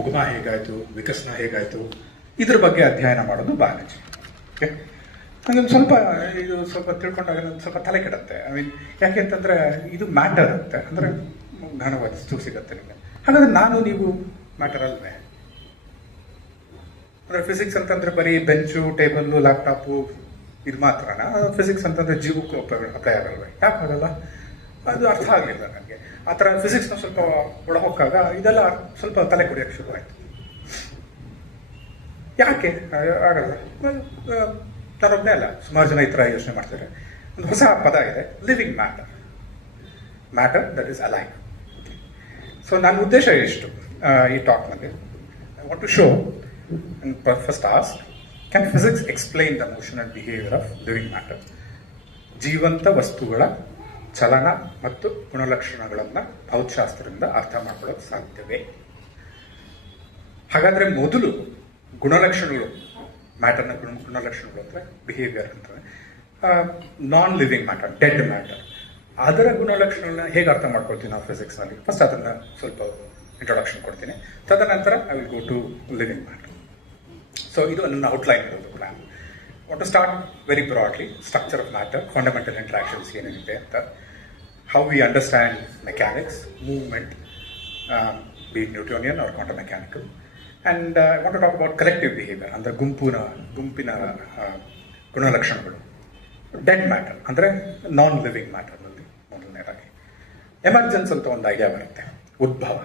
ಉಗಮ ಹೇಗಾಯಿತು, ವಿಕಸನ ಹೇಗಾಯಿತು, ಇದ್ರ ಬಗ್ಗೆ ಅಧ್ಯಯನ ಮಾಡೋದು ಬಯಾಲಜಿ. ಓಕೆ, ನನಗೆ ಸ್ವಲ್ಪ ತಿಳ್ಕೊಂಡಾಗ ನನಗೆ ಸ್ವಲ್ಪ ತಲೆ ಕೆಡುತ್ತೆ. ಐ ಮೀನ್, ಯಾಕೆ ಅಂತಂದರೆ ಇದು ಮ್ಯಾಟರ್ ಇರುತ್ತೆ, ಅಂದರೆ ಘನ ವಸ್ತು ಸಿಗುತ್ತೆ ನಿಮಗೆ. ಹಾಗಾದ್ರೆ ನಾನು ನೀವು ಮ್ಯಾಟರ್ ಅಲ್ವೇ? ಅಂದರೆ ಫಿಸಿಕ್ಸ್ ಅಂತಂದರೆ ಬರೀ ಬೆಂಚು, ಟೇಬಲ್ಲು, ಲ್ಯಾಪ್ಟಾಪು ಇದು ಮಾತ್ರನಾ? ಫಿಸಿಕ್ಸ್ ಅಂತಂದರೆ ಜೀವಕ್ಕೂ ಅಪ್ಲೈ ಆಗಲ್ವೇ? ಯಾಕೆ ಆಗಲ್ಲ? ಅದು ಅರ್ಥ ಆಗಲಿಲ್ಲ ನನಗೆ. ಆ ಥರ ಫಿಸಿಕ್ಸ್ನ ಸ್ವಲ್ಪ ಒಳಹೊಕ್ಕಾಗ ಇದೆಲ್ಲ ಸ್ವಲ್ಪ ತಲೆ ಕುಡಿಯೋಕ್ಕೆ ಶುರುವಾಯಿತು. ಯಾಕೆ ಆಗಲ್ಲ? ನಾನೊಬ್ಬನೇ ಅಲ್ಲ, ಸುಮಾರು ಜನ ಈ ಥರ ಯೋಚನೆ ಮಾಡ್ತಾರೆ. ಒಂದು ಹೊಸ ಪದ ಇದೆ, living matter. Matter that is alive. So ನನ್ನ ಉದ್ದೇಶ ಎಷ್ಟು ಈ ಟಾಕ್ನಲ್ಲಿ? I want to show and first ask, can physics explain the motion and behavior of living matter? ಜೀವಂತ ವಸ್ತುಗಳ ಚಲನ ಮತ್ತು ಗುಣಲಕ್ಷಣಗಳನ್ನು ಭೌತಶಾಸ್ತ್ರದಿಂದ ಅರ್ಥ ಮಾಡ್ಕೊಳ್ಳೋದು ಸಾಧ್ಯವೇ? ಹಾಗಾದ್ರೆ ಮೊದಲು ಗುಣಲಕ್ಷಣಗಳು, ಮ್ಯಾಟರ್ನ ಗುಣಲಕ್ಷಣಗಳು ಅಂದರೆ ಬಿಹೇವಿಯರ್ ಅಂತಂದರೆ non living matter, dead matter, ಅದರ ಗುಣಲಕ್ಷಣಗಳನ್ನ ಹೇಗೆ ಅರ್ಥ ಮಾಡ್ಕೊಳ್ತೀವಿ ನಾವು ಫಿಸಿಕ್ಸ್ನಲ್ಲಿ? ಫಸ್ಟ್ ಅದನ್ನು ಸ್ವಲ್ಪ ಇಂಟ್ರೊಡಕ್ಷನ್ ಕೊಡ್ತೀನಿ. ತದನಂತರ I will go to living matter. So ಇದು ನನ್ನ ಔಟ್ಲೈನ್ ಇರೋದು plan. Want to start very broadly, structure of matter, fundamental interactions ಏನೇನಿದೆ ಅಂತ, how we understand mechanics, movement, be Newtonian or quantum mechanical, and I want to talk about collective behaviour, ಅಂದರೆ ಗುಂಪಿನ ಗುಣಲಕ್ಷಣಗಳು. Dead matter ಅಂದರೆ non living ಮ್ಯಾಟರ್ನಲ್ಲಿ ಮೊದಲನೇದಾಗಿ emergence ಅಂತ ಒಂದು idea ಬರುತ್ತೆ, ಉದ್ಭವ.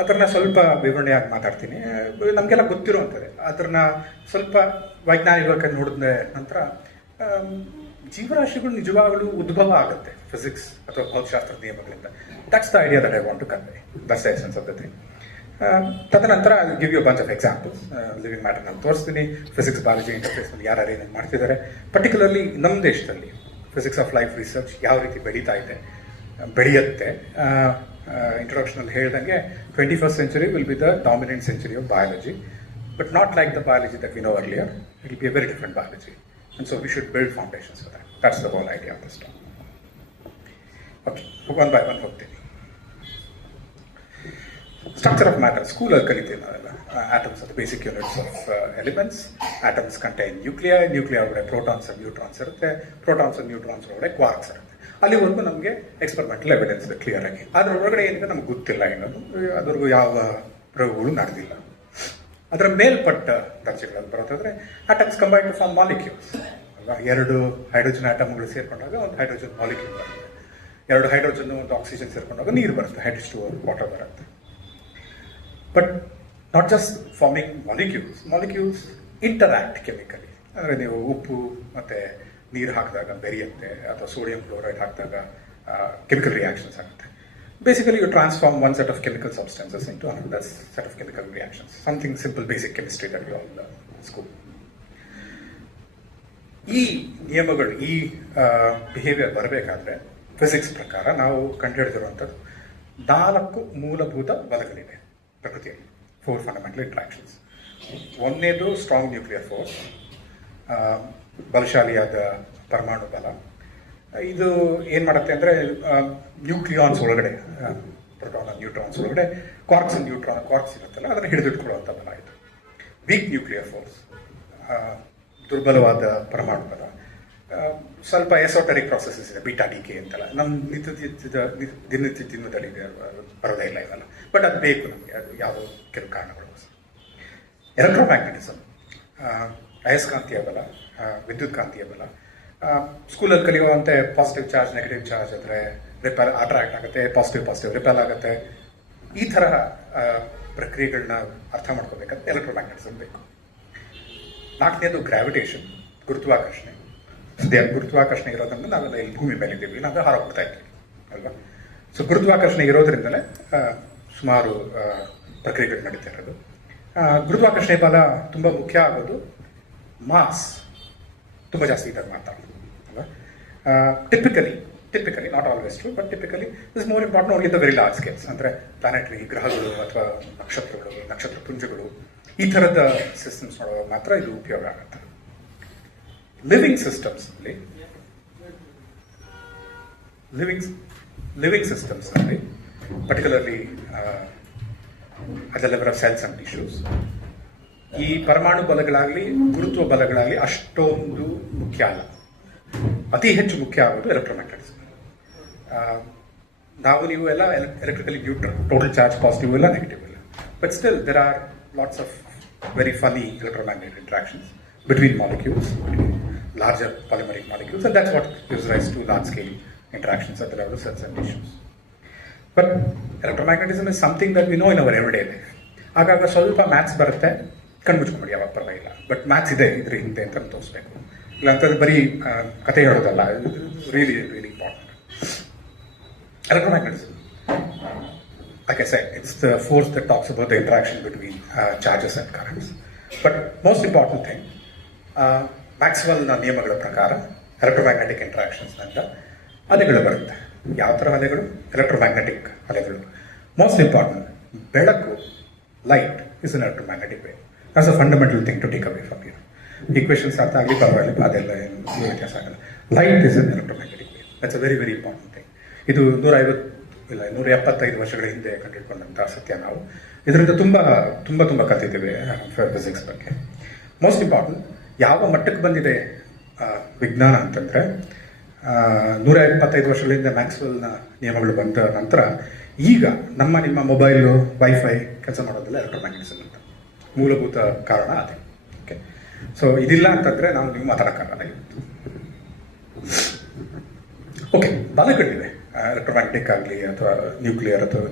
ಅದನ್ನ ಸ್ವಲ್ಪ ವಿವರಣೆಯಾಗಿ ಮಾತಾಡ್ತೀನಿ. ನಮಗೆಲ್ಲ ಗೊತ್ತಿರುವಂಥದ್ದೇ. ಅದನ್ನ ಸ್ವಲ್ಪ ವೈಜ್ಞಾನಿಕವಾಗಿ ನೋಡಿದ ನಂತರ ಜೀವರಾಶಿಗಳು ನಿಜವಾಗಲೂ ಉದ್ಭವ ಆಗುತ್ತೆ ಫಿಸಿಕ್ಸ್ ಅಥವಾ ಭೌತಶಾಸ್ತ್ರದ ನಿಯಮಗಳಿಂದ. That's the idea that I want to convey. That's the essence of the thing. ತದನಂತರ I give you bunch of examples. Living matter ನಾನು ತೋರಿಸ್ತೀನಿ. ಫಿಸಿಕ್ಸ್ ಬಯಾಲಜಿ ಇಂಟರ್ಫೇಸ್ನಲ್ಲಿ ಯಾರು ಏನೇನು ಮಾಡ್ತಿದ್ದಾರೆ, ಪರ್ಟಿಕ್ಯುಲರ್ಲಿ ನಮ್ಮ ದೇಶದಲ್ಲಿ ಫಿಸಿಕ್ಸ್ ಆಫ್ ಲೈಫ್ ರಿಸರ್ಚ್ ಯಾವ ರೀತಿ ಬೆಳೆಯುತ್ತೆ. ಇಂಟ್ರೊಡಕ್ಷನಲ್ಲಿ ಹೇಳ್ದಂಗೆ 21st century will be the dominant century of biology, but not like the biology that we know earlier. It will be a very different biology, and so we should build foundations for that. That's the whole idea of this talk. Okay, one by one ಹೋಗ್ತೀನಿ. Structure of matter, ಸ್ಕೂಲಲ್ಲಿ ಕಲಿತೀವಿ ನಾವೆಲ್ಲ. Atoms are the basic units of elements. Atoms contain nuclei. Nuclei ಒಳಗಡೆ protons and neutrons ಇರುತ್ತೆ. Protons and neutrons ಒಳಗಡೆ quarks ಇರುತ್ತೆ. ಅಲ್ಲಿವರೆಗೂ ನಮಗೆ ಎಕ್ಸ್ಪೆರಿಮೆಂಟಲ್ ಎವಿಡೆನ್ಸ್ ಇದೆ ಕ್ಲಿಯರ್ ಆಗಿ. ಅದರ ಒಳಗಡೆ ಏನಿದೆ ನಮ್ಗೆ ಗೊತ್ತಿಲ್ಲ, ಏನದು ಅದ್ರಿಗೂ ಯಾವ ಪ್ರಯೋಗಗಳು ನಡೆದಿಲ್ಲ. ಅದರ ಮೇಲ್ಪಟ್ಟ ದರ್ಜೆಗಳಲ್ಲಿ ಬರೋದಾದ್ರೆ atoms combine to form molecules ಅಲ್ವಾ. 2 ಹೈಡ್ರೋಜನ್ ಆಟಮ್ಗಳು ಸೇರ್ಕೊಂಡಾಗ ಒಂದು ಹೈಡ್ರೋಜನ್ ಮಾಲಿಕ್ಯೂಲ್ ಬರುತ್ತೆ. 2 ಹೈಡ್ರೋಜನ್ ಒಂದು ಆಕ್ಸಿಜನ್ ಸೇರ್ಕೊಂಡಾಗ ನೀರು ಬರುತ್ತೆ, H2O ವಾಟರ್ ಬರುತ್ತೆ. But not just forming molecules interact chemically. ಅಂದರೆ ನೀವು ಉಪ್ಪು ಮತ್ತು ನೀರು ಹಾಕಿದಾಗ ಬೆರೆಯುತ್ತೆ, ಅಥವಾ ಸೋಡಿಯಂ ಕ್ಲೋರೈಡ್ ಹಾಕಿದಾಗ ಕೆಮಿಕಲ್ ರಿಯಾಕ್ಷನ್ಸ್ ಆಗುತ್ತೆ. Basically you transform one set of chemical substances into another set of chemical reactions. Something simple basic chemistry that you all school. ಈ ನಿಯಮಗಳು, ಈ ಬಿಹೇವಿಯರ್ ಬರಬೇಕಾದ್ರೆ ಫಿಸಿಕ್ಸ್ ಪ್ರಕಾರ ನಾವು ಕಂಡುಹಿಡಿದಿರುವಂಥದ್ದು 4 ಮೂಲಭೂತ ಬಲಗಳಿವೆ ಪ್ರಕೃತಿಯಲ್ಲಿ. 4 ಫಂಡಮೆಂಟಲ್ ಇಂಟ್ರಾಕ್ಷನ್ಸ್. ಒಂದನೇದು ಸ್ಟ್ರಾಂಗ್ ನ್ಯೂಕ್ಲಿಯರ್ ಫೋರ್ಸ್, ಬಲಶಾಲಿಯಾದ ಪರಮಾಣು ಬಲ. ಇದು ಏನು ಮಾಡುತ್ತೆ ಅಂದರೆ ನ್ಯೂಕ್ಲಿಯಾನ್ಸ್ ಒಳಗಡೆ, ಪ್ರೋಟಾನ್ ನ್ಯೂಟ್ರಾನ್ಸ್ ಒಳಗಡೆ ಕ್ವಾರ್ಕ್ಸ್ ಇರುತ್ತಲ್ಲ, ಅದನ್ನು ಹಿಡಿದಿಟ್ಕೊಳ್ಳುವಂಥ ಬಲ ಇದು. ವೀಕ್ ನ್ಯೂಕ್ಲಿಯರ್ ಫೋರ್ಸ್, ದುರ್ಬಲವಾದ ಪರಮಾಣು ಬಲ. ಸ್ವಲ್ಪ ಎಸೋಟರಿಕ್ ಪ್ರಾಸೆಸಸ್ ಇದೆ, ಬೀಟಾ ಡಿಕೆ ಅಂತಲ್ಲ, ನಮ್ಮ ದಿನದಲ್ಲಿ ಬರೋದೇ ಇಲ್ಲ ಇವೆಲ್ಲ. ಬಟ್ ಅದು ಬೇಕು ನಮಗೆ, ಅದು ಯಾವುದೋ ಕೆಲವು ಕಾರಣಗಳು. ಎಲೆಕ್ಟ್ರೋಮ್ಯಾಗ್ನೆಟಿಸಮ್, ಅಯಸ್ಕಾಂತೀಯ ಬಲ, ವಿದ್ಯುತ್ ಕಾಂತೀಯ ಬಲ. ಸ್ಕೂಲಲ್ಲಿ ಕಲಿಯುವಂತೆ ಪಾಸಿಟಿವ್ ಚಾರ್ಜ್, ನೆಗೆಟಿವ್ ಚಾರ್ಜ್ ಅಂದರೆ ರಿಪೆಲ್ ಅಟ್ರಾಕ್ಟ್ ಆಗುತ್ತೆ, ಪಾಸಿಟಿವ್ ರಿಪೆಲ್ ಆಗುತ್ತೆ. ಈ ಥರ ಪ್ರಕ್ರಿಯೆಗಳನ್ನ ಅರ್ಥ ಮಾಡ್ಕೋಬೇಕಂತ ಎಲೆಕ್ಟ್ರೋಮ್ಯಾಗ್ನೆಟಿಸಮ್ ಬೇಕು. 4ನೇದು ಗ್ರಾವಿಟೇಷನ್, ಗುರುತ್ವಾಕರ್ಷಣೆ. ಗುರುತ್ವಾಕರ್ಷಣೆ ಇರೋದ್ರಿಂದ ನಾವೆಲ್ಲ ಇಲ್ಲಿ ಭೂಮಿ ಮೇಲೆ ಇದ್ದೀವಿ, ನಾವು ಹಾರ ಹೋಗ್ತಾ ಇದ್ದೀವಿ ಅಲ್ವಾ. ಸೊ ಗುರುತ್ವಾಕರ್ಷಣೆ ಇರೋದ್ರಿಂದಲೇ ಸುಮಾರು ಪ್ರಕ್ರಿಯೆಗಳು ನಡೀತಾ ಇರೋದು. ಗುರುತ್ವಾಕರ್ಷಣೆ ಬಲ ತುಂಬ ಮುಖ್ಯ ಆಗೋದು ಮಾಸ್ ತುಂಬ ಜಾಸ್ತಿ ಇದ್ದಾಗ ಮಾತ್ರ ಅಲ್ವಾ. Typically not always true, but typically is more important only the very large scales. ಅಂದರೆ ಪ್ಲಾನೆಟರಿ ಗ್ರಹಗಳು ಅಥವಾ ನಕ್ಷತ್ರ ಪುಂಜಗಳು, ಈ ಥರದ ಸಿಸ್ಟಮ್ಸ್ ನೋಡುವಾಗ ಮಾತ್ರ ಇದು ಉಪಯೋಗ ಆಗುತ್ತೆ. ಲಿವಿಂಗ್ ಸಿಸ್ಟಮ್ಸ್ನಲ್ಲಿ particularly at the level of cells and tissues. ಈ ಪರಮಾಣು ಬಲಗಳಾಗಲಿ ಗುರುತ್ವ ಬಲಗಳಾಗಲಿ ಅಷ್ಟೊಂದು ಮುಖ್ಯ ಅಲ್ಲ. ಅತಿ ಹೆಚ್ಚು ಮುಖ್ಯ ಆಗೋದು ಎಲೆಕ್ಟ್ರೋಮ್ಯಾಗ್ನೆಟಿಸಮ್. ನಾವು ನೀವು ಎಲ್ಲ electrically neutral, total charge positive ಇಲ್ಲ, ನೆಗೆಟಿವ್ ಇಲ್ಲ. But still there are lots of very Ghani electromagnetic interactions between molecules, between larger polymeric molecules, and that's what gives rise to large-scale interactions at the level of cells and tissues. But electromagnetism is something that we know in our everyday life. ಆಗಾಗ ಸ್ವಲ್ಪ maths ಬರುತ್ತೆ, ಕಣ್ಮುಚ್ಕೊಂಬಿಡಿ, ಯಾವಾಗ ಪರವಾಗಿಲ್ಲ. But maths ಇದೆ ಇದ್ರ ಹಿಂದೆ ಅಂತ ತೋರಿಸ್ಬೇಕು. ಇಲ್ಲ ಅಂತಂದ್ರೆ ಬರೀ ಕತೆ ಹೇಳೋದಲ್ಲ, really really important. Electromagnetism, like I said, it's the force that talks about the interaction between charges and currents. But most important thing, ಮ್ಯಾಕ್ಸ್ವೆಲ್ನ ನಿಯಮಗಳ ಪ್ರಕಾರ ಎಲೆಕ್ಟ್ರೋಮ್ಯಾಗ್ನೆಟಿಕ್ ಇಂಟ್ರಾಕ್ಷನ್ಸ್ನಿಂದ ಅಲೆಗಳು ಬರುತ್ತೆ. ಯಾವ ಥರ ಅಲೆಗಳು? ಎಲೆಕ್ಟ್ರೋಮ್ಯಾಗ್ನೆಟಿಕ್ ಅಲೆಗಳು. ಮೋಸ್ಟ್ ಇಂಪಾರ್ಟೆಂಟ್, ಬೆಳಕು, light is an electromagnetic wave. That's a fundamental thing to take away from you. Equations ಅರ್ಥ ಆಗಲಿ ಪರವಾಗಿಲ್ಲ, ಅದೆಲ್ಲ ಏನು ವ್ಯತ್ಯಾಸ ಆಗಲ್ಲ. Light is an electromagnetic wave. That's a very very important thing. ಇದು 175 ವರ್ಷಗಳ ಹಿಂದೆ ಕಂಡುಹಿಡ್ಕೊಂಡಂಥ ಸತ್ಯ. ನಾವು ಇದರಿಂದ ತುಂಬ ತುಂಬ ತುಂಬ ಕಲಿತಿದ್ದೇವೆ ಫಿಸಿಕ್ಸ್ ಬಗ್ಗೆ. ಮೋಸ್ಟ್ ಇಂಪಾರ್ಟೆಂಟ್, ಯಾವ ಮಟ್ಟಕ್ಕೆ ಬಂದಿದೆ ವಿಜ್ಞಾನ ಅಂತಂದರೆ, 125 ವರ್ಷಗಳಿಂದ ಮ್ಯಾಕ್ಸ್ವೆಲ್ನ ನಿಯಮಗಳು ಬಂದ ನಂತರ ಈಗ ನಿಮ್ಮ ಮೊಬೈಲು, ವೈಫೈ ಕೆಲಸ ಮಾಡೋದಿಲ್ಲ ಎಲೆಕ್ಟ್ರೋಮ್ಯಾಗ್ನೆಟಿಸಮ್ ಅಂತ. ಮೂಲಭೂತ ಕಾರಣ ಅದೇ. ಓಕೆ, ಸೊ ಇದಿಲ್ಲ ಅಂತಂದರೆ ನೀವು ಮಾತಾಡೋಕ್ಕಾಗಲ್ಲ. ಓಕೆ, ಬಲಗಳಿವೆ, ಎಲೆಕ್ಟ್ರೋಮ್ಯಾಗ್ನೆಟಿಕ್ ಆಗಲಿ ಅಥವಾ ನ್ಯೂಕ್ಲಿಯರ್ ಅಥವಾ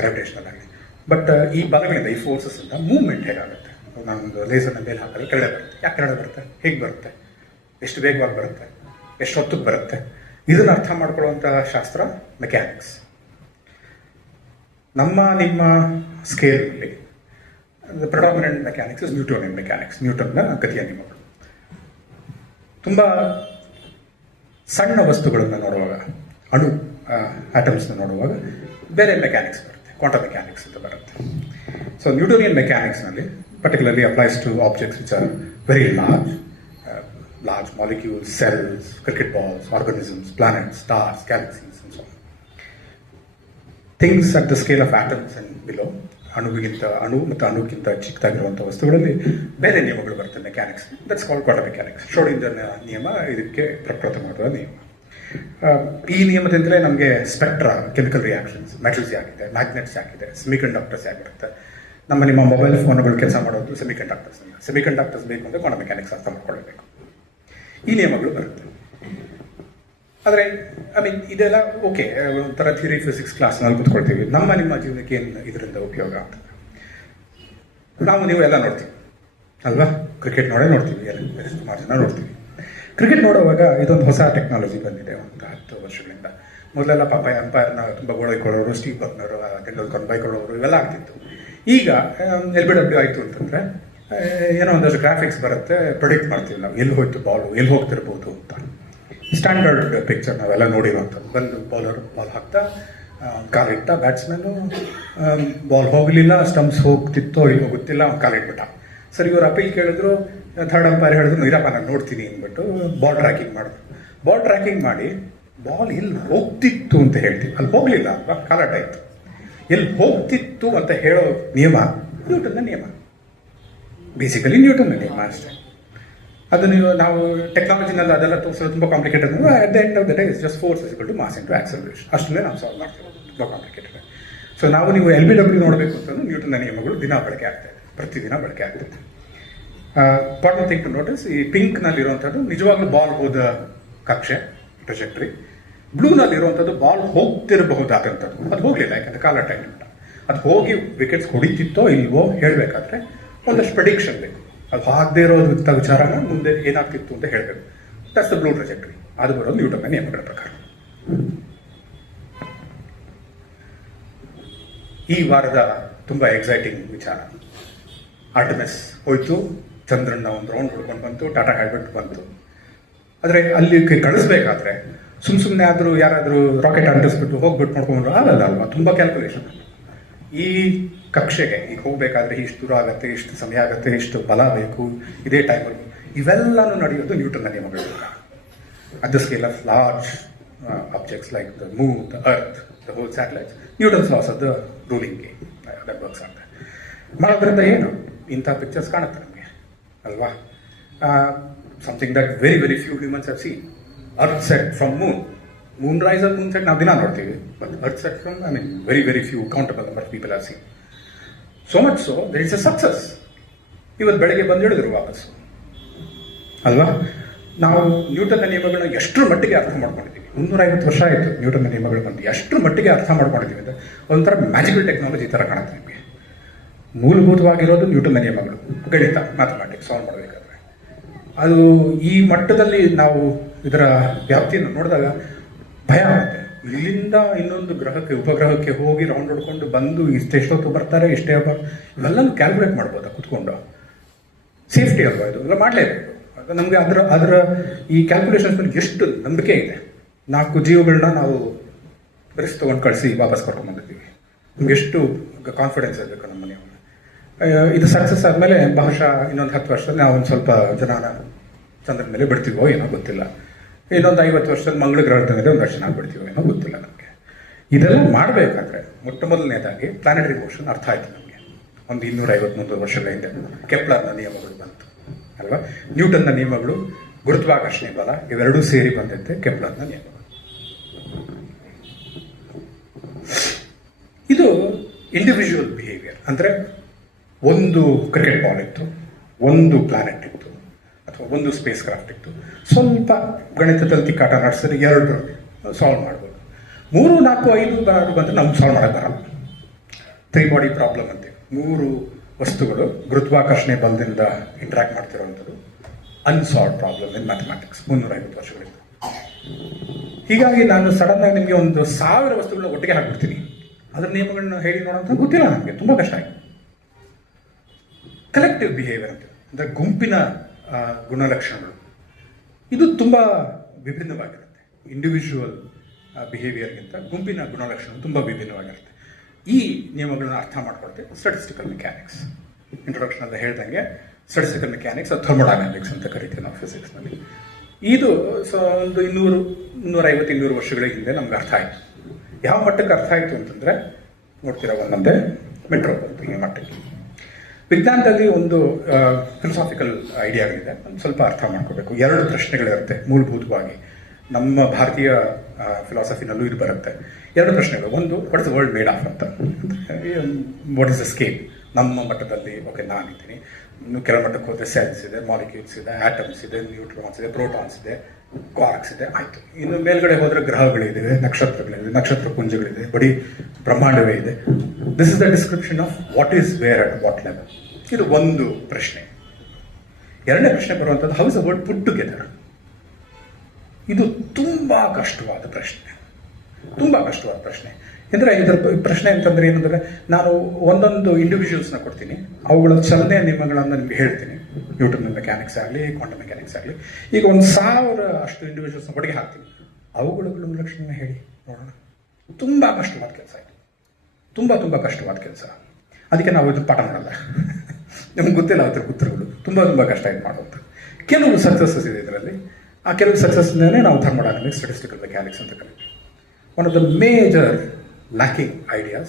ಗ್ರಾವಿಟೇಷನಲ್ ಆಗಲಿ. ಬಟ್ ಈ ಬಲಗಳಿಂದ, ಈ ಫೋರ್ಸಸ್ಸಿಂದ ಮೂವ್ಮೆಂಟ್ ಹೇಗಾಗುತ್ತೆ? ನಾನೊಂದು ಲೇಸರ್ನ ಮೇಲೆ ಹಾಕಿದ್ರೆ ಕೆಳಗಡೆ ಬರುತ್ತೆ. ಯಾಕೆ ಕೆಳಗಡೆ ಬರುತ್ತೆ? ಹೇಗೆ ಬರುತ್ತೆ? ಎಷ್ಟು ವೇಗವಾಗಿ ಬರುತ್ತೆ? ಎಷ್ಟು ಹೊತ್ತಿಗೆ ಬರುತ್ತೆ? ಇದನ್ನು ಅರ್ಥ ಮಾಡ್ಕೊಳ್ಳುವಂಥ ಶಾಸ್ತ್ರ ಮೆಕ್ಯಾನಿಕ್ಸ್. ನಿಮ್ಮ ಸ್ಕೇಲ್ನಲ್ಲಿ ಪ್ರೆಡಾಮಿನೆಂಟ್ ಮೆಕ್ಯಾನಿಕ್ಸ್ ಇಸ್ ನ್ಯೂಟೋನಿಯನ್ ಮೆಕ್ಯಾನಿಕ್ಸ್, ನ್ಯೂಟನ್ನ ಗತಿಯ ನಿಯಮಗಳು. ತುಂಬ ಸಣ್ಣ ವಸ್ತುಗಳನ್ನು ನೋಡುವಾಗ, ಅಣು ಆಟಮ್ಸ್ನ ನೋಡುವಾಗ ಬೇರೆ ಮೆಕ್ಯಾನಿಕ್ಸ್ ಬರುತ್ತೆ, ಕ್ವಾಂಟಮ್ ಮೆಕ್ಯಾನಿಕ್ಸ್ ಅಂತ ಬರುತ್ತೆ. ಸೊ ನ್ಯೂಟೋನಿಯನ್ ಮೆಕ್ಯಾನಿಕ್ಸ್ನಲ್ಲಿ particularly applies to objects which are very large molecules, cells, cricket balls, organisms, planets, stars, galaxies, and so on. Things at the scale of atoms and below, ಅಣು ಮತ್ತು ಅಣುಗಿಂತ ಚಿಕ್ಕದಾಗಿರುವಂಥ ವಸ್ತುಗಳಲ್ಲಿ ಬೇರೆ ನಿಯಮಗಳು ಬರುತ್ತೆ mechanics. That's called quantum mechanics. Schrodinger ನಿಯಮ ಇದಕ್ಕೆ ಪ್ರಪ್ರಥಮವಾದ ನಿಯಮ. ಈ ನಿಯಮದಿಂದಲೇ ನಮಗೆ ಸ್ಪೆಕ್ಟ್ರಾ, ಕೆಮಿಕಲ್ ರಿಯಾಕ್ಷನ್ಸ್, ಮೆಟಲ್ಸ್ ಯಾಕಿದೆ, ಮ್ಯಾಗ್ನೆಟ್ಸ್ ಯಾಕಿದೆ, ಸೆಮಿಕಂಡಕ್ಟರ್ಸ್ ಯಾಕಿರುತ್ತೆ. ನಿಮ್ಮ ಮೊಬೈಲ್ ಫೋನ್ಗಳು ಕೆಲಸ ಮಾಡೋದು ಸೆಮಿಕಂಡಕ್ಟರ್ಸ್ ಬೇಕು ಅಂದರೆ ಕ್ವಾಂಟಮ್ ಮೆಕ್ಯಾನಿಕ್ಸ್ ಅರ್ಥ ಮಾಡ್ಕೊಳ್ಬೇಕು. ಈ ನಿಯಮಗಳು ಬರುತ್ತೆ. ಆದರೆ ಇದೆಲ್ಲ ಓಕೆ, ಒಂಥರ ಥಿಯರಿ ಫಿಸಿಕ್ಸ್ ಕ್ಲಾಸ್ನಲ್ಲಿ ಕೂತ್ಕೊಳ್ತೀವಿ. ನಿಮ್ಮ ಜೀವನಕ್ಕೆ ಏನು ಇದರಿಂದ ಉಪಯೋಗ ಆಗ್ತದೆ? ನೀವು ಎಲ್ಲ ನೋಡ್ತೀವಿ ಅಲ್ವಾ? ಕ್ರಿಕೆಟ್ ನೋಡ್ತೀವಿ, ಎಲ್ಲ ಸುಮಾರು ಜನ ನೋಡ್ತೀವಿ. ಕ್ರಿಕೆಟ್ ನೋಡುವಾಗ ಇದೊಂದು ಹೊಸ ಟೆಕ್ನಾಲಜಿ ಬಂದಿದೆ ಒಂದು 10 ವರ್ಷಗಳಿಂದ. ಮೊದಲೆಲ್ಲ ಪಾಪ ಅಂಪೈರ್ನ ತುಂಬ ಗೋಳೈಕೊಳ್ಳೋರು, ಸ್ಟೀವ್ ಬಕ್ನರು, ತೆಂಡೂಲ್ಕರ್ ಬೈಕೊಳ್ಳೋರು, ಇವೆಲ್ಲ ಆಗ್ತಿತ್ತು. ಈಗ LBW ಆಯಿತು ಅಂತಂದರೆ ಏನೋ ಒಂದಷ್ಟು ಗ್ರಾಫಿಕ್ಸ್ ಬರುತ್ತೆ, ಪ್ರೊಡಿಕ್ಟ್ ಮಾಡ್ತೀವಿ ನಾವು ಎಲ್ಲಿ ಹೋಯ್ತು ಬಾಲು, ಎಲ್ಲಿ ಹೋಗ್ತಿರ್ಬೋದು ಅಂತ. ಸ್ಟ್ಯಾಂಡರ್ಡ್ ಪಿಕ್ಚರ್ ನಾವೆಲ್ಲ ನೋಡಿರುವಂಥದ್ದು. ಬಂದು ಬಾಲರ್ ಬಾಲ್ ಹಾಕ್ತಾ ಕಾಲಿಟ್ಟ, ಬ್ಯಾಟ್ಸ್ಮನ್ನು ಬಾಲ್ ಹೋಗಲಿಲ್ಲ, ಸ್ಟಂಪ್ಸ್ ಹೋಗ್ತಿತ್ತೋ ಇಲ್ಲೋ ಗೊತ್ತಿಲ್ಲ, ಅವ್ನು ಕಾಲಿಟ್ಬಿಟ್ಟ. ಸರಿ, ಇವರು ಅಪೀಲ್ ಕೇಳಿದ್ರು, ಥರ್ಡ್ ಅಂಪೈರ್ ಹೇಳಿದ್ರು ಇರಪ್ಪ ನಾನು ನೋಡ್ತೀನಿ ಅಂದ್ಬಿಟ್ಟು ಬಾಲ್ ಟ್ರ್ಯಾಕಿಂಗ್ ಮಾಡಿದ್ರು. ಬಾಲ್ ಟ್ರ್ಯಾಕಿಂಗ್ ಮಾಡಿ ಬಾಲ್ ಎಲ್ಲಿ ಹೋಗ್ತಿತ್ತು ಅಂತ ಹೇಳ್ತೀವಿ, ಅಲ್ಲಿ ಹೋಗಲಿಲ್ಲ ಅಲ್ವಾ, ಕಾಲಾಟ ಆಯಿತು. ಎಲ್ಲಿ ಹೋಗ್ತಿತ್ತು ಅಂತ ಹೇಳೋ ನಿಯಮ ನ್ಯೂಟನ್ನ ನಿಯಮ, ಬೇಸಿಕಲಿ ನ್ಯೂಟನ್ನ ನಿಯಮ ಅಷ್ಟೇ. ಅದು ನಾವು ಟೆಕ್ನಾಲಜಿನಲ್ಲಿ ಅದೆಲ್ಲ ತೋರಿಸೋದು ತುಂಬ complicated. At the end of the day is just force is to mass into acceleration. ಅಷ್ಟನ್ನೇ ನಾವು ಸಾಲ್ವ್ ಮಾಡ್ತೀವಿ, ತುಂಬ ಕಾಂಪ್ಲಿಕೇಟೆಡ್. ಸೊ ನೀವು LBW ನೋಡಬೇಕು ಅಂತಂದ್ರೆ ನ್ಯೂಟನ್ನ ನಿಯಮಗಳು ದಿನ ಬಳಕೆ ಆಗ್ತಾಯಿದೆ, ಪ್ರತಿದಿನ ಬಳಕೆ ಆಗ್ತೈತೆ. ಇಂಪಾರ್ಟೆಂಟ್ ಥಿಂಗ್ ಟು ನೋಟಿಸ್, ಈ ಪಿಂಕ್ನಲ್ಲಿರುವಂಥದ್ದು ನಿಜವಾಗ್ಲೂ ಬಾಲ್ ಹೋದ ಕಕ್ಷೆ, ಟ್ರೆಜೆಕ್ಟರಿ. ಬ್ಲೂನಲ್ಲಿರುವಂಥದ್ದು ಬಾಲ್ ಹೋಗ್ತಿರಬಹುದಾದಂಥದ್ದು, ಅದು ಹೋಗಲಿಲ್ಲ, ಯಾಕಂದರೆ ಕಾಲ ಟೈಮ್ ಇಲ್ಲ. ಅದು ಹೋಗಿ ವಿಕೆಟ್ಸ್ ಹೊಡಿತಿತ್ತೋ ಇಲ್ವೋ ಹೇಳಬೇಕಾದ್ರೆ ಒಂದಷ್ಟು ಪ್ರೆಡಿಕ್ಷನ್ ಬೇಕು. ಅದು ಆಗದೆ ಇರೋದಂಥ ವಿಚಾರನ ಮುಂದೆ ಏನಾಗ್ತಿತ್ತು ಅಂತ ಹೇಳಬೇಕು. That's the blue trajectory. ಅದು ಬರೋದು ನ್ಯೂಟನ್ನ ನಿಯಮಗಳ ಪ್ರಕಾರ. ಈ ವಾರದ ತುಂಬ ಎಕ್ಸೈಟಿಂಗ್ ವಿಚಾರ, ಆರ್ಟಮಿಸ್ ಹೋಯ್ತು, ಚಂದ್ರನ ಒಂದು ರೌಂಡ್ ಹೊಡ್ಕೊಂಡು ಬಂತು, ಟಾಟಾ ಹೈಡ್ಬಿಟ್ಟು ಬಂತು. ಆದರೆ ಅಲ್ಲಿ ಕಳಿಸ್ಬೇಕಾದ್ರೆ ಸುಮ್ಮನೆ ಆದರೂ ಯಾರಾದರೂ ರಾಕೆಟ್ ಅಂಟಿಸ್ಬಿಟ್ಟು ಹೋಗ್ಬಿಟ್ಟು ನೋಡ್ಕೊಂಡ್ರು ಆಗಲ್ಲ ಅಲ್ವಾ, ತುಂಬ ಕ್ಯಾಲ್ಕುಲೇಷನ್. ಈ ಕಕ್ಷೆಗೆ ಈಗ ಹೋಗಬೇಕಾದ್ರೆ ಇಷ್ಟು ದೂರ ಆಗುತ್ತೆ, ಇಷ್ಟು ಸಮಯ ಆಗುತ್ತೆ, ಇಷ್ಟು ಬಲ ಬೇಕು, ಇದೇ ಟೈಮಲ್ಲಿ, ಇವೆಲ್ಲನೂ ನಡೆಯೋದು ನ್ಯೂಟನ್ನ ನಿಯಮಗಳ ಪ್ರಕಾರ. At the scale of large objects like the moon, the earth, the whole satellites, Newton's laws of the ruling game, that works ಅಂತ ಮಾಡೋದ್ರಿಂದ ಏನು ಇಂಥ ಪಿಕ್ಚರ್ಸ್ ಕಾಣುತ್ತೆ ನಮಗೆ ಅಲ್ವಾ. Something that very very few humans have seen. Earth set from moon rise and moon set ನಾವು ದಿನ ನೋಡ್ತೀವಿ, but earth set from I mean very very few countable number of people have seen. So much so that is a success. ಇವತ್ತು ಬೆಳಗ್ಗೆ ಬಂದು ಹೇಳಿದ್ರು ವಾಪಸ್ಸು ಅಲ್ವಾ. ನಾವು ನ್ಯೂಟನ್ನ ನಿಯಮಗಳನ್ನ ಎಷ್ಟರ ಮಟ್ಟಿಗೆ ಅರ್ಥ ಮಾಡ್ಕೊಂಡಿದ್ದೀವಿ. 350 ವರ್ಷ ಆಯಿತು ನ್ಯೂಟನ್ನ ನಿಯಮಗಳು ಬಂದು. ಎಷ್ಟರ ಮಟ್ಟಿಗೆ ಅರ್ಥ ಮಾಡ್ಕೊಂಡಿದ್ದೀವಿ ಅಂದರೆ ಒಂಥರ ಮ್ಯಾಜಿಕಲ್ ಟೆಕ್ನಾಲಜಿ ಥರ ಕಾಣುತ್ತೆ ನಿಮಗೆ. ಮೂಲಭೂತವಾಗಿರೋದು ನ್ಯೂಟನ್ನ ನಿಯಮಗಳು, ಗಣಿತ, ಮ್ಯಾಥಮೆಟಿಕ್ಸ್ ಸಾಲ್ವ್ ಮಾಡಬೇಕಾದ್ರೆ. ಅದು ಈ ಮಟ್ಟದಲ್ಲಿ ನಾವು ಇದರ ವ್ಯಾಪ್ತಿಯನ್ನು ನೋಡಿದಾಗ ಭಯ ಆಗುತ್ತೆ. ಇಲ್ಲಿಂದ ಇನ್ನೊಂದು ಗ್ರಹಕ್ಕೆ ಉಪಗ್ರಹಕ್ಕೆ ಹೋಗಿ ರೌಂಡ್ ಹೊಡ್ಕೊಂಡು ಬಂದು ಎಷ್ಟೊತ್ತು ಬರ್ತಾರೆ, ಎಷ್ಟೇ ಇವೆಲ್ಲನೂ ಕ್ಯಾಲ್ಕುಲೇಟ್ ಮಾಡ್ಬೋದಾ ಕುತ್ಕೊಂಡು? ಸೇಫ್ಟಿ ಅಲ್ವಾ ಇದು, ಎಲ್ಲ ಮಾಡಲೇಬೇಕು. ನಮಗೆ ಅದರ ಈ ಕ್ಯಾಲ್ಕುಲೇಷನ್ಸ್ ಮೇಲೆ ಎಷ್ಟು ನಂಬಿಕೆ ಇದೆ. 4 ಜೀವಗಳನ್ನ ನಾವು ರಿಸ್ಕ್ ತೊಗೊಂಡು ಕಳಿಸಿ ವಾಪಸ್ ಕರ್ಕೊಂಡು ಬಂದಿದ್ದೀವಿ. ನಮ್ಗೆ ಎಷ್ಟು ಕಾನ್ಫಿಡೆನ್ಸ್ ಇರಬೇಕು ನಮ್ಮ ಮನೆಯವ್ರಿಗೆ. ಇದು ಸಕ್ಸಸ್ ಆದಮೇಲೆ ಬಹುಶಃ ಇನ್ನೊಂದು 10 ವರ್ಷದಲ್ಲಿ ನಾವು ಒಂದು ಸ್ವಲ್ಪ ಜನನ ಚಂದ್ರನ ಮೇಲೆ ಬಿಡ್ತೀವೋ ಏನೋ ಗೊತ್ತಿಲ್ಲ. ಇನ್ನೊಂದು 50 ವರ್ಷದಲ್ಲಿ ಮಂಗಳ ಗ್ರಹದ ಮೇಲೆ ಒಂದಷ್ಟು ಜನ ಬಿಡ್ತೀವೋ ಏನೋ ಗೊತ್ತಿಲ್ಲ ನಮಗೆ. ಇದೆಲ್ಲ ಮಾಡಬೇಕಾದ್ರೆ ಮೊಟ್ಟ ಮೊದಲನೇದಾಗಿ ಪ್ಲಾನೆಟರಿ ಮೋಷನ್ ಅರ್ಥ ಆಯ್ತು ನಮಗೆ. ಒಂದು 250-300 ವರ್ಷಗಳ ಹಿಂದೆ ಕೆಪ್ಲರ್ನ ನಿಯಮಗಳು ಬಂತು ಅಲ್ವಾ. ನ್ಯೂಟನ್ನ ನಿಯಮಗಳು, ಗುರುತ್ವಾಕರ್ಷಣೆ ಬಲ, ಇವೆರಡೂ ಸೇರಿ ಬಂದಿದ್ದೆ ಕೆಪ್ಲರ್ನ ನಿಯಮಗಳು. ಇದು ಇಂಡಿವಿಜುವಲ್ ಬಿಹೇವಿಯರ್. ಅಂದರೆ ಒಂದು ಕ್ರಿಕೆಟ್ ಬಾಲ್ ಇತ್ತು, ಒಂದು ಪ್ಲಾನೆಟ್ ಇತ್ತು, ಅಥವಾ ಒಂದು ಸ್ಪೇಸ್ ಕ್ರಾಫ್ಟ್ ಇತ್ತು. ಸ್ವಲ್ಪ ಗಣಿತದಲ್ಲಿ ತಿಕ್ಕಾಟ ನಡೆಸಿದ್ರೆ 2 ಸಾಲ್ವ್ ಮಾಡ್ಬೋದು. 3, 4, 5, 6 ಬಂದರೆ ನಮ್ಗೆ ಸಾಲ್ವ್ ಮಾಡೋಕ್ಕೆ ಬರಲ್ಲ. 3 ಬಾಡಿ ಪ್ರಾಬ್ಲಮ್ ಅಂತೀವಿ. 3 ವಸ್ತುಗಳು ಗುರುತ್ವಾಕರ್ಷಣೆ ಬಲದಿಂದ ಇಂಟ್ರಾಕ್ಟ್ ಮಾಡ್ತಿರೋವಂಥದ್ದು ಅನ್ಸಾಲ್ವ್ ಪ್ರಾಬ್ಲಮ್ ಇನ್ ಮ್ಯಾಥಮೆಟಿಕ್ಸ್ 350 ವರ್ಷಗಳಿಂದ. ಹೀಗಾಗಿ ನಾನು ಸಡನ್ ಆಗಿ ನಿಮಗೆ ಒಂದು 1000 ವಸ್ತುಗಳನ್ನ ಒಟ್ಟಿಗೆ ಹಾಕ್ಬಿಡ್ತೀನಿ. ಅದ್ರ ನಿಯಮಗಳನ್ನ ಹೇಳಿ ನೋಡೋಂಥ ಗೊತ್ತಿಲ್ಲ ನಮಗೆ, ತುಂಬ ಕಷ್ಟ ಆಗಿದೆ. ಕಲೆಕ್ಟಿವ್ ಬಿಹೇವಿಯರ್ ಅಂತ ಅಂದರೆ ಗುಂಪಿನ ಗುಣಲಕ್ಷಣಗಳು, ಇದು ತುಂಬ ವಿಭಿನ್ನವಾಗಿರುತ್ತೆ. ಇಂಡಿವಿಜುವಲ್ ಬಿಹೇವಿಯರ್ಗಿಂತ ಗುಂಪಿನ ಗುಣಲಕ್ಷಣ ತುಂಬ ವಿಭಿನ್ನವಾಗಿರುತ್ತೆ. ಈ ನಿಯಮಗಳನ್ನ ಅರ್ಥ ಮಾಡ್ಕೊಳ್ತೇವೆ ಸ್ಟ್ಯಾಟಿಸ್ಟಿಕಲ್ ಮೆಕ್ಯಾನಿಕ್ಸ್. ಇಂಟ್ರೊಡಕ್ಷನ್ ಅಲ್ಲಿ ಹೇಳ್ದಂಗೆ ಸ್ಟ್ಯಾಟಿಸ್ಟಿಕಲ್ ಮೆಕ್ಯಾನಿಕ್ಸ್ ಅಥವಾ ಥರ್ಮೋಡೈನಾಮಿಕ್ಸ್ ಅಂತ ಕರಿತೀವಿ ನಾವು ಫಿಸಿಕ್ಸ್ನಲ್ಲಿ. ಇದು ಒಂದು 250-200 ವರ್ಷಗಳ ಹಿಂದೆ ನಮ್ಗೆ ಅರ್ಥ ಆಯಿತು. ಯಾವ ಮಟ್ಟಕ್ಕೆ ಅರ್ಥ ಆಯಿತು ಅಂತಂದರೆ ನೋಡ್ತೀರಾ, ಒಂದೊಂದೇ ಮೆಟ್ರೋ ಬಂತು ಈ ಮಟ್ಟಕ್ಕೆ. ವಿಜ್ಞಾನದಲ್ಲಿ ಒಂದು ಫಿಲಸಾಫಿಕಲ್ ಐಡಿಯಾಗಳಿದೆ, ಒಂದು ಸ್ವಲ್ಪ ಅರ್ಥ ಮಾಡ್ಕೋಬೇಕು. 2 ಪ್ರಶ್ನೆಗಳಿರುತ್ತೆ ಮೂಲಭೂತವಾಗಿ. ನಮ್ಮ ಭಾರತೀಯ ಫಿಲಾಸಫಿನಲ್ಲೂ ಇದು ಬರುತ್ತೆ. 2 ಪ್ರಶ್ನೆಗಳು. ಒಂದು, what is the world made of ಅಂತ. What is the scale? ನಮ್ಮ ಮಟ್ಟದಲ್ಲಿ ಓಕೆ ನಾನಿದ್ದೀನಿ, ಇನ್ನು ಕೆಳ ಮಟ್ಟಕ್ಕೆ ಹೋದರೆ ಸೆಲ್ಸ್ ಇದೆ, ಮಾಲಿಕ್ಯೂಲ್ಸ್ ಇದೆ, ಆಟಮ್ಸ್ ಇದೆ, ನ್ಯೂಟ್ರಾನ್ಸ್ ಇದೆ, ಪ್ರೋಟಾನ್ಸ್ ಇದೆ, ಕ್ವಾರ್ಕ್ಸ್ ಇದೆ, ಆಯಿತು. ಇನ್ನು ಮೇಲ್ಗಡೆ ಹೋದರೆ ಗ್ರಹಗಳಿದೆ, ನಕ್ಷತ್ರಗಳಿದೆ, ನಕ್ಷತ್ರ ಪುಂಜಗಳಿದೆ, ಬರೀ ಬ್ರಹ್ಮಾಂಡವೇ ಇದೆ. This is the description of what is where at what level. ಇದು ಒಂದು ಪ್ರಶ್ನೆ. 2ನೇ ಪ್ರಶ್ನೆ ಬರುವಂಥದ್ದು, how is the world put together. ಇದು ತುಂಬ ಕಷ್ಟವಾದ ಪ್ರಶ್ನೆ, ತುಂಬ ಕಷ್ಟವಾದ ಪ್ರಶ್ನೆ. ಅಂದರೆ ಇದರ ಪ್ರಶ್ನೆ ಅಂತಂದರೆ ಏನಂದರೆ, ನಾನು ಒಂದೊಂದು ಇಂಡಿವಿಜುವಲ್ಸ್ನ ಕೊಡ್ತೀನಿ, ಅವುಗಳ ಚಲನೆಯ ನಿಯಮಗಳನ್ನು ನಿಮಗೆ ಹೇಳ್ತೀನಿ. ನ್ಯೂಟನ್ ಮೆಕ್ಯಾನಿಕ್ಸ್ ಆಗಲಿ, ಕ್ವಾಂಟಮ್ ಮೆಕ್ಯಾನಿಕ್ಸ್ ಆಗಲಿ. ಈಗ 1000 ಅಷ್ಟು ಇಂಡಿವಿಜುವಲ್ಸ್ನ ಒಟ್ಟಿಗೆ ಹಾಕ್ತೀನಿ, ಅವುಗಳ ಗುಣಲಕ್ಷಣ ಹೇಳಿ ನೋಡೋಣ. ತುಂಬ ಕಷ್ಟವಾದ ಕೆಲಸ ಇದು, ತುಂಬ ತುಂಬ ಕಷ್ಟವಾದ ಕೆಲಸ. ಅದಕ್ಕೆ ನಾವು ಇದು ಪಾಠ ಮಾಡಲ್ಲ, ನಮ್ಗೆ ಗೊತ್ತಿಲ್ಲ ಅದ್ರ ಉತ್ತರಗಳು. ತುಂಬ ತುಂಬ ಕಷ್ಟ ಇದು ಮಾಡುವಂಥ. ಕೆಲವು ಸಕ್ಸಸ್ಸಸ್ ಇದೆ ಇದರಲ್ಲಿ. ಆ ಕೆಲವು ಸಕ್ಸಸ್ನೇ ನಾವು ಥರ್ಮೋಡೈನಾಮಿಕ್ಸ್, ಸ್ಟ್ಯಾಟಿಸ್ಟಿಕಲ್ ಮೆಕ್ಯಾನಿಕ್ಸ್ ಅಂತ ಕರಿತೀವಿ. One of the major lacking ideas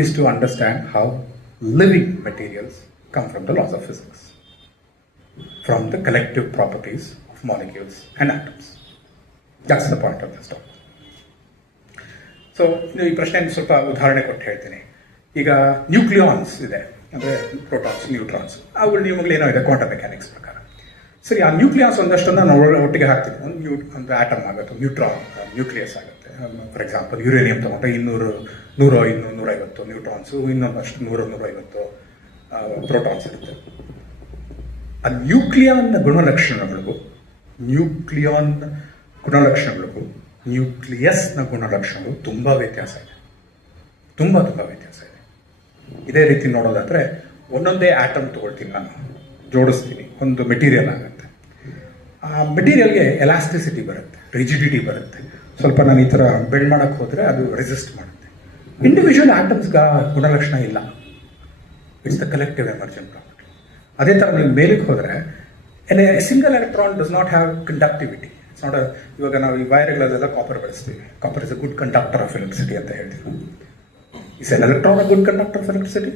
is to understand how living materials come from the laws of physics, from the collective properties of molecules and atoms. That's the point of this talk. So, ಈ ಪ್ರಶ್ನೆಯನ್ನು ಸ್ವಲ್ಪ ಉದಾಹರಣೆ ಕೊಟ್ಟು ಹೇಳ್ತೀನಿ. ಈಗ nucleons ಇದೆ, ಅಂದರೆ protons, neutrons, ಅವುಗಳ ನಿಯಮಗಳು ಏನೋ ಇದೆ ಕ್ವಾಂಟಮ್ ಮೆಕ್ಯಾನಿಕ್ಸ್ ಪ್ರಕಾರ. ಸರಿ, ಆ ನ್ಯೂಕ್ಲಿಯಾನ್ಸ್ ಒಂದಷ್ಟನ್ನು ನಾವು ಒಟ್ಟಿಗೆ ಹಾಕ್ತೀವಿ. ಒಂದು ಆಟಮ್ ಆಗುತ್ತೆ, ನ್ಯೂಕ್ಲಿಯಸ್ ಆಗುತ್ತೆ. ಫಾರ್ ಎಕ್ಸಾಂಪಲ್ ಯುರೇನಿಯಂ ತಗೊಂಡ್ರೆ 200, 150 ನ್ಯೂಟ್ರಾನ್ಸು, ಇನ್ನೊಂದಷ್ಟು 100, 150 ಪ್ರೋಟಾನ್ಸ್ ಇರುತ್ತೆ. ಆ ನ್ಯೂಕ್ಲಿಯಾನ್ನ ಗುಣಲಕ್ಷಣಗಳಿಗೂ ನ್ಯೂಕ್ಲಿಯಸ್ನ ಗುಣಲಕ್ಷಣಗಳು ತುಂಬ ವ್ಯತ್ಯಾಸ ಇದೆ, ತುಂಬ ವ್ಯತ್ಯಾಸ ಇದೆ. ಇದೇ ರೀತಿ ನೋಡೋದಾದರೆ, ಒಂದೊಂದೇ ಆಟಮ್ ತಗೊಳ್ತೀನಿ ನಾನು, ಜೋಡಿಸ್ತೀನಿ, ಒಂದು ಮೆಟೀರಿಯಲ್ ಆಗುತ್ತೆ. ಆ ಮೆಟೀರಿಯಲ್ಗೆ ಎಲಾಸ್ಟಿಸಿಟಿ ಬರುತ್ತೆ, ರಿಜಿಡಿಟಿ ಬರುತ್ತೆ. ಸ್ವಲ್ಪ ನಾನು ಈ ಥರ ಬೆಂಡ್ ಮಾಡೋಕ್ಕೆ ಹೋದರೆ ಅದು ರೆಸಿಸ್ಟ್ ಮಾಡುತ್ತೆ. ಇಂಡಿವಿಜುವಲ್ ಆಟಮ್ಸ್ಗೆ ಗುಣಲಕ್ಷಣ ಇಲ್ಲ. It's the collective emergent property. ಅದೇ ಥರ ನೀವು ಮೇಲಕ್ಕೆ ಹೋದರೆ single electron does not have conductivity. It's not ಇವಾಗ ನಾವು ಈ ವೈರ್ಗಳಲ್ಲೆಲ್ಲ ಕಾಪರ್ ಬಳಸ್ತೀವಿ. Copper is a good conductor of electricity ಅಂತ ಹೇಳ್ತೀವಿ. Is an electron a good conductor of electricity?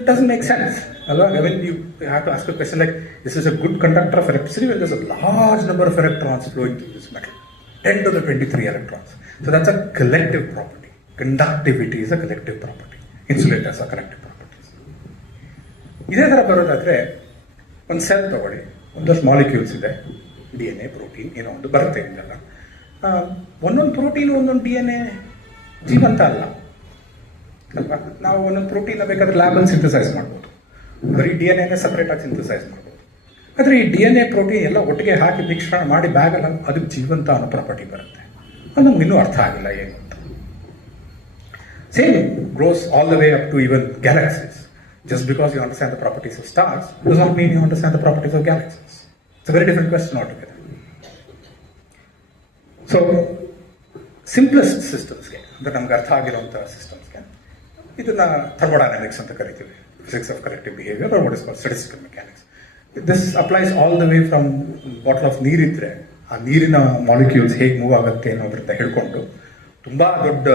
It doesn't make sense. I mean, you have to ask a question like, this is a good conductor of electricity when there's a large number of electrons flowing through this metal. 10 to the 23 electrons. So that's a collective property. Conductivity is a collective property. Insulators are collective properties. ಇದೇ ಥರ ಬರೋದಾದರೆ ಒಂದು cell ತಗೊಳ್ಳಿ, ಒಂದಷ್ಟು molecules ಇದೆ, DNA, protein, ಏನೋ ಒಂದು ಬರುತ್ತೆ ಇದೆಲ್ಲ. ಒಂದೊಂದು ಪ್ರೋಟೀನು ಒಂದೊಂದು DNA ಜೀವಂತ ಅಲ್ಲ ಅಲ್ವಾ? ನಾವು ಒಂದೊಂದು ಪ್ರೋಟೀನ್ ಬೇಕಾದ್ರೆ ಲ್ಯಾಬಲ್ಲಿ ಸಿಂಥಸೈಸ್ ಮಾಡ್ಬೋದು, ಬರೀ DNA ಸಪ್ರೇಟಾಗಿ ಸಿಂಥಸೈಸ್ ಮಾಡ್ಬೋದು. ಆದರೆ ಈ DNA ಪ್ರೋಟೀನ್ ಎಲ್ಲ ಒಟ್ಟಿಗೆ ಹಾಕಿ ಮಿಶ್ರಣ ಮಾಡಿ ಬ್ಯಾಗಲ್ಲ, ಅದಕ್ಕೆ ಜೀವಂತ ಅನ್ನೋ ಪ್ರಾಪರ್ಟಿ ಬರುತ್ತೆ. ಅದು ನಮ್ಗೆ ಇನ್ನೂ ಅರ್ಥ ಆಗಿಲ್ಲ ಏನು ಅಂತ. Same grows all the way up to even galaxies. Just because you understand the properties of stars does not mean you understand the properties of galaxies. It's a very different question altogether. So, simplest systems ಅಂದ್ರೆ ನಮ್ಗೆ ಅರ್ಥ ಆಗಿರುವಂತಹ ಸಿಸ್ಟಮ್ಸ್ಗೆ ಇದನ್ನ thermodynamics ಅಂತ ಕರಿತೀವಿ, physics of collective behaviour or what is called statistical mechanics. This applies all the way from bottle of ನೀರಿದ್ರೆ ಆ ನೀರಿನ ಮಾಲಿಕ್ಯೂಲ್ಸ್ ಹೇಗೆ ಮೂವ್ ಆಗುತ್ತೆ ಅನ್ನೋದ್ರಿಂದ ಹಿಡ್ಕೊಂಡು ತುಂಬಾ ದೊಡ್ಡ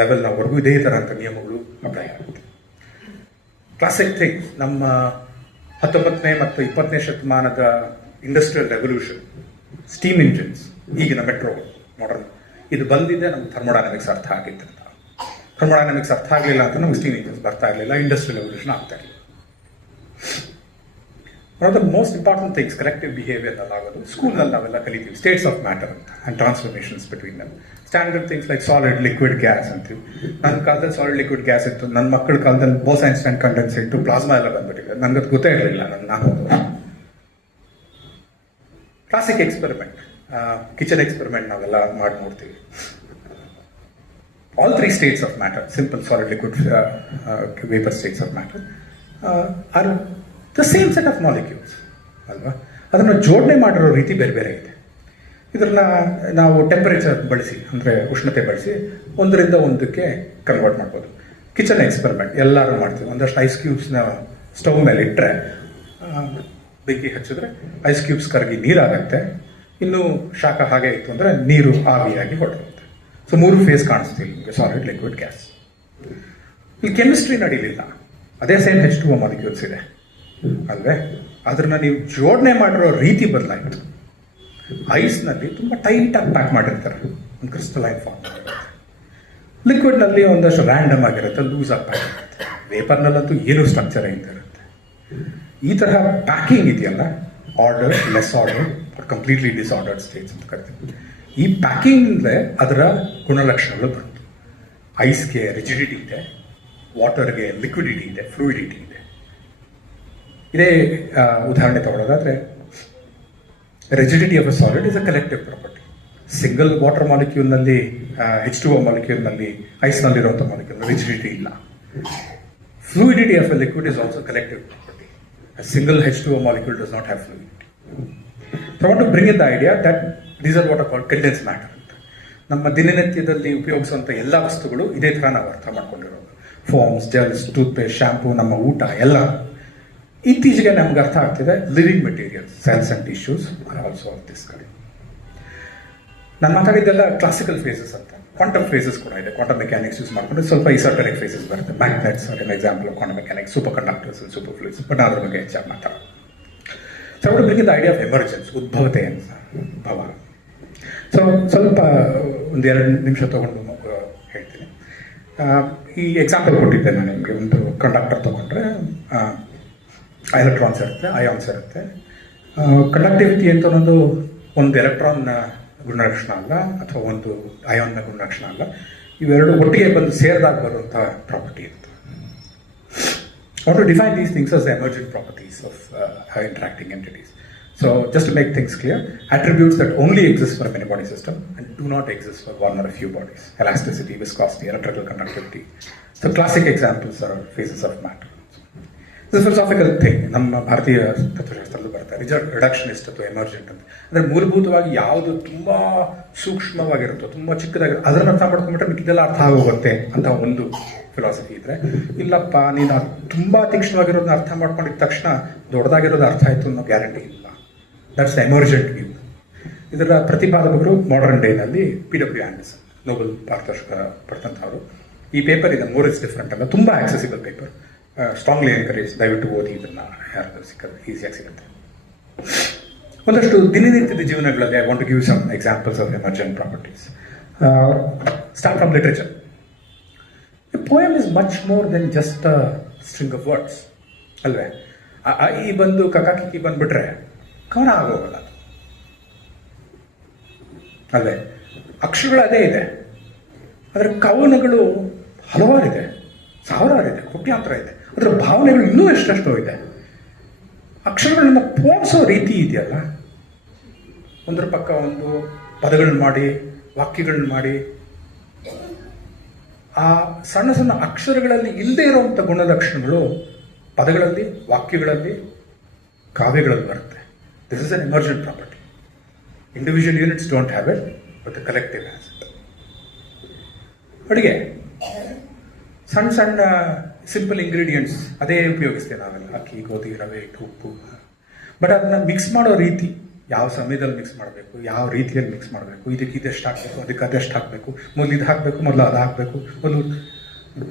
ಲೆವೆಲ್ನವರೆಗೂ ಇದೇ ಥರ ಅಂತ ನಿಯಮಗಳು ಅಪ್ಲೈ ಆಗುತ್ತೆ. ಕ್ಲಾಸಿಕ್ ಥಿಂಗ್, ನಮ್ಮ 19ನೇ ಮತ್ತು 20ನೇ ಶತಮಾನದ ಇಂಡಸ್ಟ್ರಿಯಲ್ ರೆವಲ್ಯೂಷನ್, ಸ್ಟೀಮ್ ಇಂಜಿನ್ಸ್, ಈಗಿನ ಮೆಟ್ರೋ ಮಾಡರ್ನ್, ಇದು ಬಂದಿದ್ದೆ ನಮ್ಗೆ ಥರ್ಮೋಡೈನಮಿಕ್ಸ್ ಅರ್ಥ ಆಗಿತ್ತು ಅಂತ. ಥರ್ಮೋಡೈನಮಿಕ್ಸ್ ಅರ್ಥ ಆಗಲಿಲ್ಲ ಅಂತ ನಮ್ಗೆ ಸ್ಟೀಮ್ ಇಂಜಿನ್ಸ್ ಬರ್ತಾ ಇರಲಿಲ್ಲ, ಇಂಡಸ್ಟ್ರಿಯಲ್ ರೆವಲ್ಯೂಷನ್ ಆಗ್ತಾ ಇರಲಿಲ್ಲ. One of the most important things collective behaviour ಆಗೋದು ಸ್ಕೂಲ್ನಲ್ಲಿ ನಾವೆಲ್ಲ ಕಲಿತೀವಿ, ಸ್ಟೇಟ್ಸ್ ಆಫ್ ಮ್ಯಾಟರ್ ಅಂತ and transformations between them. Standard things like solid, liquid, gas ಅಂತೀವಿ. ನನ್ನ ಕಾಲದಲ್ಲಿ ಸಾಲಿಡ್, ಲಿಕ್ವಿಡ್, ಗ್ಯಾಸ್ ಇತ್ತು. ನನ್ನ ಮಕ್ಕಳ ಕಾಲದಲ್ಲಿ ಬೋಸ್-ಐನ್ಸ್ಟೈನ್ ಕಂಡೆನ್ಸೇಟ್, ಪ್ಲಾಸ್ಮಾ ಎಲ್ಲ ಬಂದ್ಬಿಟ್ಟಿದೆ. ನನಗದು ಗೊತ್ತೇ ಇರಲಿಲ್ಲ ನಾನು ಕ್ಲಾಸಿಕ್ ಎಕ್ಸ್ಪೆರಿಮೆಂಟ್, ಕಿಚನ್ ಎಕ್ಸ್ಪೆರಿಮೆಂಟ್ ನಾವೆಲ್ಲ ಮಾಡಿ ನೋಡ್ತೀವಿ. All 3 states of matter, simple, solid, liquid, vapor states of matter, are the same set of molecules ಅಲ್ವಾ? ಅದನ್ನು ಜೋಡಣೆ ಮಾಡಿರೋ ರೀತಿ ಬೇರೆ ಬೇರೆ ಇದೆ. ಇದನ್ನ ನಾವು ಟೆಂಪರೇಚರ್ ಬಳಸಿ, ಅಂದರೆ ಉಷ್ಣತೆ ಬಳಸಿ ಒಂದರಿಂದ ಒಂದಕ್ಕೆ ಕನ್ವರ್ಟ್ ಮಾಡ್ಬೋದು. ಕಿಚನ್ ಎಕ್ಸ್ಪೆರಿಮೆಂಟ್ ಎಲ್ಲರೂ ಮಾಡ್ತೀವಿ. ಒಂದಷ್ಟು ಐಸ್ ಕ್ಯೂಬ್ಸ್ನ ಸ್ಟವ್ ಮೇಲೆ ಇಟ್ಟರೆ ಬೆಂಕಿ ಹಚ್ಚಿದ್ರೆ ಐಸ್ ಕ್ಯೂಬ್ಸ್ ಕರಗಿ ನೀರಾಗತ್ತೆ. ಇನ್ನೂ ಶಾಖ ಹಾಗೆ ಇತ್ತು ಅಂದರೆ ನೀರು ಆವಿಯಾಗಿ ಹೊರಡುತ್ತೆ. ಸೊ 3 ಫೇಸ್ ಕಾಣಿಸ್ತೀವಿ ನಿಮಗೆ, ಸಾಲಿಡ್, ಲಿಕ್ವಿಡ್, ಗ್ಯಾಸ್. ಇಲ್ಲಿ ಕೆಮಿಸ್ಟ್ರಿ ನಡೀಲಿಲ್ಲ, ಅದೇ ಸೇಮ್ H2O ಮಾಲಿಕ್ಯೂಲ್ಸ್ ಇದೆ ಅಲ್ವೇ? ಅದನ್ನ ನೀವು ಜೋಡಣೆ ಮಾಡಿರೋ ರೀತಿ ಬದಲಾಯಿತು. ಐಸ್ನಲ್ಲಿ ತುಂಬ ಟೈಟಾಗಿ ಪ್ಯಾಕ್ ಮಾಡಿರ್ತಾರೆ, ಒಂದು ಕ್ರಿಸ್ಟಲೈನ್ ಫಾರ್ಮ್. ಲಿಕ್ವಿಡ್ನಲ್ಲಿ ಒಂದಷ್ಟು ರ್ಯಾಂಡಮ್ ಆಗಿರುತ್ತೆ, ಲೂಸ್ ಆಗಿ ಪ್ಯಾಕ್ ಆಗಿರುತ್ತೆ. ವೇಪರ್ನಲ್ಲಂತೂ ಏನೂ ಸ್ಟ್ರಕ್ಚರ್ ಇಂದ ಇರುತ್ತೆ. ಈ ತರಹ ಪ್ಯಾಕಿಂಗ್ ಇದೆಯಲ್ಲ, order, less order, completely disordered states ಅಂತ ಕರಿತೀವಿ. ಈ ಪ್ಯಾಕಿಂಗ್ಲೇ ಅದರ ಗುಣಲಕ್ಷಣಗಳು ಬಂತು. ಐಸ್ಗೆ ರಿಜಿಡಿಟಿ ಇದೆ, ವಾಟರ್ಗೆ ಲಿಕ್ವಿಡಿಟಿ ಇದೆ, ಫ್ಲೂಯಿಡಿಟಿ ಇದೆ. ಇದೇ ಉದಾಹರಣೆ ತಗೊಳ್ಳೋದಾದ್ರೆ, rigidity of a solid is a collective property. Single water ಮಾಲಿಕ್ಯೂಲ್ನಲ್ಲಿ, H2O ಮಾಲಿಕ್ಯೂಲ್ನಲ್ಲಿ, ಐಸ್ನಲ್ಲಿರುವಂಥ ಮಾಲಿಕ್ಯೂಲ್ ರಿಜಿಡಿಟಿ ಇಲ್ಲ. Fluidity of a liquid is also collective property. A single H2O molecule does not have fluidity. So I want to bring in the idea that these are what are called condensed matter. ನಮ್ಮ ದಿನನಿತ್ಯದಲ್ಲಿ ಉಪಯೋಗಿಸುವಂಥ ಎಲ್ಲ ವಸ್ತುಗಳು ಇದೇ ಥರ ನಾವು ಅರ್ಥ ಮಾಡ್ಕೊಂಡಿರೋದು. Foams, ಜೆಲ್ಸ್, toothpaste, shampoo, ನಮ್ಮ ಊಟ ಎಲ್ಲ ಇತ್ತೀಚೆಗೆ ನಮ್ಗೆ ಅರ್ಥ ಆಗ್ತಿದೆ. Living materials, cells and tissues are also of this ಕಡೆ. ನಾನು ಮಾತಾಡಿದ್ದೆಲ್ಲ ಕ್ಲಾಸಿಕಲ್ ಫೇಸಸ್ ಅಂತ. ಕ್ವಾಂಟಮ್ ಫೇಸಸ್ ಕೂಡ ಇದೆ. ಕ್ವಾಂಟಮ್ ಮೆಕ್ಯಾನಿಕ್ಸ್ ಯೂಸ್ ಮಾಡಿಕೊಂಡು ಸ್ವಲ್ಪ ಇಸೋಟರಿಕ್ ಫೇಸಸ್ ಬರುತ್ತೆ. Magnets are an example of quantum mechanics, superconductors, superfluids. But ಅದ್ರ ಬಗ್ಗೆ ಹೆಚ್ಚಾಗಿ ಮಾತಾಡೋದು. So I want to bring in the idea of emergence, ಉದ್ಭವತೆ ಅಂತ ಭಾವ. ಸೊ ಸ್ವಲ್ಪ 1-2 ನಿಮಿಷ ತಗೊಂಡು ಹೇಳ್ತೀನಿ. ಈ ಎಕ್ಸಾಂಪಲ್ ಕೊಟ್ಟಿದ್ದೆ ನಾನು ನಿಮಗೆ. ಒಂದು ಕಂಡಕ್ಟರ್ ತಗೊಂಡ್ರೆ ಎಲೆಕ್ಟ್ರಾನ್ಸ್ ಇರುತ್ತೆ, ಅಯಾನ್ಸ್ ಇರುತ್ತೆ. ಕಂಡಕ್ಟಿವಿಟಿ ಅಂತ ಒಂದು ಎಲೆಕ್ಟ್ರಾನ್ನ ಗುಣಲಕ್ಷಣ ಅಲ್ಲ, ಅಥವಾ ಒಂದು ಅಯಾನ್ನ ಗುಣಲಕ್ಷಣ ಅಲ್ಲ. ಇವೆರಡು ಒಟ್ಟಿಗೆ ಬಂದು ಸೇರಿದಾಗ ಬರುವಂಥ ಪ್ರಾಪರ್ಟಿ ಅಂತ. I want to define these things as the emergent properties of interacting entities. So, just to make things clear, attributes that only exist for a many body system and do not exist for one or a few bodies. Elasticity, viscosity, electrical conductivity. So, classic examples are phases of matter. This is a philosophical thing. ನಮ್ಮ ಭಾರತೀಯ ತತ್ವಶಾಸ್ತ್ರದಲ್ಲೂ ಬರುತ್ತೆ, reductionist ಅಥವಾ emergent ಅಂತ. ಅಂದರೆ ಮೂಲಭೂತವಾಗಿ ಯಾವುದು ತುಂಬ ಸೂಕ್ಷ್ಮವಾಗಿರುತ್ತೋ, ತುಂಬ ಚಿಕ್ಕದಾಗಿರುತ್ತೆ, ಅದನ್ನು ಅರ್ಥ ಮಾಡ್ಕೊಂಡ್ಬಿಟ್ರೆ ಮಿಕ್ಕಿದೆಲ್ಲ ಅರ್ಥ ಆಗೋಗುತ್ತೆ ಅಂತ ಒಂದು ಫಿಲಾಸಫಿ ಇದ್ರೆ, ಇಲ್ಲಪ್ಪ ನೀನು ತುಂಬ ತೀಕ್ಷ್ಣವಾಗಿರೋದನ್ನ ಅರ್ಥ ಮಾಡ್ಕೊಂಡಿದ್ದ ತಕ್ಷಣ ದೊಡ್ಡದಾಗಿರೋದು ಅರ್ಥ ಆಯಿತು ಅನ್ನೋ ಗ್ಯಾರಂಟಿ ಇಲ್ಲ. That's the emergent view. ಇದರ ಪ್ರತಿಪಾದಕರು ಮಾಡರ್ನ್ ಡೇನಲ್ಲಿ PW ಆಂಡರ್ಸನ್, ನೋಬೆಲ್ ಪಾರಿತೋಷಿಕ ಪಡೆದಂಥವರು. ಈ ಪೇಪರ್ ಇದೆ ಮೋರ್ ಇಸ್ ಡಿಫ್ರೆಂಟ್ ಅಲ್ಲ, ತುಂಬ ಆಕ್ಸೆಸಿಬಲ್ ಪೇಪರ್. ಸ್ಟ್ರಾಂಗ್ಲಿ ಎನ್ಕರೇಜ್, ದಯವಿಟ್ಟು ಓದಿ ಇದನ್ನ, ಯಾರಾದ್ರೂ ಸಿಕ್ಕದು ಈಸಿಯಾಗಿ ಸಿಗುತ್ತೆ. ಒಂದಷ್ಟು ದಿನನಿತ್ಯದ ಜೀವನಗಳಲ್ಲಿ I want to give some examples of emergent properties. Start from literature. A poem is much more than just a string of words ಅಲ್ವೇ. ಈ ಬಂದು ಕಕಾಕಿ ಬಂದ್ಬಿಟ್ರೆ ಕವನ ಆಗೋಗಲ್ಲ ಅದು ಅಲ್ವೇ. ಅಕ್ಷರಗಳು ಅದೇ ಇದೆ, ಅದರ ಕವನಗಳು ಹಲವಾರಿದೆ, ಸಾವಿರಾರಿದೆ, ಕೋಟ್ಯಾಂತರ ಇದೆ. ಅದರ ಭಾವನೆಗಳು ಇನ್ನೂ ಎಷ್ಟೆಷ್ಟೋ ಇದೆ. ಅಕ್ಷರಗಳನ್ನ ಪೋಣಿಸೋ ರೀತಿ ಇದೆಯಲ್ಲ, ಒಂದ್ರ ಪಕ್ಕ ಒಂದು ಪದಗಳನ್ನ ಮಾಡಿ, ವಾಕ್ಯಗಳನ್ನ ಮಾಡಿ, ಆ ಸಣ್ಣ ಸಣ್ಣ ಅಕ್ಷರಗಳಲ್ಲಿ ಇಲ್ಲದೆ ಇರುವಂಥ ಗುಣಲಕ್ಷಣಗಳು ಪದಗಳಲ್ಲಿ, ವಾಕ್ಯಗಳಲ್ಲಿ, ಕಾವ್ಯಗಳಲ್ಲಿ ಬರುತ್ತೆ. This is an emergent property. Individual units don't have it, but the collective has it. ಅಡುಗೆ ಸಣ್ಣ ಸಣ್ಣ ಸಿಂಪಲ್ ಇಂಗ್ರೀಡಿಯೆಂಟ್ಸ್ ಅದೇ ಉಪಯೋಗಿಸ್ತೇವೆ ನಾವೆಲ್ಲ, ಅಕ್ಕಿ, ಗೋಧಿ, ರವೆ, ಉಪ್ಪು. ಬಟ್ ಅದನ್ನ ಮಿಕ್ಸ್ ಮಾಡೋ ರೀತಿ, ಯಾವ ಸಮಯದಲ್ಲಿ ಮಿಕ್ಸ್ ಮಾಡಬೇಕು, ಯಾವ ರೀತಿಯಲ್ಲಿ ಮಿಕ್ಸ್ ಮಾಡಬೇಕು, ಇದಕ್ಕೆ ಇದೆಷ್ಟು ಹಾಕಬೇಕು, ಅದಕ್ಕೆ ಅದೆಷ್ಟು ಹಾಕಬೇಕು, ಮೊದಲು ಇದು ಹಾಕಬೇಕು, ಮೊದಲು ಅದು ಹಾಕಬೇಕು, ಮೊದಲು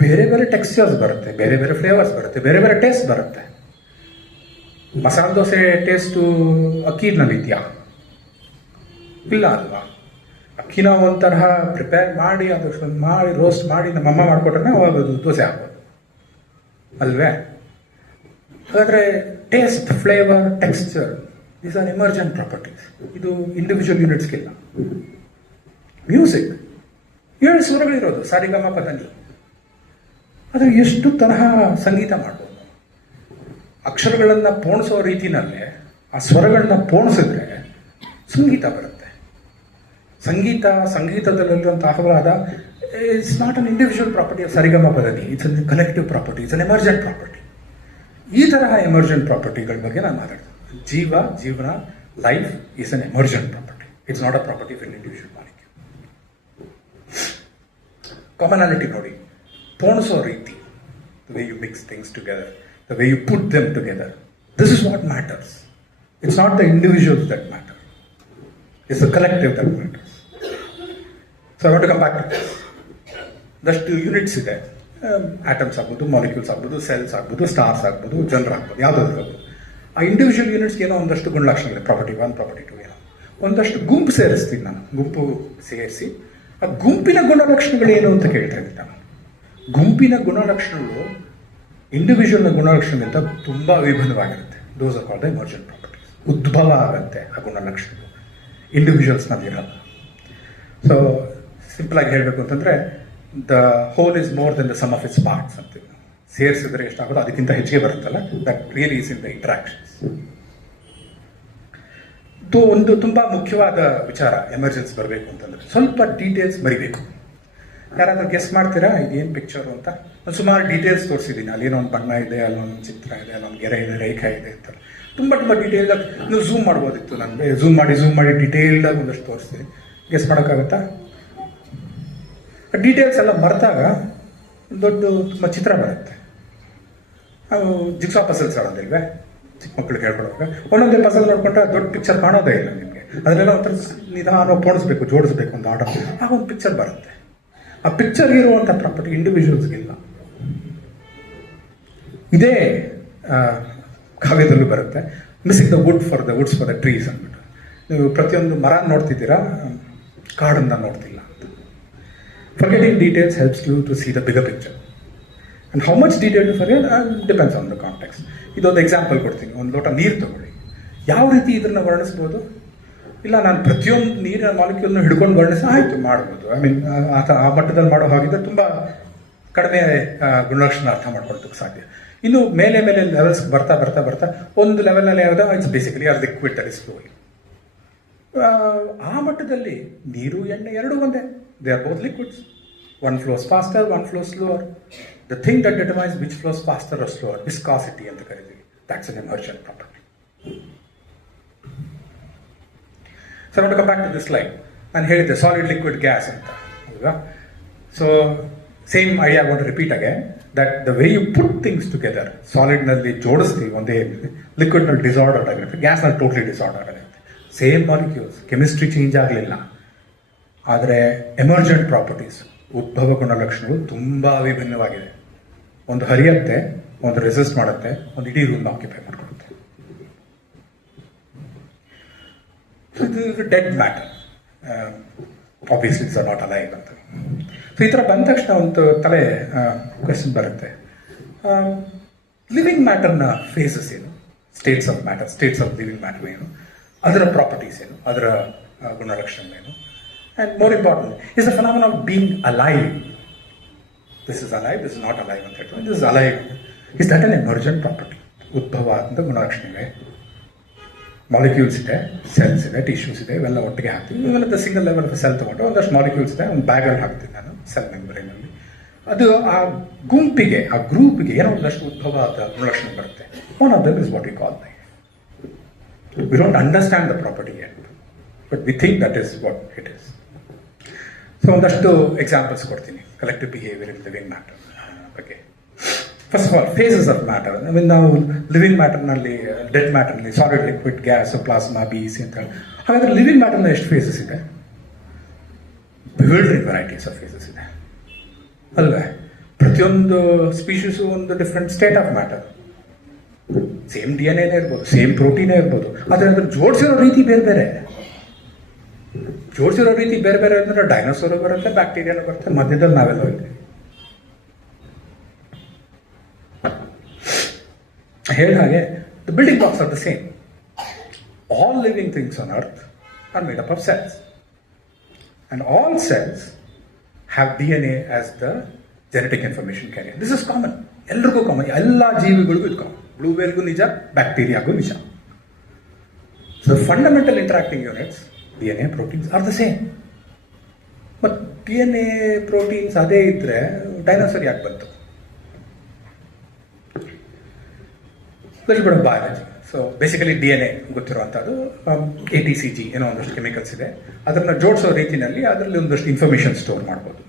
ಬೇರೆ ಬೇರೆ ಟೆಕ್ಸ್ಚರ್ಸ್ ಬರುತ್ತೆ, ಬೇರೆ ಬೇರೆ ಫ್ಲೇವರ್ಸ್ ಬರುತ್ತೆ, ಬೇರೆ ಬೇರೆ ಟೇಸ್ಟ್ ಬರುತ್ತೆ. ಮಸಾಲೆ ದೋಸೆ ಟೇಸ್ಟು ಅಕ್ಕಿನಲ್ಲಿ ಇದೆಯಾ? ಇಲ್ಲ ಅಲ್ವಾ. ಅಕ್ಕಿನ ಒಂಥರ ಪ್ರಿಪೇರ್ ಮಾಡಿ, ಅದಷ್ಟು ಮಾಡಿ ರೋಸ್ಟ್ ಮಾಡಿ ನಮ್ಮಮ್ಮ ಮಾಡಿಕೊಟ್ರೆ ಅವಾಗ ಅದು ದೋಸೆ ಹಾಕೋದು ಅಲ್ವೇ. ಹಾಗಾದರೆ taste, flavour, texture, these are emergent properties. ಇದು ಇಂಡಿವಿಜುವಲ್ ಯೂನಿಟ್ಸ್ಗಿಲ್ಲ. ಮ್ಯೂಸಿಕ್ 7 ಸ್ವರಗಳಿರೋದು, ಸಾರಿಗಮ ಪದನಿ. ಆದರೆ ಎಷ್ಟು ತರಹ ಸಂಗೀತ ಮಾಡ್ಬೋದು. ಅಕ್ಷರಗಳನ್ನು ಪೋಣಿಸೋ ರೀತಿನಲ್ಲೇ ಆ ಸ್ವರಗಳನ್ನ ಪೋಣಿಸಿದ್ರೆ ಸಂಗೀತ ಬರುತ್ತೆ. ಸಂಗೀತದಲ್ಲಿರುವಂಥ ಆಹ್ಲಾದ it's not an individual property of ಸರಿಗಮ ಪದನಿ, it's an collective property, it's an emergent property. ಈ ತರಹ ಎಮರ್ಜೆಂಟ್ ಪ್ರಾಪರ್ಟಿಗಳ ಬಗ್ಗೆ ನಾನು ಮಾತಾಡ್ತೀನಿ. ಜೀವನ, life is an emergent property. It's not a property of an individual molecule. Commonality ನೋಡಿ, ಪೋಣಿಸೋ ರೀತಿ, the way you mix things together, the way you put them together, this is what matters. It's not the individuals that matter, it's the collective that matters. So I want to come back to this. ದಷ್ಟು units ಇದೆ. Atoms ಆಗ್ಬೋದು, molecules ಆಗ್ಬೋದು, cells ಆಗ್ಬೋದು, stars ಆಗ್ಬೋದು, ಜನರು ಆಗ್ಬೋದು, ಯಾವುದಾದ್ರು ಆಗ್ಬೋದು. ಆ ಇಂಡಿವಿಜುವಲ್ ಯೂನಿಟ್ಸ್ಗೆ ಏನೋ ಒಂದಷ್ಟು ಗುಣಲಕ್ಷಣಗಳಿದೆ, ಪ್ರಾಪರ್ಟಿ 1, ಪ್ರಾಪರ್ಟಿ 2 ಏನೋ ಒಂದಷ್ಟು ಗುಂಪು ಸೇರಿಸ್ತೀನಿ ನಾನು. ಗುಂಪು ಸೇರಿಸಿ ಆ ಗುಂಪಿನ ಗುಣಲಕ್ಷಣಗಳು ಏನು ಅಂತ ಕೇಳ್ತಾ ಇದ್ದೀನಿ ನಾನು. ಗುಂಪಿನ ಗುಣಲಕ್ಷಣಗಳು ಇಂಡಿವಿಜುವಲ್ನ ಗುಣಲಕ್ಷಣದಿಂದ ತುಂಬ ವಿಭಿನ್ನವಾಗಿರುತ್ತೆ. Those are called the emergent properties. ಉದ್ಭವ ಆಗುತ್ತೆ ಆ ಗುಣಲಕ್ಷಣಗಳು, ಇಂಡಿವಿಜುವಲ್ಸ್ನಲ್ಲಿ ಇರಲ್ಲ. ಸೊ ಸಿಂಪಲ್ ಆಗಿ ಹೇಳಬೇಕು ಅಂತಂದ್ರೆ, the whole is more than the sum of its parts ಅಂತೀವಿ. ಸೇರಿಸಿದ್ರೆ ಎಷ್ಟಾಗೋದು ಅದಕ್ಕಿಂತ ಹೆಚ್ಚಿಗೆ ಬರುತ್ತಲ್ಲ, that really is in the interactions. ಒಂದು ತುಂಬಾ ಮುಖ್ಯವಾದ ವಿಚಾರ ಎಮರ್ಜೆನ್ಸಿ ಬರಬೇಕು ಅಂತಂದ್ರೆ ಸ್ವಲ್ಪ ಡೀಟೇಲ್ಸ್ ಬರಿಬೇಕು. ಯಾರಾದ್ರೂ ಗೆಸ್ ಮಾಡ್ತೀರಾ ಇದೇನು ಪಿಕ್ಚರು ಅಂತ? ನಾನು ಸುಮಾರು ಡೀಟೇಲ್ಸ್ ತೋರಿಸಿದ್ದೀನಿ. ಅಲ್ಲೇನೋ ಒಂದು ಬಣ್ಣ ಇದೆ, ಅಲ್ಲೊಂದು ಚಿತ್ರ ಇದೆ, ಅಲ್ಲೊಂದು ಗೆರೆ ಇದೆ, ರೇಖಾ ಇದೆ ಅಂತ ತುಂಬ ಡೀಟೇಲ್ ಆಗಿ ನೀವು ಝೂಮ್ ಮಾಡ್ಬೋದಿತ್ತು. ನನಗೆ ಝೂಮ್ ಮಾಡಿ ಡೀಟೇಲ್ಡ್ ಆಗಿ ಒಂದಷ್ಟು ತೋರಿಸ್ತೀನಿ. ಗೆಸ್ ಮಾಡೋಕ್ಕಾಗತ್ತಾ? ಡೀಟೇಲ್ಸ್ ಎಲ್ಲ ಮರೆತಾಗ ದೊಡ್ಡ ತುಂಬ ಚಿತ್ರ ಬರುತ್ತೆ. ಜಿಗ್ಸಾ ಪಸಲ್ಸ್ ಆಡೋದಿಲ್ವೇ ಚಿಕ್ಕ ಮಕ್ಕಳಿಗೆ ಹೇಳ್ಕೊಡುವಾಗ? ಒಂದೊಂದೇ ಪಸಲ್ ನೋಡ್ಕೊಂಡ್ರೆ ದೊಡ್ಡ ಪಿಕ್ಚರ್ ಕಾಣೋದೇ ಇಲ್ಲ ನಿಮಗೆ. ಅದನ್ನೆಲ್ಲ ಒಂಥರ ನಿಧಾನ ಪೋಣಿಸ್ಬೇಕು, ಜೋಡಿಸ್ಬೇಕು ಒಂದು ಆರ್ಡರ್, ಆಗ ಒಂದು ಪಿಕ್ಚರ್ ಬರುತ್ತೆ. ಆ ಪಿಕ್ಚರ್ ಇರುವಂಥ ಪ್ರಾಪರ್ಟಿ ಇಂಡಿವಿಜುವಲ್ಸ್ಗಿಲ್ಲ. ಇದೇ ಕಾವ್ಯದಲ್ಲೂ ಬರುತ್ತೆ. Missing the woods for the trees ಅಂದ್ಬಿಟ್ಟು. ನೀವು ಪ್ರತಿಯೊಂದು ಮರ ನೋಡ್ತಿದ್ದೀರಾ, ಕಾಡನ್ನು ನೋಡ್ತಿಲ್ಲ ಅಂತ. Forgetting details helps you to see the bigger picture. And how much detail to forget depends on the context. ಇದೊಂದು ಎಕ್ಸಾಂಪಲ್ ಕೊಡ್ತೀನಿ. ಒಂದು ಲೋಟ ನೀರು ತಗೊಳ್ಳಿ, ಯಾವ ರೀತಿ ಇದನ್ನು ವರ್ಣಿಸ್ಬೋದು? ಇಲ್ಲ, ನಾನು ಪ್ರತಿಯೊಂದು ನೀರಿನ ಮಾಲಿಕ್ಯೂಲ್ನ ಹಿಡ್ಕೊಂಡು ವರ್ಣಿಸಿ ಆಯಿತು ಮಾಡ್ಬೋದು. ಐ ಮೀನ್ ಆ ಮಟ್ಟದಲ್ಲಿ ಮಾಡೋ ಹಾಗಿದ್ರೆ ತುಂಬ ಕಡಿಮೆ ಗುಣಲಕ್ಷಣ ಅರ್ಥ ಮಾಡ್ಕೊಳ್ತಕ್ಕೆ ಸಾಧ್ಯ. ಇನ್ನು ಮೇಲೆ ಲೆವೆಲ್ಸ್ ಬರ್ತಾ ಒಂದು ಲೆವೆಲ್ನಲ್ಲಿ ಯಾವುದು, it's basically are liquid that is flowing. ಆ ಮಟ್ಟದಲ್ಲಿ ನೀರು ಎಣ್ಣೆ ಎರಡೂ ಒಂದೇ. They are both liquids. One flows faster, one flows slower. The thing that determines which flows faster or slower, viscosity ಅಂತ ಕರಿತೀವಿ. That's an emergent property. So I want to come back to this line. ನಾನು ಹೇಳಿದ್ದೆ solid, liquid, gas ಅಂತ ಅಲ್ವಾ? So same idea want repeat again, that the way you put things together. ಸಾಲಿಡ್ನಲ್ಲಿ ಜೋಡಿಸ್ತೀವಿ ಒಂದೇ, ಲಿಕ್ವಿಡ್ನಲ್ಲಿ ಡಿಸಾರ್ಡರ್ ಆಗಿರುತ್ತೆ, ಗ್ಯಾಸ್ನಲ್ಲಿ ಟೋಟ್ಲಿ ಡಿಸಾರ್ಡರ್ ಆಗಿರುತ್ತೆ. ಸೇಮ್ ಮಾಲಿಕ್ಯೂಲ್ಸ್, ಕೆಮಿಸ್ಟ್ರಿ ಚೇಂಜ್ ಆಗಲಿಲ್ಲ, ಆದರೆ ಎಮರ್ಜೆಂಟ್ ಪ್ರಾಪರ್ಟೀಸ್ ಉದ್ಭವ ಗುಣಲಕ್ಷಣಗಳು ತುಂಬಾ ವಿಭಿನ್ನವಾಗಿದೆ. ಒಂದು ಹರಿಯತ್ತೆ, ಒಂದು ರೆಸಿಸ್ಟ್ ಮಾಡುತ್ತೆ, ಒಂದು ಇಡೀ ರೂಮ್ ಆಕ್ಯುಪೈ ಮಾಡ್ಕೊಳುತ್ತೆ. ಇದು dead matter, obviously it's not alive ಅಂತ. ಸೊ ಈ ಥರ ಬಂದ ತಕ್ಷಣ ಒಂದು ತಲೆ ಕ್ವೆಶನ್ ಬರುತ್ತೆ, ಲಿವಿಂಗ್ ಮ್ಯಾಟರ್ನ ಫೇಸಸ್ ಏನು, states of matter, states of living matter ಏನು, ಅದರ ಪ್ರಾಪರ್ಟೀಸ್ ಏನು, ಅದರ ಗುಣಲಕ್ಷಣಗಳೇನು, and more important is the phenomena of being alive. This is alive, this is not alive ಅಂತ ಹೇಳ್ತಾರೆ. This is alive, is that an emergent property, ಉದ್ಭವ ಅಂತ ಗುಣಲಕ್ಷಣವೇ. ಮಾಲಿಕ್ಯೂಲ್ಸ್ ಇದೆ, ಸೆಲ್ಸ್ ಇದೆ, ಟಿಶ್ಯೂಸ್ ಇದೆ, ಇವೆಲ್ಲ ಒಟ್ಟಿಗೆ ಹಾಕ್ತೀವಿ. ಇವೆಲ್ಲ ಸಿಂಗಲ್ ಲೆವೆಲ್ ಆಫ್ ಸೆಲ್ ತೊಗೊಂಡು ಒಂದಷ್ಟು ಮಾಲಿಕ್ಯೂಲ್ಸ್ ಇದೆ, ಒಂದು ಬ್ಯಾಗಲ್ಲಿ ಹಾಕ್ತೀನಿ ನಾನು ಸೆಲ್ ಮೆಂಬ್ರೇನಲ್ಲಿ. ಅದು ಆ ಗುಂಪಿಗೆ, ಆ ಗ್ರೂಪಿಗೆ ಏನೋ ಒಂದಷ್ಟು ಉದ್ಭವವಾದ ಗುಣಲಕ್ಷಣ ಬರುತ್ತೆ. One of them is what we call life. We don't understand the property yet, but we think that is what it is. So ಒಂದಷ್ಟು ಎಕ್ಸಾಂಪಲ್ಸ್ ಕೊಡ್ತೀನಿ collective behaviour in living matter ಬಗ್ಗೆ. First of all phases of matter. ನಾವು living ಮ್ಯಾಟರ್ನಲ್ಲಿ, dead ಮ್ಯಾಟರ್ನಲ್ಲಿ solid, liquid, gas, plasma, BC ಅಂತ ಹೇಳಿ. ಹಾಗಾದ್ರೆ living ಮ್ಯಾಟರ್ನ ಎಷ್ಟು ಫೇಸಸ್ ಇದೆ? ಬಿವಿಲ್ಡರಿಂಗ್ ವೆರೈಟೀಸ್ ಆಫ್ ಫೇಸಸ್ ಇದೆ ಅಲ್ವೇ? ಪ್ರತಿಯೊಂದು ಸ್ಪೀಷೀಸು ಒಂದು different state of matter. Same DNA ಇರ್ಬೋದು, ಸೇಮ್ ಪ್ರೋಟೀನೇ ಇರ್ಬೋದು, ಆದರೆ ಅದ್ರ ಜೋಡಿಸಿರೋ ರೀತಿ ಬೇರೆ ಬೇರೆ. ಜೋಡಿಸಿರೋ ರೀತಿ ಬೇರೆ ಬೇರೆ ಅಂದ್ರೆ ಡೈನೋಸಾರು ಬರುತ್ತೆ, ಬ್ಯಾಕ್ಟೀರಿಯಾನು ಬರುತ್ತೆ, ಮಧ್ಯದಲ್ಲಿ ನಾವೆಲ್ಲ ಇದ್ದೀವಿ. ಹೇಳ ಹಾಗೆ the building blocks are the same. All living things on earth are made up of cells, and all cells have DNA as the genetic information carrier. This is common, ಎಲ್ರಿಗೂ ಕಾಮನ್, ಎಲ್ಲ ಜೀವಿಗಳಿಗೂ ಇದು ಕಾಮನ್. ಬ್ಲೂವೇಲ್ಗೂ ನಿಜ, ಬ್ಯಾಕ್ಟೀರಿಯಾಗೂ ನಿಜ. So fundamental interacting units DNA, proteins are the same. But DNA, proteins ಅದೇ ಇದ್ರೆ dinosaur ಯಾಕೆ ಬಂತು? ಬಿಡ biology. So basically DNA ಗೊತ್ತಿರುವಂಥದ್ದು ATCG ಏನೋ ಒಂದಷ್ಟು ಕೆಮಿಕಲ್ಸ್ ಇದೆ, ಅದನ್ನು ಜೋಡಿಸೋ ರೀತಿಯಲ್ಲಿ ಅದರಲ್ಲಿ ಒಂದಷ್ಟು ಇನ್ಫಾರ್ಮೇಷನ್ ಸ್ಟೋರ್ ಮಾಡ್ಬೋದು.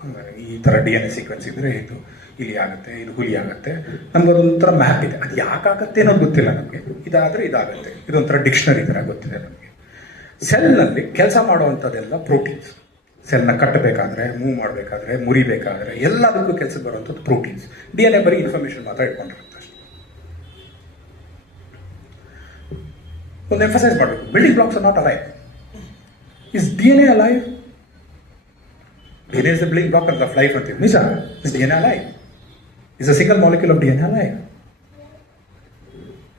ಈ ಥರ DNA ಸೀಕ್ವೆನ್ಸ್ ಇದ್ರೆ ಇದು ಇಲ್ಲಿ ಆಗುತ್ತೆ, ಇದು ಹುಲಿ ಆಗುತ್ತೆ, ನಮ್ಗೊಂಥರ ಮ್ಯಾಪ್ ಇದೆ. ಅದು ಯಾಕಾಗತ್ತೆ ಅನ್ನೋದು ಗೊತ್ತಿಲ್ಲ ನಮಗೆ. ಇದಾದರೆ ಇದಾಗುತ್ತೆ, ಇದೊಂಥರ ಡಿಕ್ಷನರಿ ಥರ ಗೊತ್ತಿದೆ ನಮಗೆ. ಸೆಲ್ನಲ್ಲಿ ಕೆಲಸ ಮಾಡುವಂಥದ್ದೆಲ್ಲ ಪ್ರೋಟೀನ್ಸ್. ಸೆಲ್ನ ಕಟ್ಟಬೇಕಾದ್ರೆ, ಮೂವ್ ಮಾಡಬೇಕಾದ್ರೆ, ಮುರಿಬೇಕಾದ್ರೆ ಎಲ್ಲದಕ್ಕೂ ಕೆಲಸ ಬರುವಂಥದ್ದು ಪ್ರೋಟೀನ್ಸ್. DNA ಬರೀ ಇನ್ಫಾರ್ಮೇಷನ್ ಮಾತ್ರ ಇಟ್ಕೊಂಡಿರುತ್ತೆ ಅಷ್ಟೇ. ಒಂದು ಎಂಫಸೈಸ್ ಮಾಡಬೇಕು, building blocks are not alive. Is DNA alive? DNA is the building block of life ಅಂತೀವಿ, ನಿಜ. Is DNA alive? Is a single molecule of DNA alive?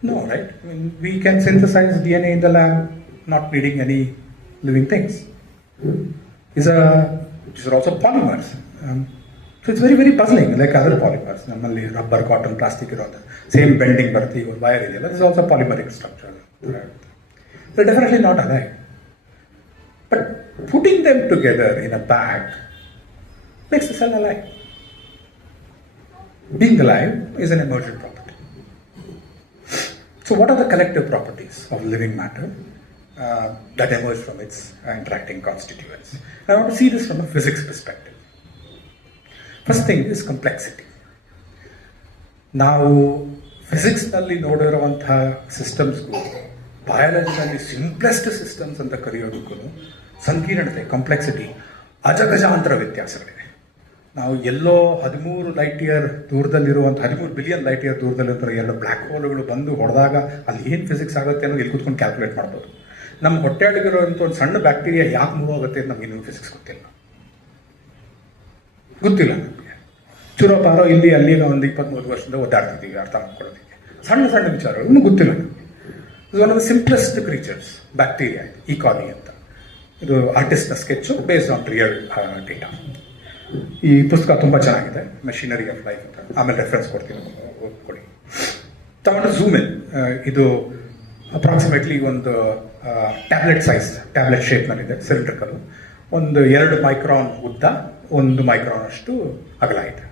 No, right? I mean, we can synthesize DNA in the lab, not needing any living things. These are also polymers. So it's very, very puzzling, like other polymers. Normally rubber, cotton, plastic, same bending, but the wire is this is also polymeric structure. They're definitely not alive. But putting them together in a bag makes the cell alive. Being alive is an emergent property. So what are the collective properties of living matter that emerge from its interacting constituents? I want to see this from a physics perspective. First thing is complexity. ನಾವು ಫಿಸಿಕ್ಸ್ನಲ್ಲಿ ನೋಡಿರುವಂತಹ ಸಿಸ್ಟಮ್ಸ್ಗೂ ಬಯಾಲಜಿನಲ್ಲಿ simplest systems ಅಂತ ಕರೆಯೋದಕ್ಕೂ ಸಂಕೀರ್ಣತೆ, complexity, ಅಜಗಜಾಂತರ ವ್ಯತ್ಯಾಸಗಳಿವೆ. ನಾವು ಎಲ್ಲೋ 13 light year ದೂರದಲ್ಲಿರುವಂಥ 13 billion light year ದೂರದಲ್ಲಿರೋ ಎರಡು ಬ್ಲ್ಯಾಕ್ ಹೋಲ್ಗಳು ಬಂದು ಹೊಡೆದಾಗ ಅಲ್ಲಿ ಏನು ಫಿಸಿಕ್ಸ್ ಆಗುತ್ತೆ ಅನ್ನೋದು ಇಲ್ಲಿ ಕೂತ್ಕೊಂಡು ಕ್ಯಾಲ್ಕುಲೇಟ್ ಮಾಡ್ಬೋದು. ನಮ್ಮ ಹೊಟ್ಟೆಯೊಳಗಿರುವಂಥ ಒಂದು ಸಣ್ಣ ಬ್ಯಾಕ್ಟೀರಿಯಾ ಯಾಕೆ ಮೂವ್ ಆಗುತ್ತೆ ಅಂತ ನಮ್ಗೆ ಇನ್ನೂ ಫಿಸಿಕ್ಸ್ ಗೊತ್ತಿಲ್ಲ ನಮಗೆ. ಚುರೋಪಾರೋ ಇಲ್ಲಿ ಅಲ್ಲಿಗ ಒಂದು 23 ವರ್ಷದಿಂದ ಒದ್ದಾಡ್ತಿದ್ದೀವಿ ಅರ್ಥ ಮಾಡ್ಕೊಳ್ಳೋದಕ್ಕೆ. ಸಣ್ಣ ಸಣ್ಣ ವಿಚಾರಗಳು ಇನ್ನೂ ಗೊತ್ತಿಲ್ಲ ನಮಗೆ. ಇದು one of the simplest creatures bacteria, E coli ಅಂತ. ಇದು ಆರ್ಟಿಸ್ಟ್ನ sketch based on real data. ಈ ಪುಸ್ತಕ ತುಂಬ ಚೆನ್ನಾಗಿದೆ, ಮೆಷಿನರಿ ಆಫ್ ಲೈಫ್ ಅಂತ. ಆಮೇಲೆ ರೆಫರೆನ್ಸ್ ಕೊಡ್ತೀನಿ, ಓದ್ಕೊಡಿ. ತಗೊಂಡು ಝೂಮ್ ಇನ್. ಇದು ಅಪ್ರಾಕ್ಸಿಮೇಟ್ಲಿ ಒಂದು ಟ್ಯಾಬ್ಲೆಟ್ ಸೈಜ್, ಟ್ಯಾಬ್ಲೆಟ್ ಶೇಪ್ನಲ್ಲಿದೆ, ಸಿಲಿಂಡ್ರಿಕಲ್. ಒಂದು 2 ಮೈಕ್ರಾನ್ ಉದ್ದ, 1 ಮೈಕ್ರಾನ್ ಅಷ್ಟು ಅಗಲ ಇದೆ.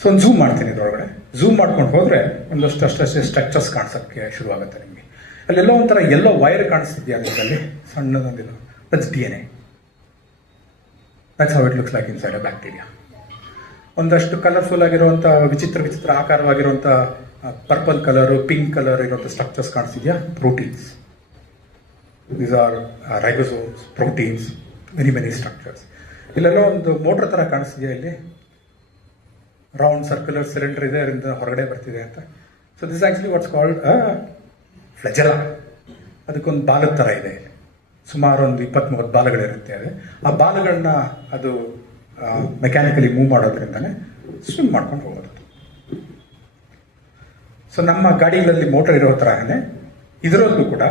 ಸೊ ಒಂದು ಝೂಮ್ ಮಾಡ್ತೀನಿ ಇದರೊಳಗಡೆ. ಝೂಮ್ ಮಾಡ್ಕೊಂಡು ಹೋದರೆ ಒಂದಷ್ಟು ಅಷ್ಟೇ ಸ್ಟ್ರಕ್ಚರ್ಸ್ ಕಾಣಿಸೋಕ್ಕೆ ಶುರುವಾಗುತ್ತೆ ನಿಮಗೆ. ಅಲ್ಲೆಲ್ಲೋ ಒಂಥರ ಎಲ್ಲೋ ವೈರ್ ಕಾಣಿಸ್ತಿದೆಯಾ ಅದರಲ್ಲಿ, ಸಣ್ಣದೊಂದಿಲ್ಲ. That's DNA. That's how it looks like inside a bacteria. ಒಂದಷ್ಟು ಕಲರ್ಫುಲ್ ಆಗಿರುವಂಥ ವಿಚಿತ್ರ ಆಕಾರವಾಗಿರುವಂಥ ಪರ್ಪಲ್ ಕಲರು, ಪಿಂಕ್ ಕಲರ್ ಇರುವಂಥ ಸ್ಟ್ರಕ್ಚರ್ಸ್ ಕಾಣಿಸ್ತಿದೆಯಾ, proteins. These are ribosomes, proteins, many structures. ಇಲ್ಲೆಲ್ಲೋ ಒಂದು ಮೋಟ್ರ್ ಥರ ಕಾಣಿಸ್ತಿದೆಯಾ ಇಲ್ಲಿ, ರೌಂಡ್ ಸರ್ಕ್ಯುಲರ್ ಸಿಲಿಂಡರ್ ಇದೆ, ಅದರಿಂದ ಹೊರಗಡೆ ಬರ್ತಿದೆ ಅಂತ. So this actually what's called flagella. ಅದಕ್ಕೊಂದು ಬಾಲದ ಥರ ಇದೆ, ಸುಮಾರು ಒಂದು 20-30 ಬಾಲಗಳಿರುತ್ತೆ. ಅದು ಆ ಬಾಲಗಳನ್ನ ಅದು ಮೆಕ್ಯಾನಿಕಲಿ ಮೂವ್ ಮಾಡೋದ್ರಿಂದನೇ ಸ್ವಿಮ್ ಮಾಡ್ಕೊಂಡು ಹೋಗೋದು. ಸೊ ನಮ್ಮ ಗಾಡಿಗಳಲ್ಲಿ ಮೋಟರ್ ಇರೋ ಥರನೇ ಇದರಲ್ಲೂ ಕೂಡ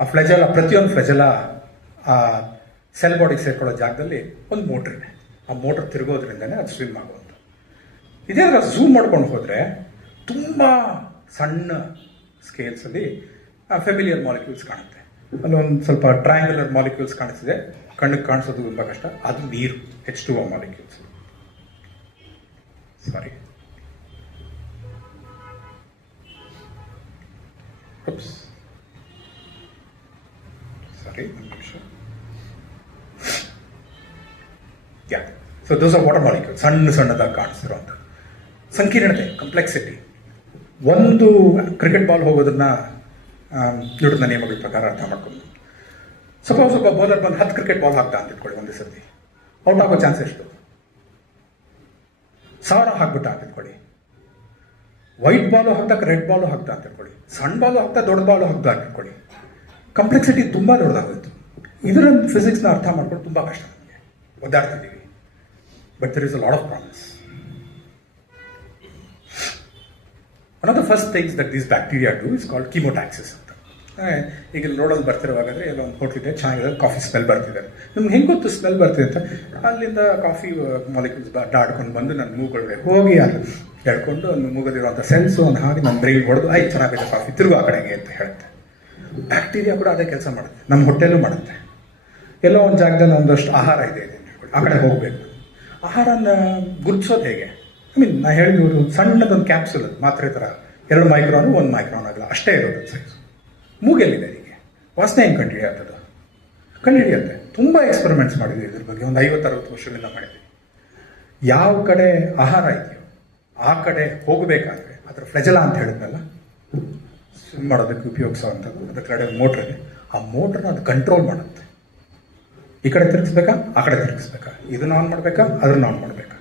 ಆ ಫ್ಲೆಜೆಲಾ, ಪ್ರತಿಯೊಂದು ಫ್ಲೆಜೆಲಾ ಆ ಸೆಲ್ ಬಾಡಿಗೆ ಸೇರ್ಕೊಳ್ಳೋ ಜಾಗದಲ್ಲಿ ಒಂದು ಮೋಟ್ರ್ ಇದೆ. ಆ ಮೋಟ್ರ್ ತಿರುಗೋದ್ರಿಂದನೇ ಅದು ಸ್ವಿಮ್ ಆಗೋದು. ಇದೇ ಥರ ಝೂಮ್ ಮಾಡ್ಕೊಂಡು ಹೋದರೆ ತುಂಬ ಸಣ್ಣ ಸ್ಕೇಲ್ಸಲ್ಲಿ ಫೆಮಿಲಿಯರ್ ಮಾಲಿಕ್ಯೂಲ್ಸ್ ಕಾಣುತ್ತೆ. ಅಲ್ಲೊಂದು ಸ್ವಲ್ಪ ಟ್ರಯಾಂಗ್ಯುಲರ್ ಮಾಲಿಕ್ಯೂಲ್ಸ್ ಕಾಣಿಸ್ತಿದೆ, ಕಣ್ಣಿಗೆ ಕಾಣಿಸೋದು ತುಂಬ ಕಷ್ಟ. ಅದು ನೀರು, H2O ಮಾಲಿಕ್ಯೂಲ್ಸ್. ಸಾರಿ, ಒಂದು ನಿಮಿಷ. So those are water molecule, ಸಣ್ಣದಾಗಿ ಕಾಣಿಸ್ತಿರೋಂಥ ಸಂಕೀರ್ಣತೆ, ಕಂಪ್ಲೆಕ್ಸಿಟಿ. ಒಂದು ಕ್ರಿಕೆಟ್ ಬಾಲ್ ಹೋಗೋದನ್ನ ನ್ಯೂಟನ್ನ ನಿಯಮಗಳ ಪ್ರಕಾರ ಅರ್ಥ ಮಾಡ್ಕೊಂಡು, ಸಪೋಸ್ ಒಬ್ಬ ಬೌಲರ್ ಬಂದು 10 ಕ್ರಿಕೆಟ್ ಬಾಲ್ ಹಾಕ್ತಾ ಅಂತ ಇಟ್ಕೊಳ್ಳಿ, ಒಂದೇ ಸರ್ತಿ ಔಟ್ ಆಗೋ ಚಾನ್ಸ್ ಎಷ್ಟು? 1000 ಹಾಕ್ಬಿಟ್ಟ ಅಂತ ಇಟ್ಕೊಳ್ಳಿ. ವೈಟ್ ಬಾಲು ಹಾಕ್ದಾಗ ರೆಡ್ ಬಾಲು ಹಾಕ್ತಾ ಅಂತ ಇಟ್ಕೊಳ್ಳಿ, ಸಣ್ಣ ಬಾಲು ಹಾಕ್ತಾ ದೊಡ್ಡ ಬಾಲು ಹಾಕ್ತಾ ಅಂತ ಇಟ್ಕೊಳ್ಳಿ. ಕಂಪ್ಲೆಕ್ಸಿಟಿ ತುಂಬ ದೊಡ್ಡದಾಗೋಯ್ತು. ಇದರ ಫಿಸಿಕ್ಸ್ನ ಅರ್ಥ ಮಾಡ್ಕೊಂಡು ತುಂಬ ಕಷ್ಟ, ನಮಗೆ ಒದ್ದಾಡ್ತಿದ್ದೀವಿ. But there is a lot of promise. One of the first things that these bacteria do is called chemotaxis ಅಂತ. ಈಗ ರೋಡಲ್ಲಿ ಬರ್ತಿರುವಾಗಾದ್ರೆ ಎಲ್ಲ ಒಂದು ಹೋಟ್ಲಿದೆ, ಚೆನ್ನಾಗಿದೆ, ಕಾಫಿ ಸ್ಮೆಲ್ ಬರ್ತಿದೆ. ನಿಮ್ಗೆ ಹೆಂಗೆ ಗೊತ್ತು ಸ್ಮೆಲ್ ಬರ್ತಿದೆ ಅಂತ? ಅಲ್ಲಿಂದ ಕಾಫಿ ಮಾಲಿಕ್ಯೂಲ್ಸ್ ಆಡ್ಕೊಂಡು ಬಂದು ನನ್ನ ಮೂಗೊಳಗೆ ಹೋಗಿ ಅಲ್ಲಿ ಹೇಳ್ಕೊಂಡು ಒಂದು ಮೂಗದಿರುವಂಥ ಸೆನ್ಸು ಒಂದು ಹಾಗೆ ನನ್ನ ಬ್ರೈನ್ ಹೊಡೆದು ಚೆನ್ನಾಗಿದೆ ಕಾಫಿ, ತಿರುಗು ಆ ಕಡೆಗೆ ಅಂತ ಹೇಳುತ್ತೆ. ಬ್ಯಾಕ್ಟೀರಿಯಾ ಕೂಡ ಅದೇ ಕೆಲಸ ಮಾಡುತ್ತೆ, ನಮ್ಮ ಹೊಟ್ಟೆಲೂ ಮಾಡುತ್ತೆ. ಎಲ್ಲೋ ಒಂದು ಜಾಗದಲ್ಲಿ ಒಂದಷ್ಟು ಆಹಾರ ಇದೆ ಆ ಕಡೆ ಹೋಗಬೇಕು. ಆಹಾರನ ಗುರುತಿಸೋದು ಹೇಗೆ? ನಾ ಹೇಳಿದ್ರು ಸಣ್ಣದೊಂದು ಕ್ಯಾಪ್ಸುಲ್, ಮಾತ್ರೆ ಥರ 2 ಮೈಕ್ರಾನು 1 ಮೈಕ್ರಾನ್ ಆಗಲ್ಲ, ಅಷ್ಟೇ ಇರೋದು ಸೈಜ್. ಮೂಗೆಲ್ಲಿದೆ ಹೀಗೆ, ವಾಸನೆ ಹೆಂಗೆ ಕಂಡುಹಿಡಿಯುತ್ತದೆ? ಕಂಡುಹಿಡಿಯುತ್ತೆ. ತುಂಬ ಎಕ್ಸ್ಪೆರಿಮೆಂಟ್ಸ್ ಮಾಡಿದ್ವಿ ಇದ್ರ ಬಗ್ಗೆ, ಒಂದು 50-60 ವರ್ಷಗಳಿಂದ ಮಾಡಿದ್ವಿ. ಯಾವ ಕಡೆ ಆಹಾರ ಇದೆಯೋ ಆ ಕಡೆ ಹೋಗಬೇಕಾದ್ರೆ ಅದರ ಫ್ಲೆಜೆಲಾ ಅಂತ ಹೇಳಿದ್ನಲ್ಲ, ಸ್ವಿಮ್ ಮಾಡೋದಕ್ಕೆ ಉಪಯೋಗಿಸೋವಂಥದ್ದು, ಅದರ ಕಡೆ ಮೋಟ್ರ್ ಇದೆ. ಆ ಮೋಟ್ರನ್ನ ಅದು ಕಂಟ್ರೋಲ್ ಮಾಡುತ್ತೆ. ಈ ಕಡೆ ತಿರುಗಿಸ್ಬೇಕಾ, ಆ ಕಡೆ ತಿರುಗಿಸ್ಬೇಕಾ, ಇದನ್ನ ಆನ್ ಮಾಡಬೇಕಾ, ಅದನ್ನ ಆನ್ ಮಾಡಬೇಕಾ.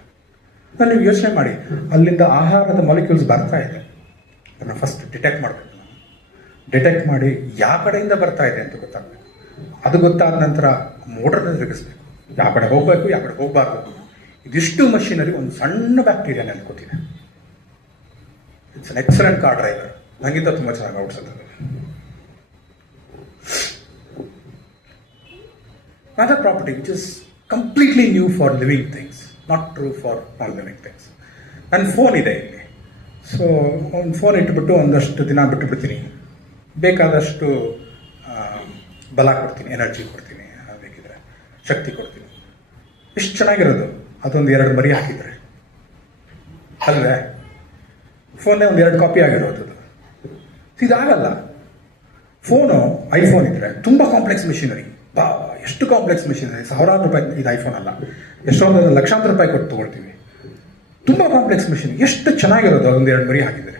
ನಾನು ನೀವು ಯೋಚನೆ ಮಾಡಿ, ಅಲ್ಲಿಂದ ಆಹಾರದ ಮಾಲಿಕ್ಯೂಲ್ಸ್ ಬರ್ತಾ ಇದೆ, ಅದನ್ನು ಫಸ್ಟ್ ಡಿಟೆಕ್ಟ್ ಮಾಡಬೇಕು. ನಾವು ಡಿಟೆಕ್ಟ್ ಮಾಡಿ ಯಾವ ಕಡೆಯಿಂದ ಬರ್ತಾ ಇದೆ ಅಂತ ಗೊತ್ತಾಗಬೇಕು. ಅದು ಗೊತ್ತಾದ ನಂತರ ಮೋಟ್ರನ್ನ ತಿರುಗಿಸ್ಬೇಕು, ಯಾವ ಕಡೆ ಹೋಗಬೇಕು, ಯಾವ ಕಡೆ ಹೋಗಬಾರ್ದು. ಇದಿಷ್ಟು ಮಷೀನರಿ ಒಂದು ಸಣ್ಣ ಬ್ಯಾಕ್ಟೀರಿಯಾ ನೆನ್ಕೋತಿದೆ. It's an excellent car driver, ನನಗಿಂತ ತುಂಬ ಚೆನ್ನಾಗಿ ಓಡಿಸುತ್ತದೆ. Another property which is completely new for living things, not true for non-living things. ನನ್ನ ಫೋನ್ ಇದೆ ಇಲ್ಲಿ. ಸೊ ಒಂದು ಫೋನ್ ಇಟ್ಬಿಟ್ಟು ಒಂದಷ್ಟು ದಿನ ಬಿಟ್ಟುಬಿಡ್ತೀನಿ, ಬೇಕಾದಷ್ಟು ಬಲ ಕೊಡ್ತೀನಿ, ಎನರ್ಜಿ ಕೊಡ್ತೀನಿ, ಬೇಕಿದ್ರೆ ಶಕ್ತಿ ಕೊಡ್ತೀನಿ. ಎಷ್ಟು ಚೆನ್ನಾಗಿರೋದು ಅದೊಂದು 2 ಮರಿ ಹಾಕಿದರೆ ಅಲ್ವೇ? ಫೋನ್ನೇ ಒಂದು 2 ಕಾಪಿ ಆಗಿರೋದು. ಇದಾಗಲ್ಲ. ಫೋನು ಐಫೋನ್ ಇದ್ರೆ ತುಂಬ ಕಾಂಪ್ಲೆಕ್ಸ್ ಮಿಷಿನರಿ, ಎಷ್ಟು ಕಾಂಪ್ಲೆಕ್ಸ್ ಮಿಷಿನ್ ಇದೆ. 1000 ರೂಪಾಯಿ ಇದು ಐಫೋನ್ ಅಲ್ಲ, ಎಷ್ಟೊಂದು ಲಕ್ಷಾಂತರ ರೂಪಾಯಿ ಕೊಟ್ಟು ತೊಗೊಳ್ತೀವಿ. ತುಂಬ ಕಾಂಪ್ಲೆಕ್ಸ್ ಮಿಷಿನ್, ಎಷ್ಟು ಚೆನ್ನಾಗಿರೋದು ಒಂದು 2 ಮರಿ ಹಾಕಿದರೆ.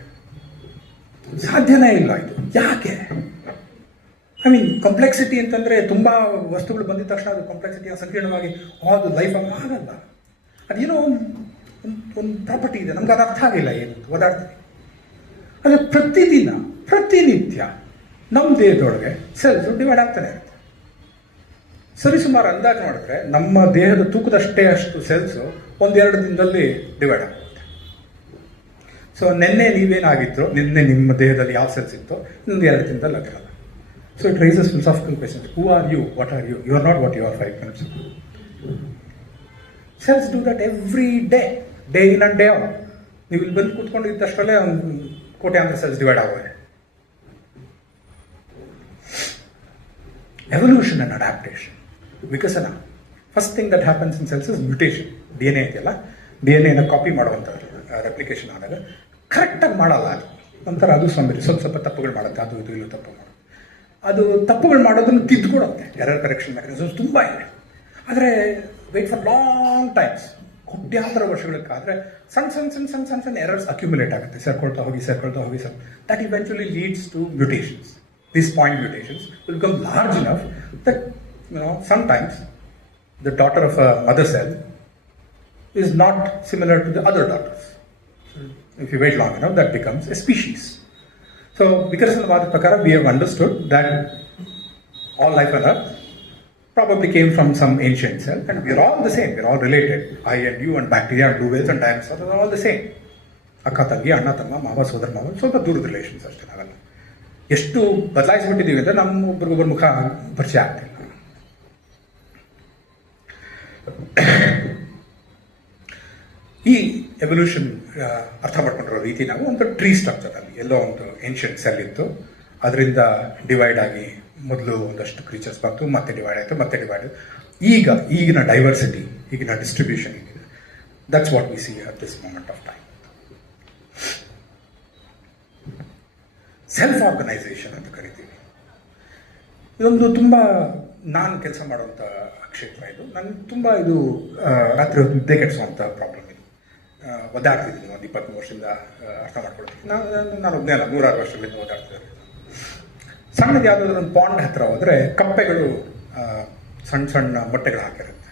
ಸಾಧ್ಯನೇ ಇಲ್ಲ ಇದು. ಯಾಕೆ? ಐ ಮೀನ್ ಕಾಂಪ್ಲೆಕ್ಸಿಟಿ ಅಂತಂದರೆ ತುಂಬ ವಸ್ತುಗಳು ಬಂದಿದ ತಕ್ಷಣ ಅದು ಕಾಂಪ್ಲೆಕ್ಸಿಟಿ ಸಂಕೀರ್ಣವಾಗಿ ಅದು ಲೈಫ್ ಆಗಲ್ಲ. ಅದೇನೋ ಒಂದು ಪ್ರಾಪರ್ಟಿ ಇದೆ, ನಮ್ಗೆ ಅದು ಅರ್ಥ ಆಗಿಲ್ಲ ಏನು ಓದಾಡ್ತೀವಿ. ಆದರೆ ಪ್ರತಿದಿನ ಪ್ರತಿನಿತ್ಯ ನಮ್ಮ ದೇಹದೊಳಗೆ ಸೆಲ್ಸ್ ಡಿವೈಡ್ ಆಗ್ತಾನೆ ಇರುತ್ತೆ. ಸರಿಸುಮಾರು ಅಂದಾಜು ಮಾಡಿದ್ರೆ ನಮ್ಮ ದೇಹದ ತೂಕದಷ್ಟೇ ಅಷ್ಟು ಸೆಲ್ಸು 1-2 ದಿನದಲ್ಲಿ ಡಿವೈಡ್ ಆಗುತ್ತೆ. ಸೊ ನಿನ್ನೆ ನೀವೇನಾಗಿತ್ತು, ನಿನ್ನೆ ನಿಮ್ಮ ದೇಹದಲ್ಲಿ ಯಾವ ಸೆಲ್ಸ್ ಇತ್ತು, ಇನ್ನೊಂದು 2 ದಿನದಲ್ಲಿ ಆಗಿರಲ್ಲ. So it raises philosophical questions. Who are you, what are you? You are not what you are 5 minutes ago. Cells do that every day, day in and day out. ನೀವು ಇಲ್ಲಿ ಬಂದು ಕೂತ್ಕೊಂಡಿದ್ದಷ್ಟರಲ್ಲೇ ಒಂದು ಕೋಟ್ಯಾಂತರ ಸೆಲ್ಸ್ ಡಿವೈಡ್ ಆಗೋದೆ. Evolution and adaptation, ವಿಕಸನ. First thing that happens in cells is mutation. DNA ಇದೆಯಲ್ಲ, DNA copy ಮಾಡುವಂಥದ್ದು, replication ಆದಾಗ ಕರೆಕ್ಟಾಗಿ ಮಾಡಲ್ಲ. ಅದು ನಂತರ ಅದು ಸ್ವಲ್ಪ ತಪ್ಪುಗಳು ಮಾಡುತ್ತೆ, ಅದು ಇದು ಇಲ್ಲೂ ತಪ್ಪು ಮಾಡುತ್ತೆ. ಅದು ತಪ್ಪುಗಳು ಮಾಡೋದನ್ನು ತಿದ್ದುಕೊಡುತ್ತೆ. ಎರರ್ ಕರೆಕ್ಷನ್ ಮೆಕಾನಿಸಮ್ಸ್ ತುಂಬ ಇದೆ. ಆದರೆ ವೇಟ್ ಫಾರ್ ಲಾಂಗ್ ಟೈಮ್ಸ್, ಕೋಟ್ಯಾಂತರ ವರ್ಷಗಳಕ್ಕಾದರೆ ಸಣ್ಣ ಎರರ್ಸ್ ಅಕ್ಯುಮುಲೇಟ್ ಆಗುತ್ತೆ, ಸೇರ್ಕೊಳ್ತಾ ಹೋಗಿ that eventually leads to mutations. These point mutations will become large enough that sometimes the daughter of a mother cell is not similar to the other daughters. If you wait long enough, that becomes a species. So, Vikarasana Prakara, we have understood that all life on earth probably came from some ancient cell, and we're all the same, we're all related. I and you and bacteria and blue whales and dinosaurs are all the same. ಅಕ್ಕ ತಂಗಿ ಅಣ್ಣ ತಮ್ಮ ಮಾವ ಸೋದರ ಮಾವ ಸ್ವಲ್ಪ ದೂರದ relations ಅಷ್ಟೇ. ನಾವೆಲ್ಲ ಎಷ್ಟು ಬದಲಾಯಿಸ್ಬಿಟ್ಟಿದ್ದೀವಿ ಅಂದರೆ ನಮ್ಮ ಒಬ್ರಿಗೊಬ್ಬರ ಮುಖ ಪರಿಚಯ ಆಗ್ತಿಲ್ಲ. ಈ ಎವಲ್ಯೂಷನ್ ಅರ್ಥ ಮಾಡ್ಕೊಂಡಿರೋ ರೀತಿ ನಾವು ಒಂದು ಟ್ರೀ ಸ್ಟ್ರಕ್ಚರ್ ಅಲ್ಲಿ ಎಲ್ಲೋ ಒಂದು ಏನ್ಷಿಯಂಟ್ ಸೆಲ್ ಇತ್ತು, ಅದರಿಂದ ಡಿವೈಡ್ ಆಗಿ ಮೊದಲು ಒಂದಷ್ಟು ಕ್ರೀಚರ್ಸ್ ಬಂತು, ಮತ್ತೆ ಡಿವೈಡ್ ಆಯಿತು, ಮತ್ತೆ ಡಿವೈಡ್. ಈಗಿನ ಡೈವರ್ಸಿಟಿ, ಈಗಿನ ಡಿಸ್ಟ್ರಿಬ್ಯೂಷನ್ ಏನಿದೆ, that's what we see at this moment of time. Self organisation ಅಂತ ಕರಿತೀವಿ. ಇದೊಂದು ತುಂಬ ನಾನು ಕೆಲಸ ಮಾಡುವಂಥ ಕ್ಷೇತ್ರ ಇದು. ನನಗೆ ತುಂಬ ಇದು ರಾತ್ರಿ ಹೊತ್ತು ನಿದ್ದೆ ಕೆಡಿಸುವಂಥ ಪ್ರಾಬ್ಲಮ್ ಇದು. ಒದ್ದಾಡ್ತಿದ್ದೀನಿ ಒಂದು 23 ವರ್ಷದಿಂದ ಅರ್ಥ ಮಾಡ್ಕೊಳ್ತೀನಿ. ನಾನು ಒಬ್ಬನೇ ಅಲ್ಲ, 106 ವರ್ಷಗಳಿಂದ ಓದಾಡ್ತಿದ್ದಾರೆ. ಸಣ್ಣದು ಯಾವುದಾದ್ರೂ ಒಂದು ಪಾಂಡ್ ಹತ್ರ ಹೋದರೆ ಕಪ್ಪೆಗಳು ಸಣ್ಣ ಸಣ್ಣ ಮೊಟ್ಟೆಗಳು ಹಾಕಿರುತ್ತೆ,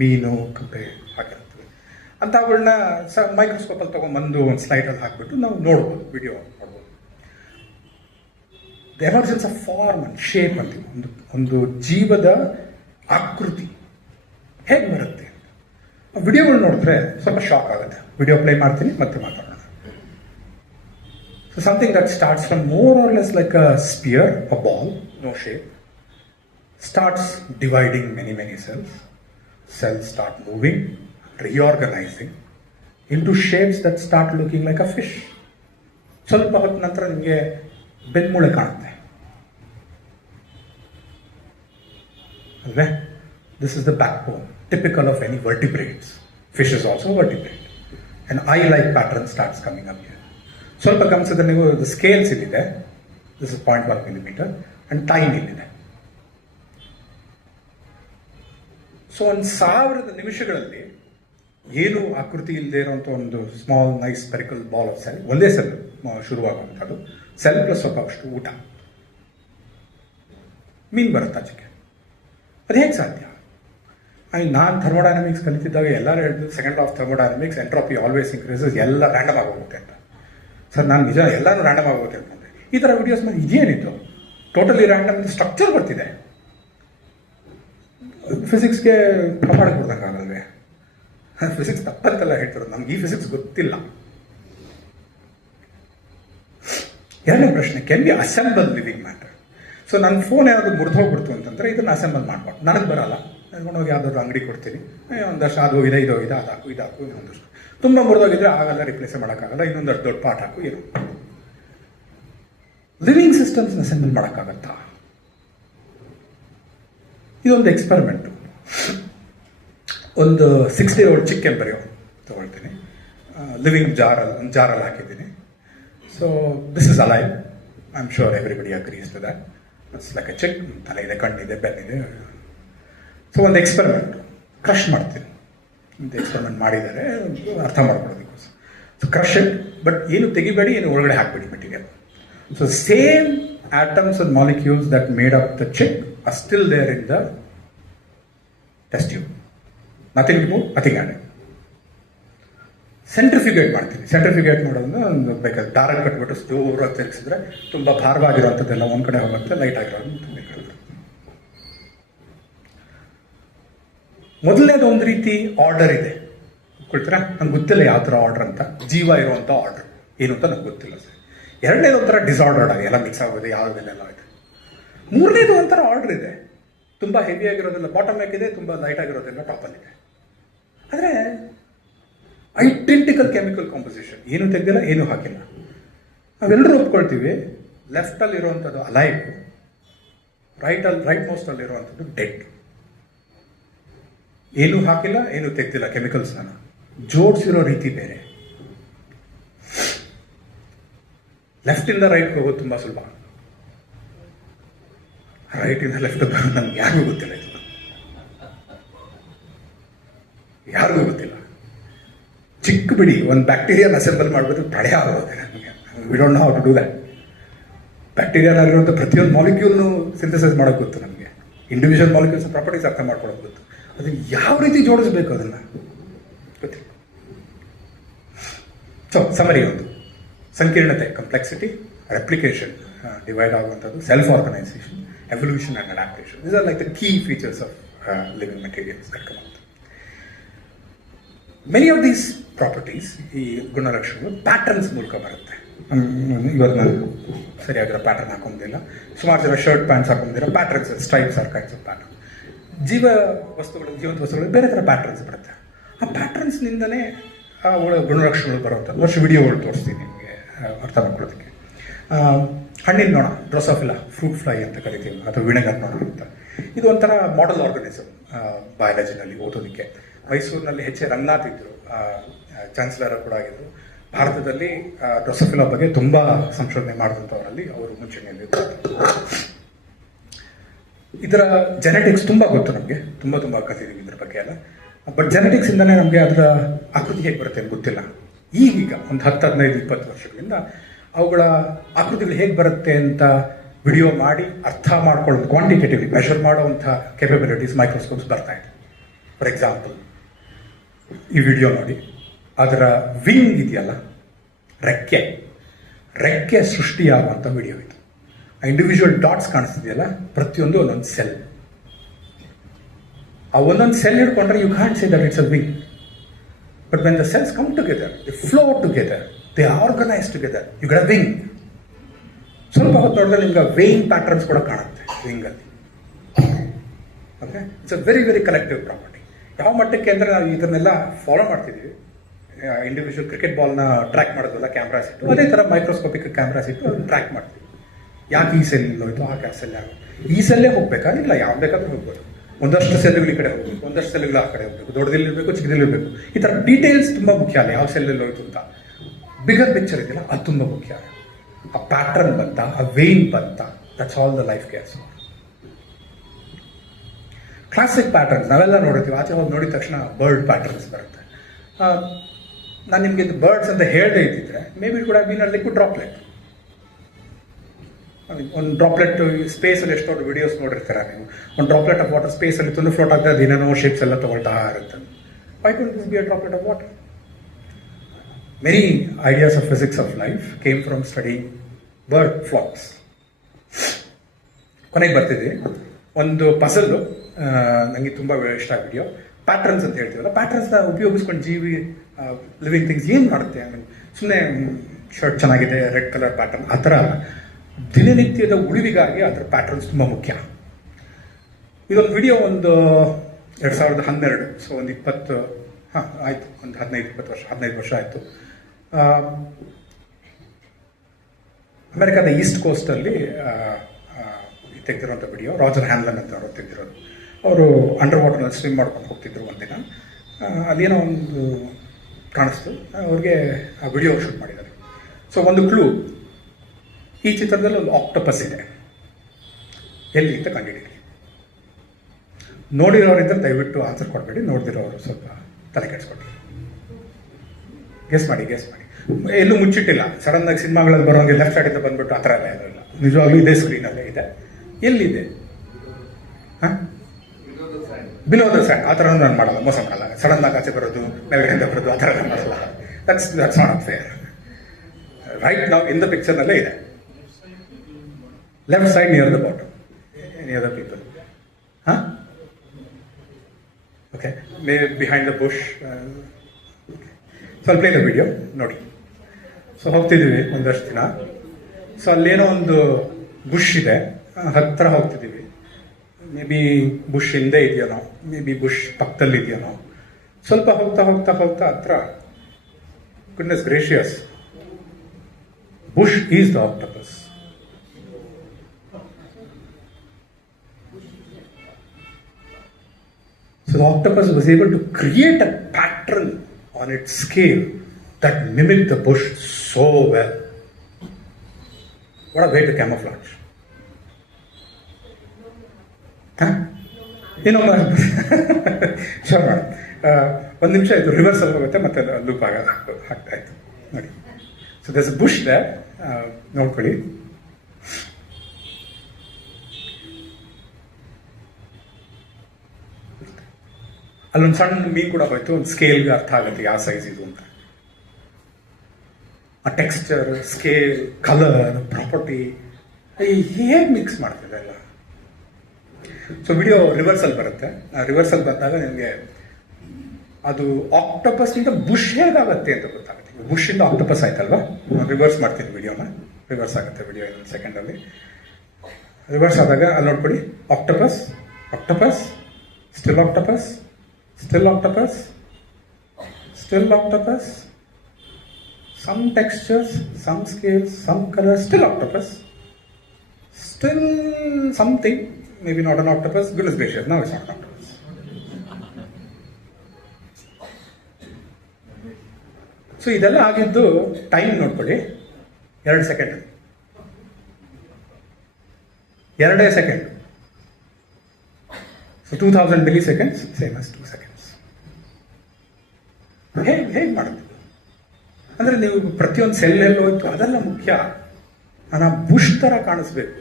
ಮೀನು ಕಪ್ಪೆ ಹಾಕಿರ್ತವೆ. ಅಂಥವುಗಳನ್ನ ಮೈಕ್ರೋಸ್ಕೋಪಲ್ಲಿ ತೊಗೊಂಡ್ಬಂದು ಒಂದು ಸ್ಲೈಡಲ್ಲಿ ಹಾಕಿಬಿಟ್ಟು ನಾವು ನೋಡ್ಬೋದು, ವಿಡಿಯೋ ನೋಡ್ಬೋದು. The emergence of form and shape ಅಂತೀವಿ. ಒಂದು ಜೀವದ ಆಕೃತಿ ಹೇಗೆ ಬರುತ್ತೆ ಅಂತ ವಿಡಿಯೋಗಳು ನೋಡಿದ್ರೆ ಸ್ವಲ್ಪ ಶಾಕ್ ಆಗುತ್ತೆ. ವಿಡಿಯೋ ಪ್ಲೇ ಮಾಡ್ತೀನಿ, ಮತ್ತೆ ಮಾತಾಡೋಣ. So something that starts from more or less like a sphere, a ball, no shape, starts dividing many cells. Cells start moving, reorganizing into shapes that start looking like a fish. ಸ್ವಲ್ಪ ಹೊತ್ತು ನಂತರ ನಿಮಗೆ ಬೆನ್ಮೂಳೆ ಕಾಣುತ್ತೆ ಅಲ್ವೇ? This is the backbone, typical of any vertebrates. Fish is also vertebrate. An eye-like pattern starts coming up here. ಸ್ವಲ್ಪ ಗಮನಿಸಿದ್ರೆ ನೀವು ಇದು ಸ್ಕೇಲ್ಸ್ ಇಲ್ಲಿದೆ, this is 0.1 millimeter, and time ಇಲ್ಲಿದೆ. ಸೊ 1000 ನಿಮಿಷಗಳಲ್ಲಿ ಏನು ಆಕೃತಿ ಇಲ್ಲದೆ ಇರುವಂಥ ಒಂದು small nice spherical ball of cell, ಒಂದೇ ಸೆಲ್ ಶುರುವಾಗುವಂಥದ್ದು, ಸೆಲ್ ಪ್ಲಸ್ ಸ್ವಲ್ಪ ಅಷ್ಟು ಊಟ, ಮೀನು ಬರುತ್ತೆ ಆಚೆಗೆ. ಅದು ಹೇಗೆ ಸಾಧ್ಯ? ನಾನು ಥರ್ಮೋಡೈನಮಿಕ್ಸ್ ಕಲಿತಿದ್ದಾಗ ಎಲ್ಲರೂ ಹೇಳಿದ್ರು, second half thermodynamics, entropy always increases, ಎಲ್ಲ ರ್ಯಾಂಡಮ್ ಆಗೋಗುತ್ತೆ ಅಂತ. ಸರ್ ನಾನು ನಿಜ ಎಲ್ಲರೂ ರ್ಯಾಂಡಮ್ ಆಗೋಗುತ್ತೆ ಅನ್ಕೊಂಡೆ. ಈ ಥರ ವಿಡಿಯೋಸ್ ಮೇಲೆ ಇದೇನಿತ್ತು, ಟೋಟಲಿ ರ್ಯಾಂಡಮ್ ಸ್ಟ್ರಕ್ಚರ್ ಬರ್ತಿದೆ. ಫಿಸಿಕ್ಸ್ಗೆ ಕಪಾಡಕ್ಕೆ ಕೊಡ್ದಂಗಾಗಲ್ವೇ? ಫಿಸಿಕ್ಸ್ ತಪ್ಪಂತೆಲ್ಲ ಹೇಳ್ತಾರೆ, ನಮ್ಗೆ ಈ ಫಿಸಿಕ್ಸ್ ಗೊತ್ತಿಲ್ಲ. ಎರಡನೇ ಪ್ರಶ್ನೆ, can be assemble living matter? So ನನ್ನ ಫೋನ್ ಏನಾದ್ರು ಮುರಿದು ಹೋಗ್ಬಿಡ್ತು ಅಂತಂದರೆ ಇದನ್ನು ಅಸೆಂಬಲ್ ಮಾಡ್ಬಾರ್ದು, ನನಗೆ ಬರಲ್ಲ. ಹೋಗಿ ಯಾವುದಾದ್ರು ಅಂಗಡಿ ಕೊಡ್ತೀನಿ, ಒಂದಷ್ಟು ಅದು ಇದು ಅದು ಹಾಕು ಇನ್ನೊಂದಷ್ಟು. ತುಂಬ ಮುರಿದೋಗಿದ್ರೆ ಆಗಲ್ಲ, ರಿಪ್ಲೇಸ್ ಮಾಡೋಕ್ಕಾಗಲ್ಲ, ಇನ್ನೊಂದು ದೊಡ್ಡ ಪಾರ್ಟ್ ಹಾಕು. ಏನು ಲಿವಿಂಗ್ ಸಿಸ್ಟಮ್ಸ್ನ ಅಸೆಂಬಲ್ ಮಾಡೋಕ್ಕಾಗತ್ತಾ? ಇದೊಂದು ಎಕ್ಸ್ಪೆರಿಮೆಂಟು. ಒಂದು 6 day old ಚಿಕ್ ಎಂಬರಿಯೋ ತೊಗೊಳ್ತೀನಿ, ಲಿವಿಂಗ್ ಒಂದು ಜಾರಲ್ಲಿ ಹಾಕಿದ್ದೀನಿ. So this is alive, I am sure everybody agrees to that. It's like a chick, ತಲೆ ಇದೆ, ಕಣ್ಣಿದೆ, ಬೆನ್ನಿದೆ. ಸೊ ಒಂದು ಎಕ್ಸ್ಪೆರಿಮೆಂಟ್ ಕ್ರಶ್ ಮಾಡ್ತೀನಿ. ಒಂದು ಎಕ್ಸ್ಪೆರಿಮೆಂಟ್ ಮಾಡಿದ್ದಾರೆ, ಅರ್ಥ ಮಾಡ್ಕೊಳ್ಳೋದಕ್ಕೋಸ್ಕರ. ಸೊ ಕ್ರಶ್ ಇಟ್, ಬಟ್ ಏನು ತೆಗಿಬೇಡಿ, ಏನು ಒಳಗಡೆ ಹಾಕ್ಬೇಡಿ material. So same atoms and molecules that made up the chick are still there in the test tube. Nothing remove, nothing added. Centrifugate ಮಾಡ್ತೀನಿ. ಸೆಂಟ್ರಿಫ್ಯೂಗೇಟ್ ಮಾಡೋದನ್ನ ಒಂದು ಬೇಕಾದ್ರೆ ದಾರ ಕಟ್ಬಿಟ್ಟು ದೂರ ತಿರುಗಿಸಿದ್ರೆ ತುಂಬ ಭಾರವಾಗಿರುವಂಥದ್ದೆಲ್ಲ ಒಂದು ಕಡೆ ಹೋಗುತ್ತೆ, ಲೈಟ್ ಆಗಿರೋದು ತುಂಬ ಕಡೆ. ಮೊದಲನೇದು ಒಂದು ರೀತಿ ಆರ್ಡರ್ ಇದೆ, ಕೊಡ್ತೀರಾ? ನಂಗೆ ಗೊತ್ತಿಲ್ಲ ಯಾವ ಥರ ಆರ್ಡರ್ ಅಂತ, ಜೀವ ಇರುವಂಥ ಆರ್ಡರ್ ಏನು ಅಂತ ನಂಗೆ ಗೊತ್ತಿಲ್ಲ ಸರ್. ಎರಡನೇದು ಒಂಥರ ಡಿಸಾರ್ಡರ್ಡ್ ಆಗಿ ಎಲ್ಲ ಮಿಕ್ಸ್ ಆಗೋದು, ಯಾವುದೆಲ್ಲ ಇದೆ. ಮೂರನೇದು ಒಂಥರ ಆರ್ಡರ್ ಇದೆ, ತುಂಬ ಹೆವಿ ಆಗಿರೋದೆಲ್ಲ ಬಾಟಮ್ ಇದೆ, ತುಂಬ ಲೈಟ್ ಆಗಿರೋದೆಲ್ಲ ಟಾಪಲ್ಲಿದೆ. ಆದರೆ ಐಡೆಂಟಿಕಲ್ ಕೆಮಿಕಲ್ ಕಾಂಪೋಸಿಷನ್, ಏನು ತೆಗೆದಿಲ್ಲ, ಏನೂ ಹಾಕಿಲ್ಲ. ನಾವೆಲ್ಲರೂ ಒಪ್ಕೊಳ್ತೀವಿ, ಲೆಫ್ಟಲ್ಲಿ ಇರುವಂಥದ್ದು ಅಲೈವ್, ರೈಟ್ ಮೋಸ್ಟಲ್ಲಿ ಇರುವಂಥದ್ದು ಡೆಡ್. ಏನೂ ಹಾಕಿಲ್ಲ, ಏನೂ ತೆಗೆದಿಲ್ಲ, ಕೆಮಿಕಲ್ಸ್ನ ಜೋಡಿಸಿರೋ ರೀತಿ ಬೇರೆ. ಲೆಫ್ಟಿಂದ ರೈಟ್ಗೆ ಹೋಗೋದು ತುಂಬ ಸುಲಭ, ರೈಟಿಂದ ಲೆಫ್ಟ್ ಬರೋದು ನಮ್ಗೆ ಯಾರಿಗೂ ಗೊತ್ತಿಲ್ಲ. ಇದು ಯಾರಿಗೂ ಗೊತ್ತಿಲ್ಲ. ಚಿಕ್ಕ ಬಿಡಿ, ಒಂದು ಬ್ಯಾಕ್ಟೀರಿಯಾನ ಅಸೆಂಬಲ್ ಮಾಡಬೇಕು, ತಡೆ ಆಗೋದೆ ನಮಗೆ. We don't know how to do that. ಬ್ಯಾಕ್ಟೀರಿಯಾನಲ್ಲಿರುವಂಥ ಪ್ರತಿಯೊಂದು ಮಾಲಿಕ್ಯೂಲ್ನು ಸಿಂಥಸೈಸ್ ಮಾಡೋಕೆ ಗೊತ್ತು ನಮಗೆ, ಇಂಡಿವಿಜುವಲ್ ಮಾಲಿಕ್ಯೂಲ್ಸ್ ಪ್ರಾಪರ್ಟೀಸ್ ಅರ್ಥ ಮಾಡ್ಕೊಳ್ಳೋದು ಗೊತ್ತು. ಅದನ್ನು ಯಾವ ರೀತಿ ಜೋಡಿಸ್ಬೇಕು ಅದನ್ನು ಗೊತ್ತಿಲ್ಲ. ಸೊ ಸಮರಿ ಒಂದು ಸಂಕೀರ್ಣತೆ, ಕಂಪ್ಲೆಕ್ಸಿಟಿ, ರೆಪ್ಲಿಕೇಶನ್, ಡಿವೈಡ್ ಆಗುವಂಥದ್ದು, self organisation, evolution and adaptation. These are like the key features of living materials that come out. Many of these properties, ಈ ಗುಣಲಕ್ಷಣಗಳು ಪ್ಯಾಟರ್ನ್ಸ್ ಮೂಲಕ ಬರುತ್ತೆ. ಇವತ್ತು ನಾನು ಸರಿಯಾಗಿರೋ ಪ್ಯಾಟರ್ನ್ ಹಾಕೊಂಡಿಲ್ಲ, ಸುಮಾರು ಜನ ಶರ್ಟ್ ಪ್ಯಾಂಟ್ಸ್ ಹಾಕೊಂಡಿರೋ patterns, stripes are kinds of pattern. ಜೀವಂತ ವಸ್ತುಗಳು ಬೇರೆ ಥರ ಪ್ಯಾಟರ್ನ್ಸ್ ಬರುತ್ತೆ. ಆ ಪ್ಯಾಟರ್ನ್ಸ್ನಿಂದನೇ ಅವುಗಳ ಗುಣಲಕ್ಷಣಗಳು ಬರುವಂಥದ್ದು. ವರ್ಷ ವಿಡಿಯೋಗಳು ತೋರಿಸ್ತೀನಿ ನಿಮಗೆ ಅರ್ಥ ಮಾಡ್ಕೊಳ್ಳೋದಕ್ಕೆ. ಹಣ್ಣಿನ ನೊಣ, ಡ್ರೋಸೋಫಿಲಾ, ಫ್ರೂಟ್ ಫ್ಲೈ ಅಂತ ಕರಿತೀವಿ, ಅಥವಾ ವಿನೆಗರ್ ನೊಣ ಅಂತ. ಇದು ಒಂಥರ ಮಾಡೆಲ್ ಆರ್ಗನಿಸಮ್ ಬಯಾಲಜಿನಲ್ಲಿ ಓದೋದಕ್ಕೆ. ಮೈಸೂರಿನಲ್ಲಿ ಎಚ್ ಎ ರಂಗನಾಥ್ ಇದ್ದರು, ಚಾನ್ಸಲರ್ ಕೂಡ ಆಗಿದ್ದರು. ಭಾರತದಲ್ಲಿ ಡ್ರೋಸೋಫಿಲಾ ಬಗ್ಗೆ ತುಂಬ ಸಂಶೋಧನೆ ಮಾಡಿದಂಥವರಲ್ಲಿ ಅವರು ಮುಂಚೂಣಿಯಲ್ಲಿದ್ದರು. ಇದರ ಜೆನೆಟಿಕ್ಸ್ ತುಂಬ ಗೊತ್ತು ನಮಗೆ, ತುಂಬ ಕಲಿತಿದ್ದೀವಿ ಇದ್ರ ಬಗ್ಗೆ ಎಲ್ಲ. ಬಟ್ ಜೆನೆಟಿಕ್ಸ್ ಇಂದನೇ ನಮಗೆ ಅದರ ಆಕೃತಿ ಹೇಗೆ ಬರುತ್ತೆ ಅಂತ ಗೊತ್ತಿಲ್ಲ. ಈಗೀಗ ಒಂದು 10-15-20 ವರ್ಷಗಳಿಂದ ಅವುಗಳ ಆಕೃತಿಗಳು ಹೇಗೆ ಬರುತ್ತೆ ಅಂತ ವಿಡಿಯೋ ಮಾಡಿ ಅರ್ಥ ಮಾಡ್ಕೊಳ್ಳೋದು, ಕ್ವಾಂಟಿಟೇಟಿವ್ಲಿ ಮೆಷರ್ ಮಾಡುವಂಥ ಕೆಪಬಿಲಿಟೀಸ್ ಮೈಕ್ರೋಸ್ಕೋಪ್ಸ್ ಬರ್ತಾ ಇದೆ. ಫಾರ್ ಎಕ್ಸಾಂಪಲ್, ಈ ವಿಡಿಯೋ ನೋಡಿ, ಅದರ ವಿಂಗ್ ಇದೆಯಲ್ಲ, ರೆಕ್ಕೆ ಸೃಷ್ಟಿಯಾಗುವಂಥ ವಿಡಿಯೋ ಇದು. ಆ ಇಂಡಿವಿಜುವಲ್ ಡಾಟ್ಸ್ ಕಾಣಿಸ್ತಿದೆಯಲ್ಲ, ಪ್ರತಿಯೊಂದು ಒಂದೊಂದು ಸೆಲ್. ಆ ಒಂದೊಂದು ಸೆಲ್ ಹಿಡ್ಕೊಂಡ್ರೆ you can't say that it's a wing. But when the cells come together, they flow together, they organise together, you get a wing. ಸ್ವಲ್ಪ ಹೊತ್ತು ನೋಡಿದ್ರೆ ನಿಮ್ಗೆ ವೇಯಿಂಗ್ ಪ್ಯಾಟರ್ನ್ಸ್ ಕೂಡ ಕಾಣುತ್ತೆ ವಿಂಗಲ್ಲಿ. Okay, it's a very collective property. ಯಾವ ಮಟ್ಟಕ್ಕೆ ಅಂದರೆ ನಾವು ಇದನ್ನೆಲ್ಲ ಫಾಲೋ ಮಾಡ್ತಿದ್ದೀವಿ. ಇಂಡಿವಿಜುವಲ್ ಕ್ರಿಕೆಟ್ ಬಾಲ್ನ ಟ್ರ್ಯಾಕ್ ಮಾಡೋದಲ್ಲ ಕ್ಯಾಮ್ರಾಸ್ ಇಟ್ಟು, ಅದೇ ಥರ ಮೈಕ್ರೋಸ್ಕೋಪಿಕ್ ಕ್ಯಾಮ್ರಾಸ್ ಇಟ್ಟು ಅದನ್ನು ಟ್ರ್ಯಾಕ್ ಮಾಡ್ತೀವಿ. ಯಾಕೆ ಈ ಸೆಲ್ ಹೋಯ್ತು, ಆ ಸೆಲ್ ಆಗುತ್ತೆ, ಈ ಸೆಲ್ಲೇ ಹೋಗ್ಬೇಕಾಗಿಲ್ಲ, ಯಾವ ಬೇಕಾದ್ರೂ ಹೋಗ್ಬೋದು. ಒಂದಷ್ಟು ಸೆಲ್ಗಳು ಈ ಕಡೆ ಹೋಗ್ಬೇಕು, ಒಂದಷ್ಟು ಸೆಲ್ಗಳು ಆ ಕಡೆ ಹೋಗ್ಬೇಕು, ದೊಡ್ಡದಿಲ್ಲಿರಬೇಕು, ಚಿಕ್ಕದಿಲ್ಲಿರಬೇಕು. ಈ ಥರ ಡೀಟೇಲ್ಸ್ ತುಂಬ ಮುಖ್ಯ ಅಲ್ಲ, ಯಾವ ಸೆಲ್ಲಲ್ಲಿ ಹೋಯ್ತು ಅಂತ. ಬಿಗರ್ ಪಿಕ್ಚರ್ ಇದೆಯಲ್ಲ, ಅದು ತುಂಬ ಮುಖ್ಯ. ಆ ಪ್ಯಾಟರ್ನ್ ಬಂತ, ಆ ವೇನ್ ಬಂತ, that's all the life CARES. Classic patterns ನಾವೆಲ್ಲ ನೋಡಿರ್ತೀವಿ. ಆಚೆ ಹೋಗಿ ನೋಡಿದ ತಕ್ಷಣ ಬರ್ಡ್ ಪ್ಯಾಟರ್ನ್ಸ್ ಬರುತ್ತೆ. ನಾನು ನಿಮಗೆ ಇದು ಬರ್ಡ್ಸ್ ಅಂತ ಹೇಳದೇ ಇದ್ದಿದ್ರೆ ಮೇ ಬಿ ಕೂಡ ಬೀನ್ ಲಿಕ್ವಿಡ್ ಡ್ರಾಪ್ಲೆಟ್. ಒಂದು ಡ್ರಾಪ್ಲೆಟ್ ಸ್ಪೇಸಲ್ಲಿ ಎಷ್ಟೋ ವಿಡಿಯೋಸ್ ನೋಡಿರ್ತೀರ ನೀವು. ಒಂದು ಡ್ರಾಪ್ಲೆಟ್ ಆಫ್ ವಾಟರ್ ಸ್ಪೇಸಲ್ಲಿ ತುಂಬ ಫ್ಲೋಟ್ ಆಗ್ತದೆ, ಅದೇನೇನೋ ಶೇಪ್ಸ್ ಎಲ್ಲ ತಗೊಳ್ತಾ ಇರುತ್ತೆ. Why could this be a droplet of water? Many ideas of physics of life came from study bird flocks. ಕೊನೆಗೆ ಬರ್ತಿದ್ವಿ ಒಂದು ಪಸಲ್ಲು, ನನಗೆ ತುಂಬ ಇಷ್ಟ ವಿಡಿಯೋ. ಪ್ಯಾಟರ್ನ್ಸ್ ಅಂತ ಹೇಳ್ತೀವಲ್ಲ, ಪ್ಯಾಟರ್ನ್ಸ್ನ ಉಪಯೋಗಿಸ್ಕೊಂಡು ಲಿವಿಂಗ್ ಥಿಂಗ್ಸ್ ಏನು ಮಾಡುತ್ತೆ. ಸುಮ್ಮನೆ ಶರ್ಟ್ ಚೆನ್ನಾಗಿದೆ, ರೆಡ್ ಕಲರ್ ಪ್ಯಾಟರ್ನ್ ಆ ಥರ ಅಲ್ಲ. ದಿನನಿತ್ಯದ ಉಳಿವಿಗಾಗಿ ಅದರ ಪ್ಯಾಟರ್ನ್ಸ್ ತುಂಬ ಮುಖ್ಯ. ಇದೊಂದು ವಿಡಿಯೋ ಒಂದು 2012, ಸೊ ಒಂದು 20 ಆಯಿತು, ಒಂದು 15 ವರ್ಷ ಆಯಿತು. ಅಮೆರಿಕದ ಈಸ್ಟ್ ಕೋಸ್ಟಲ್ಲಿ ತೆಗೆದಿರುವಂಥ ವಿಡಿಯೋ. ರಾಜರ್ ಹ್ಯಾನ್ಲನ್ ಅಂತ ಅವರು ತೆಗೆದಿರೋದು. ಅವರು ಅಂಡರ್ ವಾಟರ್ನಲ್ಲಿ ಸ್ವಿಮ್ ಮಾಡ್ಕೊಂಡು ಹೋಗ್ತಿದ್ರು ಒಂದಿನ. ಅದೇನೋ ಒಂದು ಕಾಣಿಸ್ತು, ಅವ್ರಿಗೆ ಆ ವಿಡಿಯೋ ಶೂಟ್ ಮಾಡಿದ್ದಾರೆ. ಸೊ ಒಂದು ಕ್ಲೂ, ಈ ಚಿತ್ರದಲ್ಲಿ ಒಂದು ಆಕ್ಟೋಪಸ್ ಇದೆ, ಎಲ್ಲಿ ಅಂತ ಕಂಡುಹಿಡಿಯಿರಿ. ನೋಡಿರೋರಿದ್ದರೆ ದಯವಿಟ್ಟು ಆನ್ಸರ್ ಕೊಡಬೇಡಿ, ನೋಡ್ದಿರೋರು ಸ್ವಲ್ಪ ತಲೆ ಕೆಡಿಸ್ಕೊಡಿ. ಗೆಸ್ ಮಾಡಿ. ಎಲ್ಲೂ ಮುಚ್ಚಿಟ್ಟಿಲ್ಲ. ಸಡನ್ ಆಗಿ ಸಿನಿಮಾಗಳಲ್ಲಿ ಬರೋಂಗೆ ಲೆಫ್ಟ್ ಸೈಡಿಂದ ಬಂದ್ಬಿಟ್ಟು ಆ ಥರ ಎಲ್ಲ ಇರೋಲ್ಲ. ನಿಜವಾಗ್ಲೂ ಇದೇ ಸ್ಕ್ರೀನಲ್ಲೇ ಇದೆ. ಎಲ್ಲಿದೆ? Below the sand. ಆ ಥರ ನಾನು ಮಾಡಲ್ಲ, ಮೋಸ ಮಾಡಲ್ಲ. ಸಡನ್ ಆಗಿ ಆಚೆ ಬರೋದು, ಮೇಲ್ಗಡೆಯಿಂದ ಬರೋದು, ಆ ಥರ ಮಾಡಲ್ಲ. That's not fair. ರೈಟ್ ನಾವು ಇನ್ ದ ಪಿಕ್ಚರ್ನಲ್ಲೇ ಇದೆ. Left side near the bottom, near the people. Okay, May behind the bush. ಸ್ವಲ್ಪ ಇದೆ ವಿಡಿಯೋ ನೋಡಿ. ಸೊ ಹೋಗ್ತಿದ್ದೀವಿ ಒಂದಷ್ಟು ದಿನ. ಸೊ ಅಲ್ಲೇನೋ ಒಂದು ಬುಷ್ ಇದೆ, ಹತ್ತಿರ ಹೋಗ್ತಿದ್ದೀವಿ. ಮೇ ಬಿ ಬುಷ್ ಹಿಂದೆ ಇದೆಯೋ, ಮೇ ಬಿ ಬುಷ್ ಪಕ್ಕದಲ್ಲಿ ಇದೆಯೋ. ಸ್ವಲ್ಪ ಹೋಗ್ತಾ ಹತ್ರ, goodness gracious, bush is the octopus. So the octopus was able to create a pattern on its scale that mimicked the bush so well. What a way to camouflage. ಇನ್ನೊಬ್ಬ sure ಮಾಡಿ. ಒಂದು ನಿಮಿಷ ಇದು ರಿವರ್ಸ್ ಅಲ್ಲಿ ಹೋಗುತ್ತೆ, ಮತ್ತೆ loop ಆಗ್ತಾ ಇತ್ತು ನೋಡಿ. ಸೊ ದರ್ಸ್ ಅ ಬುಷ್ ದೇ, ನೋಡ್ಕೊಳ್ಳಿ. ಅಲ್ಲೊಂದು ಸಣ್ಣ ಮೀನು ಕೂಡ ಹೋಯ್ತು, ಒಂದು ಸ್ಕೇಲ್ಗೆ ಅರ್ಥ ಆಗುತ್ತೆ ಯಾವ ಸೈಜ್ ಇದು ಅಂತ. ಆ ಟೆಕ್ಸ್ಚರ್, ಸ್ಕೇಲ್, ಕಲರ್, ಪ್ರಾಪರ್ಟಿ ಹೇಗೆ ಮಿಕ್ಸ್ ಮಾಡ್ತಿದೆ ಎಲ್ಲ. ಸೊ ವಿಡಿಯೋ ರಿವರ್ಸಲ್ ಬರುತ್ತೆ. ರಿವರ್ಸಲ್ ಬಂದಾಗ ನಿಮಗೆ ಅದು ಆಕ್ಟೋಪಸ್ನಿಂದ ಬುಷ್ ಹೇಗಾಗುತ್ತೆ ಅಂತ ಗೊತ್ತಾಗುತ್ತೆ. ಬುಷ್ ಇಂದ ಆಕ್ಟೋಪಸ್ ಆಯ್ತಲ್ವಾ. ನಾನು ರಿವರ್ಸ್ ಮಾಡ್ತೀನಿ ವಿಡಿಯೋನ. ರಿವರ್ಸ್ ಆಗುತ್ತೆ ವಿಡಿಯೋ ಇನ್ನೊಂದು ಸೆಕೆಂಡಲ್ಲಿ. ರಿವರ್ಸ್ ಆದಾಗ ಅಲ್ಲಿ ನೋಡ್ಕೊಡಿ, octopus, octopus, still octopus, still octopus, still octopus, some textures, some scales, some colors, still octopus, still something, maybe not an octopus, goodness gracious, now it's not an octopus. So ಇದೆಲ್ಲ ಆಗಿದ್ದು time ನೋಡ್ಕೊಳ್ಳಿ, 2 second, 2 second. So 2000 milli seconds same as 2 seconds. ಹೇಗೆ ಮಾಡುತ್ತೆ ಅಂದ್ರೆ ನೀವು ಪ್ರತಿಯೊಂದು cell ಎಲ್ಲ ಹೋಯ್ತು ಅದೆಲ್ಲ ಮುಖ್ಯ. ನಾನು ಬುಷ್ ತರ ಕಾಣಿಸ್ಬೇಕು.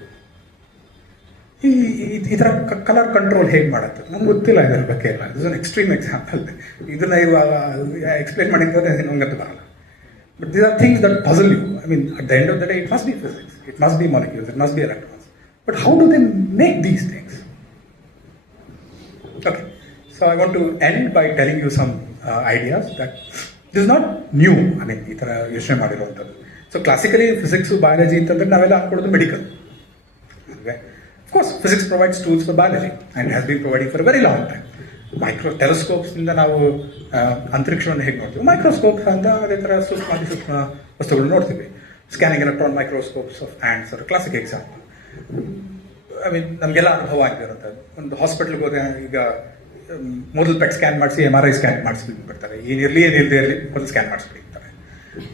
ಈ ತರ ಕಲರ್ ಕಂಟ್ರೋಲ್ ಹೇಗೆ ಮಾಡುತ್ತೆ ನಮ್ಗೆ ಗೊತ್ತಿಲ್ಲ, ಇದರ ಬಗ್ಗೆ ಎಲ್ಲ. Is an extreme example. ಇದನ್ನ ಇವಾಗ ಎಕ್ಸ್ಪ್ಲೇನ್ ಮಾಡಿದ್ರೆ ನಮ್ಗಂತೂ ಬರಲ್ಲ. But these are things that puzzle you. I mean at the end of the day it must be physics, it must be molecules, it must be electrons. But how do they make these things? Okay, so I want to end by telling you some ideas that this not new. I mean ಈ ಥರ ಯೋಚನೆ ಮಾಡಿರುವಂಥದ್ದು. So classically physics biology ಅಂತಂದ್ರೆ ನಾವೆಲ್ಲ ಅನ್ಕೊಳ್ಳೋದು medical. ಅಲ್ವೇ? Of course physics provides tools for biology and has been providing for very long time. ಟೆಲಿಸ್ಕೋಪ್ಸ್ನಿಂದ ನಾವು ಅಂತರಿಕ್ಷವನ್ನು ಹೇಗೆ ನೋಡ್ತೀವಿ, ಮೈಕ್ರೋಸ್ಕೋಪ್ ಅಂತ ಅದೇ ಥರ ಸೂಕ್ಷ್ಮ ವಸ್ತುಗಳು ನೋಡ್ತೀವಿ. Scanning electron microscopes of ants are classic example. I mean ನಮಗೆಲ್ಲ ಅನುಭವ ಆಗಿರುವಂಥದ್ದು. ಒಂದು ಹಾಸ್ಪಿಟ್ಲಿಗೆ ಹೋದ್ರೆ ಈಗ ಮೊದಲು ಪೆಟ್ ಸ್ಕ್ಯಾನ್ ಮಾಡಿಸಿ MRI ಸ್ಕ್ಯಾನ್ ಮಾಡಿಸ್ಬಿಡ್ತಾರೆ. ಏನಿರಲಿ ಏನಿಲ್ಲದೆ ಇರಲಿ ಮೊದಲು ಸ್ಕ್ಯಾನ್ ಮಾಡಿಸ್ಬಿಡ್ತಾರೆ.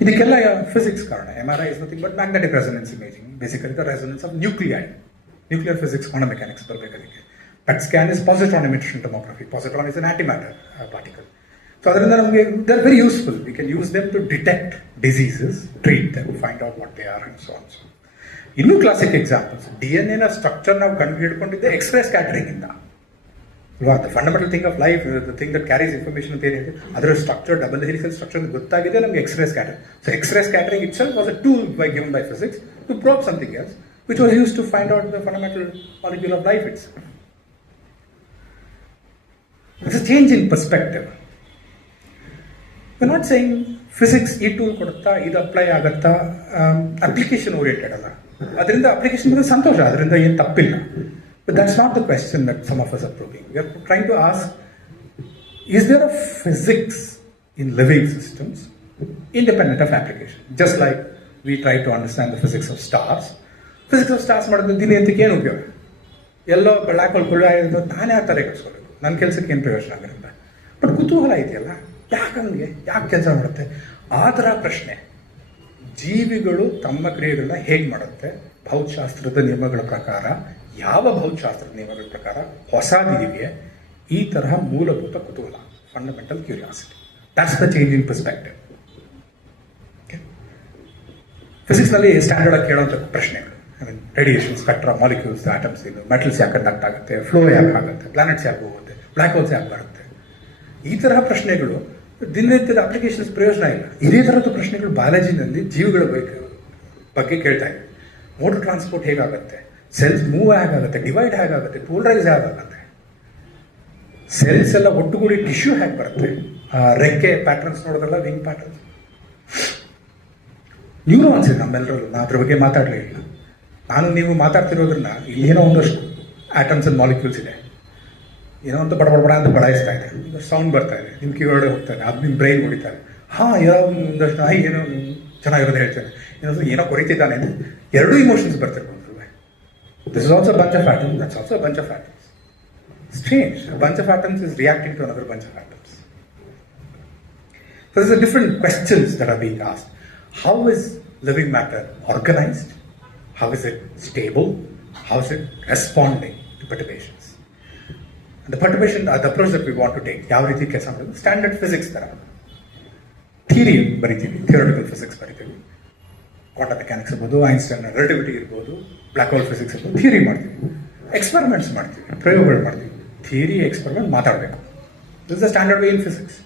ಇದಕ್ಕೆಲ್ಲ ಫಿಸಿಕ್ಸ್ ಕಾರಣ. MRI is nothing but magnetic resonance imaging, basically the resonance of nuclear physics, quantum mechanics ಬರಬೇಕು ಅದಕ್ಕೆ. PET scan is positron emission tomography. Positron is an antimatter particle. So ಅದರಿಂದ ನಮಗೆ they are very useful. We can use them to detect diseases, treat them, find out what they are and so on. So ಇನ್ನೂ classic examples. DNA structure ನಾವು ಕಂಡು ಹಿಡ್ಕೊಂಡಿದ್ದೆ x-ray scattering ಇಂದ. The fundamental thing of life, the thing that carries information ಅಂತ ಏನಿದೆ ಅದರ structure, double helical structure ಗೊತ್ತಾಗಿದೆ ನಮಗೆ x-ray scatter. So x-ray scattering itself was a tool given by physics to probe something else, which was used to find out the fundamental molecule of life itself. It's a change in perspective. We're not saying physics ಈ tool ಕೊಡುತ್ತಾ, ಇದು apply ಆಗುತ್ತಾ, application oriented ಅಲ್ಲ. ಅದರಿಂದ application ಬಗ್ಗೆ ಸಂತೋಷ, ಅದರಿಂದ ಏನು ತಪ್ಪಿಲ್ಲ. But that's not the question that some of us are probing. We are trying to ask, is there a physics in living systems independent of application? Just like we try to understand the physics of stars. Physics of stars ಮಾಡಿದ್ರೆ ದಿನಂತಕ್ಕೆ ಏನು ಉಪಯೋಗ? ಎಲ್ಲೋ black hole ಕುಳ್ಳ ನಾನೇ ಆ ಥರ ಕಳ್ಸ್ಕೊಬೇಕು, ನನ್ನ ಕೆಲಸಕ್ಕೆ ಏನು ಪ್ರಯೋಜನ ಆಗಿರುತ್ತೆ? ಬಟ್ ಕುತೂಹಲ ಇದೆಯಲ್ಲ, ಯಾಕಂಗೆ, ಯಾಕೆ ಕೆಲಸ ಮಾಡುತ್ತೆ? ಆ ಥರ ಪ್ರಶ್ನೆ. ಜೀವಿಗಳು ತಮ್ಮ ಕ್ರಿಯೆಗಳನ್ನ ಹೇಗೆ ಮಾಡುತ್ತೆ? ಭೌತಶಾಸ್ತ್ರದ ನಿಯಮಗಳ ಪ್ರಕಾರ, ಯಾವ ಭೌತಶಾಸ್ತ್ರದ ನಿಯಮಗಳ ಪ್ರಕಾರ ಹೊಸದಿದೆಯೇ? ಈ ತರಹ ಮೂಲಭೂತ ಕುತೂಹಲ, fundamental curiosity. That's the change in perspective. ಫಿಸಿಕ್ಸ್ನಲ್ಲಿ ಸ್ಟ್ಯಾಂಡರ್ಡ್ ಆಗಿ ಕೇಳೋಂಥ ಪ್ರಶ್ನೆಗಳು, I mean radiation, spectra, molecules, atoms, ಇದು ಮೆಟಲ್ಸ್ ಯಾಕೆ ಕಂಡಕ್ಟ್ ಆಗುತ್ತೆ, ಫ್ಲೋ ಯಾಕೆ ಆಗುತ್ತೆ, ಪ್ಲಾನೆಟ್ಸ್ ಯಾಕೆ ಹೋಗುತ್ತೆ, ಬ್ಲ್ಯಾಕ್ ಹೋಲ್ಸ್ ಯಾಕೆ ಬರುತ್ತೆ, ಈ ತರಹ ಪ್ರಶ್ನೆಗಳು ದಿನನಿತ್ಯದ ಅಪ್ಲಿಕೇಶನ್ಸ್ ಪ್ರಯೋಜನ ಇಲ್ಲ. ಇದೇ ಥರದ ಪ್ರಶ್ನೆಗಳು ಬಯಾಲಜಿನಲ್ಲಿ ಜೀವಿಗಳ ಬಗ್ಗೆ ಕೇಳ್ತಾ ಇದೆ. ಮೋಟರ್ ಟ್ರಾನ್ಸ್ಪೋರ್ಟ್ ಹೇಗಾಗುತ್ತೆ, ಸೆಲ್ಸ್ ಮೂವ್ ಹೇಗಾಗುತ್ತೆ, ಡಿವೈಡ್ ಹೇಗಾಗುತ್ತೆ, ಪೋಲರೈಸ್ ಹೇಗಾಗುತ್ತೆ, ಸೆಲ್ಸ್ ಎಲ್ಲ ಒಟ್ಟುಗೂಡಿ ಟಿಶ್ಯೂ ಹೇಗೆ ಬರುತ್ತೆ, ರೆಕ್ಕೆ ಪ್ಯಾಟರ್ನ್ಸ್ ನೋಡೋದಲ್ಲ, ವಿಂಗ್ ಪ್ಯಾಟರ್ನ್ಸ್, ನ್ಯೂರಾನ್ಸ್ ಇದೆ ನಮ್ಮೆಲ್ಲರಲ್ಲೂ. ನಾನು ಅದ್ರ ಬಗ್ಗೆ ಮಾತಾಡಲಿಲ್ಲ. ನಾನು ನೀವು ಮಾತಾಡ್ತಿರೋದ್ರನ್ನ ಏನೋ ಒಂದಷ್ಟು ಆಟಮ್ಸ್ ಅಂಡ್ ಮಾಲಿಕ್ಯೂಲ್ಸ್ ಇದೆ, ಏನೋ ಅಂತ ಬಡ ಅಂತ ಬಡಾಯಿಸ್ತಾ ಇದೆ, ಸೌಂಡ್ ಬರ್ತಾ ಇದೆ, ನಿಮ್ಮ ಕಿವರ್ಡೆ ಹೋಗ್ತಾರೆ, ಅದು ನಿಮ್ಮ ಬ್ರೈನ್ ಹೊಡಿತಾರೆ. ಯಾವ ಒಂದಷ್ಟು ಏನೋ ಚೆನ್ನಾಗಿರೋದು ಹೇಳ್ತೇನೆ, ಏನೋ ಕೊರಿತಿದ್ದಾನೆ ಅಂದರೆ ಎರಡೂ emotions ಬರ್ತಿರ್ಬೋದು. This is also a bunch of atoms, that's also a bunch of atoms. Strange, a bunch of atoms is reacting to another bunch of atoms. So there's a different questions that are being asked. How is living matter organized? How is it stable? How is it responding to perturbations? And the perturbation, the approach that we want to take, ಯಾವ ರೀತಿ ಕೆಲಸ ಮಾಡೋದು, standard physics ಥರ theory ಬರಿತೀವಿ, theoretical physics ಬರಿತೀವಿ. Quantum mechanics ಇರ್ಬೋದು, Einstein relativity ಇರ್ಬೋದು, black hole physics ಇರ್ಬೋದು, ಥಿಯರಿ ಮಾಡ್ತೀವಿ, ಎಕ್ಸ್ಪೆರಿಮೆಂಟ್ಸ್ ಮಾಡ್ತೀವಿ, ಪ್ರಯೋಗಗಳು ಮಾಡ್ತೀವಿ. ಥಿಯರಿ ಎಕ್ಸ್ಪೆರಿಮೆಂಟ್ ಮಾತಾಡಬೇಕು. This the standard way in physics.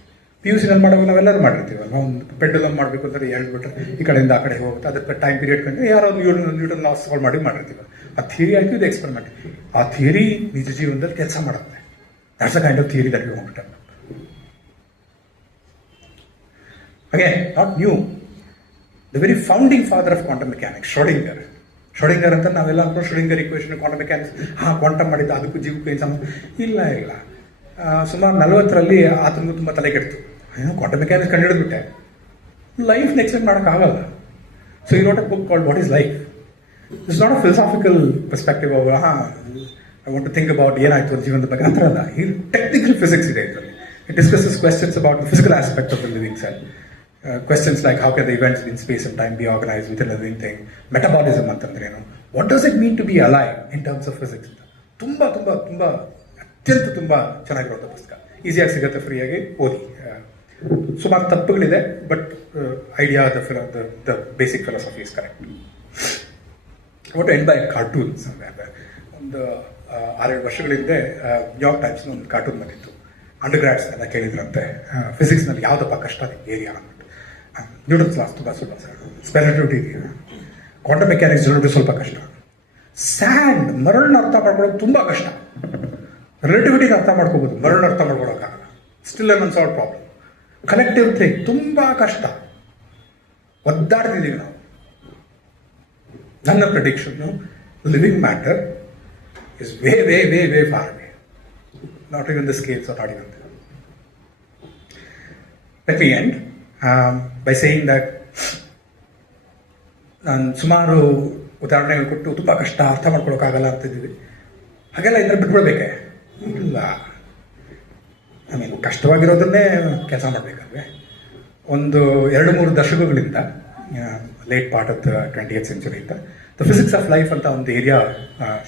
PUC ನಲ್ಲಿ ಮಾಡುವಾಗ ನಾವೆಲ್ಲರೂ ಮಾಡಿರ್ತೀವಲ್ಲ, ಒಂದು ಪೆಂಡುಲಮ್ ಮಾಡಬೇಕು ಅಂದರೆ ಹೇಳ್ಬಿಟ್ರೆ ಈ ಕಡೆಯಿಂದ ಆ ಕಡೆ ಹೋಗುತ್ತೆ, ಅದಕ್ಕೆ ಟೈಮ್ ಪೀರಿಯಡ್ ಕಂಡು ಯಾರೋ ನ್ಯೂಟನ್ ಲಾಸ್ ಸಾಲ್ವ್ ಮಾಡಿರ್ತೀವಿ. ಆ ಥಿಯರಿ ಆಗಿ ಇದು ಎಕ್ಸ್ಪೆರಿಮೆಂಟ್. ಆ ಥಿಯರಿ ನಿಜ ಜೀವನದಲ್ಲಿ ಕೆಲಸ ಮಾಡುತ್ತೆ. That's a kind of theory that you want to develop. Again, not new. The very founding father of quantum mechanics, Schrödinger ಅಂತ ನಾವೆಲ್ಲ ಅನ್ಕೊಂಡು Schrodinger equation, quantum mechanics, quantum ಮಾಡಿದ್ದ ಅದಕ್ಕೂ ಜೀವಕ್ಕೂ ಏನು ಸಂಬಂಧ ಇಲ್ಲ. ಸುಮಾರು 40ರಲ್ಲಿ ಆತನಿಗೂ ತುಂಬ ತಲೆ ಕೆಡ್ತು. ಕ್ವಾಂಟಮ್ ಮೆಕ್ಯಾನಿಕ್ಸ್ ಕಂಡುಹಿಡಿದ್ಬಿಟ್ಟೆ, ಲೈಫ್ನ ಎಕ್ಸ್ಪ್ಲೇನ್ ಮಾಡೋಕ್ಕಾಗಲ್ಲ. So you not a book called what is life. It's not a philosophical perspective of I want to think about ಏನಾಯ್ತು ಜೀವನದ ಬಗ್ಗೆ, ಆ ಥರ ಅಲ್ಲ. ಈ ಟೆಕ್ನಿಕಲ್ ಫಿಸಿಕ್ಸ್ ಇದೆ ಇದರಲ್ಲಿ. It discusses questions about the physical aspect of the living cell. Questions like how can the events in space and time be organized within a living thing, metabolism ಅಂತಂದ್ರೇನು, what does it mean to be alive in terms of physics. ತುಂಬ ಅತ್ಯಂತ ತುಂಬ ಚೆನ್ನಾಗಿರುವಂಥ ಪುಸ್ತಕ, ಈಸಿಯಾಗಿ ಸಿಗುತ್ತೆ, ಫ್ರೀಯಾಗಿ ಓದಿ. ಸುಮಾರು ತಪ್ಪುಗಳಿದೆ, but idea the basic philosophy is correct. What end by cartoons. ಒಂದು 6-7 ವರ್ಷಗಳ ಹಿಂದೆ ನ್ಯೂಯಾರ್ಕ್ ಟೈಮ್ಸ್ನ ಒಂದು ಕಾರ್ಟೂನ್ ಬಂದಿತ್ತು. ಅಂಡರ್ ಗ್ರಾಡ್ಸ್ ಎಲ್ಲ ಕೇಳಿದ್ರಂತೆ, ಫಿಸಿಕ್ಸ್ನಲ್ಲಿ ಯಾವುದಪ್ಪ ಕಷ್ಟ ಏರಿಯಾ ಅಂದ್ಬಿಟ್ಟು. ನ್ಯೂಟನ್ಸ್ ಲಾಸ್ ತುಂಬ ಸ್ವಲ್ಪ ಸ್ಪೆರಿಟಿವಿಟಿ ಇದೆಯಾ, ಕ್ವಾಂಟಮ್ ಮೆಕ್ಯಾನಿಕ್ಸ್ ಸ್ವಲ್ಪ ಕಷ್ಟ, ಸ್ಯಾಂಡ್ ಮರಳನ್ನ ಅರ್ಥ ಮಾಡ್ಕೊಳ್ಳೋದು ತುಂಬ ಕಷ್ಟ, ರಿಲೇಟಿವಿಟಿನ ಅರ್ಥ ಮಾಡ್ಕೋಬೋದು, ಮರಳನ್ನ ಅರ್ಥ ಮಾಡ್ಕೊಳ್ಳೋಕ್ಕಾಗಲ್ಲ, still an unsolved problem, collective thing ತುಂಬ ಕಷ್ಟ, ಒದ್ದಾಡ್ತಿದ್ದೀವಿ ನಾವು. ನನ್ನ prediction living matter is way way way way far away, not even the scales are not even there. Let me end by saying that ನಾನು ಸುಮಾರು ಉದಾಹರಣೆಗಳು ಕೊಟ್ಟು ತುಂಬ ಕಷ್ಟ, ಅರ್ಥ ಮಾಡ್ಕೊಳಕ್ಕಾಗಲ್ಲ ಅಂತಿದ್ದೀವಿ. ಹಾಗೆಲ್ಲ ಇದ್ರೆ ಬಿಟ್ಬಿಡ್ಬೇಕೆ? ಇಲ್ಲ, ಐ ಮೀನ್ ಕಷ್ಟವಾಗಿರೋದನ್ನೇ ಕೆಲಸ ಮಾಡಬೇಕಲ್ವೇ. ಒಂದು 2-3 ದಶಕಗಳಿಂದ, late part of the 20th centuryಯಿಂದ ದ ಫಿಸಿಕ್ಸ್ ಆಫ್ ಲೈಫ್ ಅಂತ ಒಂದು ಏರಿಯಾ